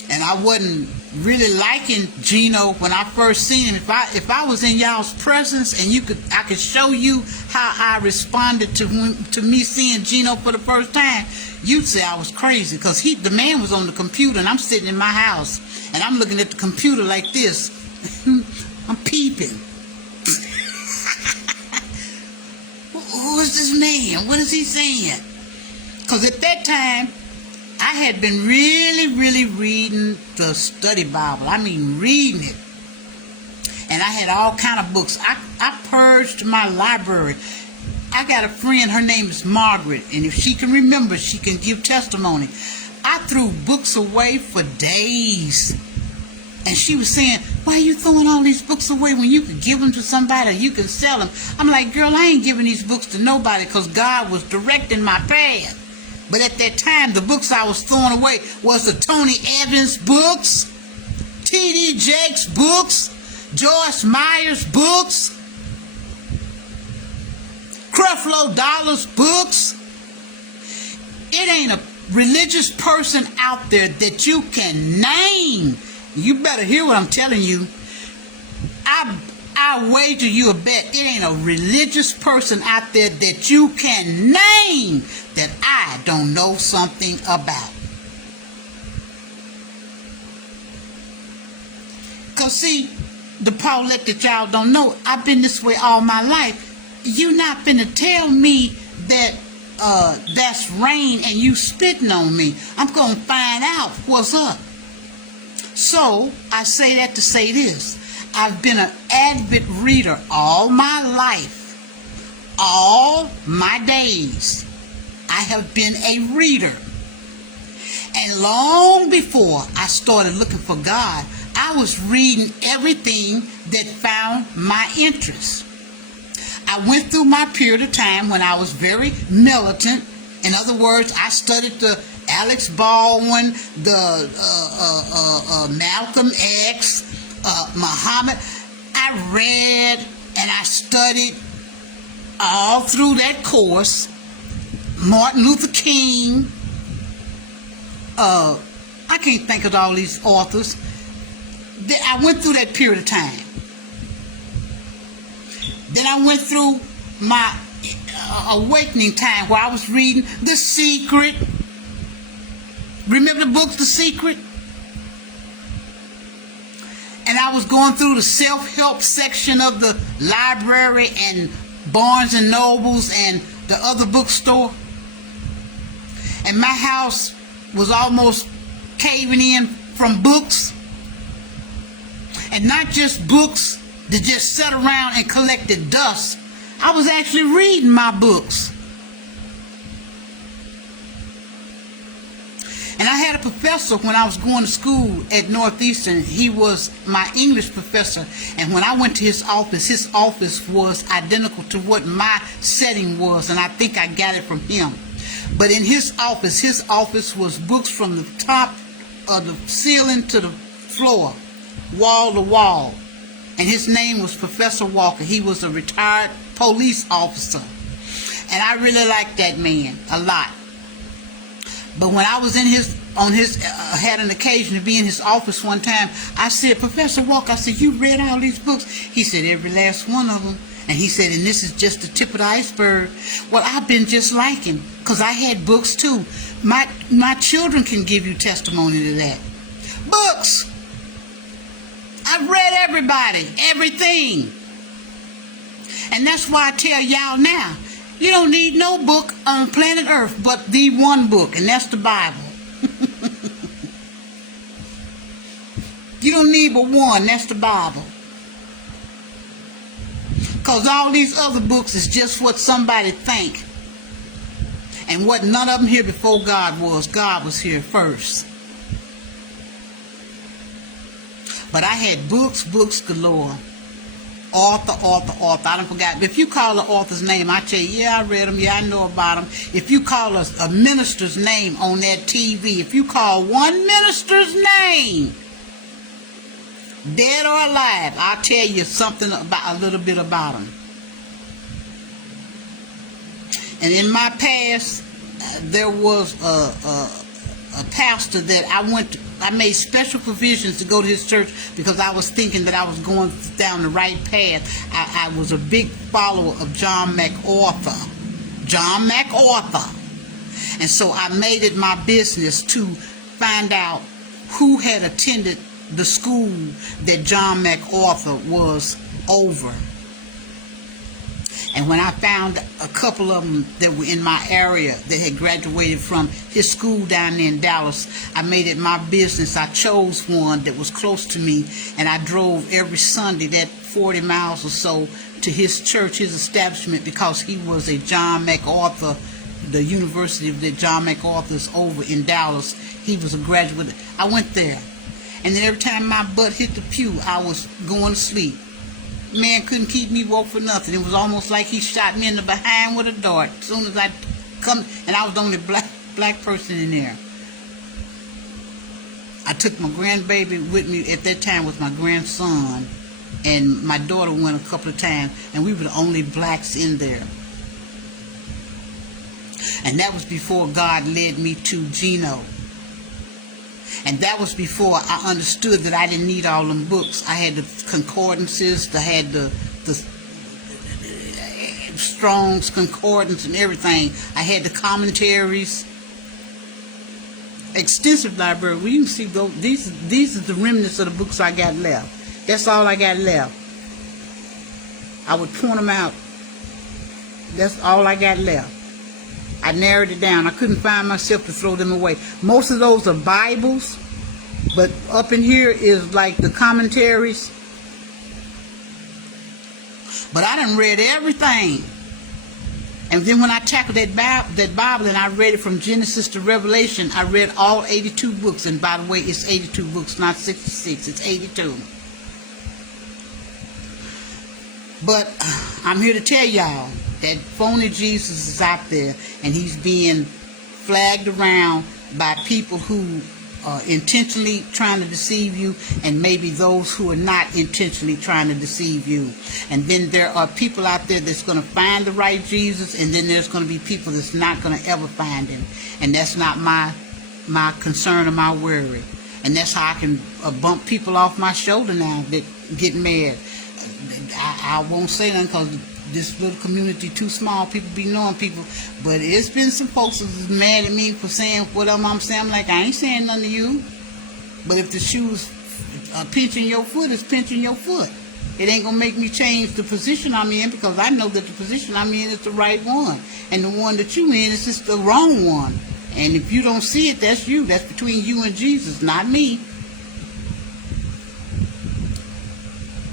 and And I wasn't really liking Gino when I first seen him. If I was in y'all's presence and I could show you how I responded to me seeing Gino for the first time, you'd say I was crazy, because the man was on the computer and I'm sitting in my house and I'm looking at the computer like this. I'm peeping. Who is this man? What is he saying? Because at that time, I had been really reading the study Bible. I mean, reading it. And I had all kind of books. I purged my library. I got a friend, her name is Margaret, and if she can remember, she can give testimony. I threw books away for days. And she was saying, why are you throwing all these books away when you could give them to somebody or you can sell them? I'm like, girl, I ain't giving these books to nobody, because God was directing my path. But at that time, the books I was throwing away was the Tony Evans books, T.D. Jakes books, Joyce Meyer's books, Creflo Dollar's books. It ain't a religious person out there that you can name. You better hear what I'm telling you. I wager you a bet it ain't a religious person out there that you can name that I don't know something about. Because see, the Paulette that y'all don't know, I've been this way all my life. You not finna tell me that that's rain and you spitting on me. I'm going to find out what's up. So, I say that to say this. I've been an avid reader all my life. All my days. I have been a reader. And long before I started looking for God, I was reading everything that found my interest. I went through my period of time when I was very militant. In other words, I studied the Alex Baldwin, the Malcolm X, Muhammad. I read and I studied all through that course. Martin Luther King. I can't think of all these authors. I went through that period of time. Then I went through my awakening time where I was reading The Secret. Remember the books, The Secret? And I was going through the self-help section of the library and Barnes and Nobles and the other bookstore. And my house was almost caving in from books. And not just books that just sat around and collected dust. I was actually reading my books. And I had a professor when I was going to school at Northeastern. He was my English professor. And when I went to his office was identical to what my setting was. And I think I got it from him. But in his office was books from the top of the ceiling to the floor, wall to wall. And his name was Professor Walker. He was a retired police officer. And I really liked that man a lot. But when I was had an occasion to be in his office one time, I said, Professor Walker, I said, you read all these books? He said, every last one of them. And he said, and this is just the tip of the iceberg. Well, I've been just like him, because I had books too. My children can give you testimony to that. Books. I've read everybody, everything. And that's why I tell y'all now, you don't need no book on planet Earth but the one book, and that's the Bible. You don't need but one, that's the Bible. Because all these other books is just what somebody think. And what none of them here before God was. God was here first. But I had books galore. Author. I don't forgot. If you call an author's name, I tell you, yeah, I read them. Yeah, I know about them. If you call a minister's name on that TV, if you call one minister's name, dead or alive, I'll tell you something about a little bit about them. And in my past, there was pastor that I made special provisions to go to his church because I was thinking that I was going down the right path. I was a big follower of John MacArthur. And so I made it my business to find out who had attended the school that John MacArthur was over. And when I found a couple of them that were in my area that had graduated from his school down there in Dallas, I made it my business. I chose one that was close to me, and I drove every Sunday, that 40 miles or so, to his church, his establishment, because he was a John MacArthur, the university that John MacArthur is over in Dallas. He was a graduate. I went there, and then every time my butt hit the pew, I was going to sleep. Man couldn't keep me woke for nothing. It was almost like he shot me in the behind with a dart. As soon as I come, and I was the only black person in there. I took my grandbaby with me. At that time was my grandson, and my daughter went a couple of times, and we were the only blacks in there. And that was before God led me to Gino. And that was before I understood that I didn't need all them books. I had the concordances, I had the Strong's Concordance and everything. I had the commentaries. Extensive library. Well, you can see these are the remnants of the books I got left. That's all I got left. I would point them out. That's all I got left. I narrowed it down. I couldn't find myself to throw them away. Most of those are Bibles, but up in here is like the commentaries. But I done read everything. And then when I tackled that Bible and I read it from Genesis to Revelation, I read all 82 books. And by the way, it's 82 books, not 66. It's 82. But I'm here to tell y'all that phony Jesus is out there, and he's being flagged around by people who are intentionally trying to deceive you, and maybe those who are not intentionally trying to deceive you. And then there are people out there that's going to find the right Jesus, and then there's going to be people that's not going to ever find him. And that's not my concern or my worry. And that's how I can bump people off my shoulder now that get mad. I won't say nothing because this little community too small. People be knowing people, but it's been some folks that's mad at me for saying whatever I'm saying. I'm like, I ain't saying nothing to you. But if the shoes pinching your foot, it's pinching your foot. It ain't gonna make me change the position I'm in, because I know that the position I'm in is the right one, and the one that you in is just the wrong one. And if you don't see it, that's you. That's between you and Jesus, not me.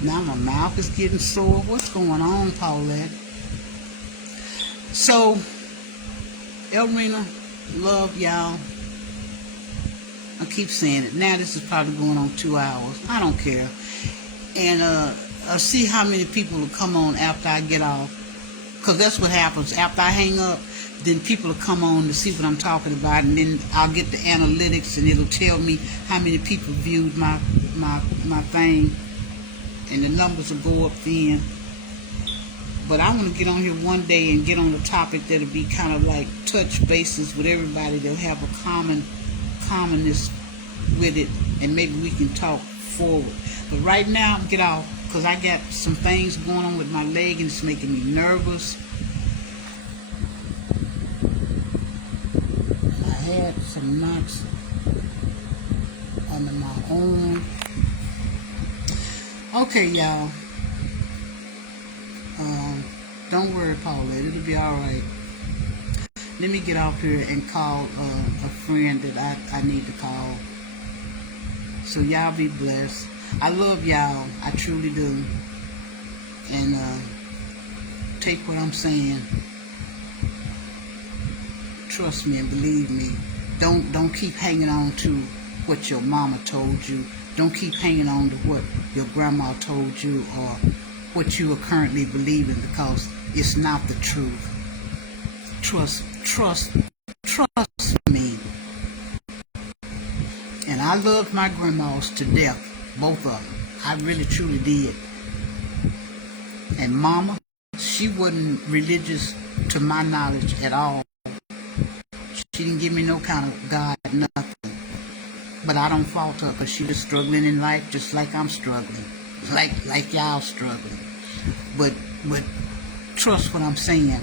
Now my mouth is getting sore. What's going on, Paulette? So, Elrena, love y'all. I keep saying it. Now this is probably going on 2 hours. I don't care. And I'll see how many people will come on after I get off. Because that's what happens. After I hang up, then people will come on to see what I'm talking about. And then I'll get the analytics, and it'll tell me how many people viewed my thing. And the numbers will go up then. But I want to get on here one day and get on a topic that'll be kind of like touch bases with everybody. They'll have a commonness with it, and maybe we can talk forward. But right now, get off, because I got some things going on with my leg, and it's making me nervous. I had some knots under my arm. Okay, y'all. Don't worry, Paulette. It'll be all right. Let me get off here and call a friend that I need to call. So y'all be blessed. I love y'all. I truly do. And take what I'm saying. Trust me and believe me. Don't keep hanging on to what your mama told you. Don't keep hanging on to what your grandma told you or what you are currently believing, because it's not the truth. Trust me. And I loved my grandmas to death, both of them. I really truly did. And mama, she wasn't religious to my knowledge at all. She didn't give me no kind of God, nothing. But I don't fault her because she was struggling in life just like I'm struggling. Like y'all struggling. But trust what I'm saying.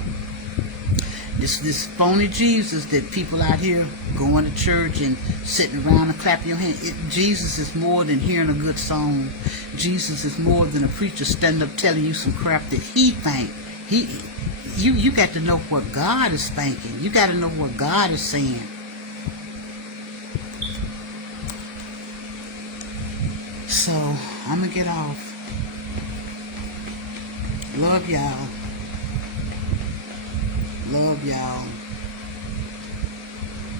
This phony Jesus that people out here going to church and sitting around and clapping your hand. Jesus is more than hearing a good song. Jesus is more than a preacher standing up telling you some crap that he think. You got to know what God is thinking. You got to know what God is saying. So I'm gonna get off. Love y'all. Love y'all.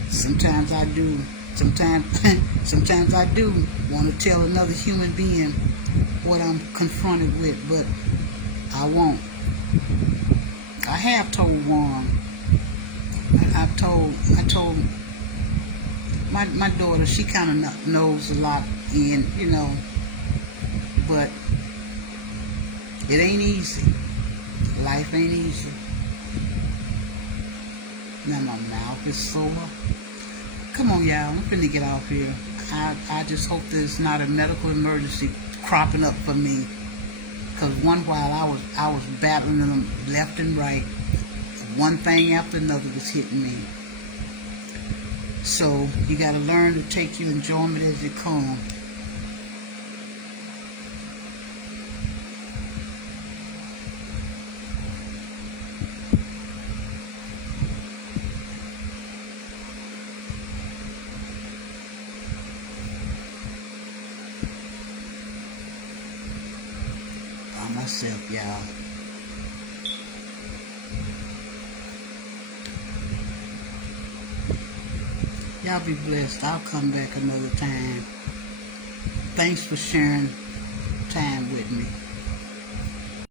Sometimes I do. Sometimes I do want to tell another human being what I'm confronted with, but I won't. I have told one. I told my daughter. She kind of knows a lot, and you know, but it ain't easy. Life ain't easy. Now my mouth is sore. Come on, y'all. I'm finna get off here. I just hope there's not a medical emergency cropping up for me. Because one while I was battling them left and right. One thing after another was hitting me. So you got to learn to take your enjoyment as it comes. Myself, y'all. Y'all be blessed. I'll come back another time. Thanks for sharing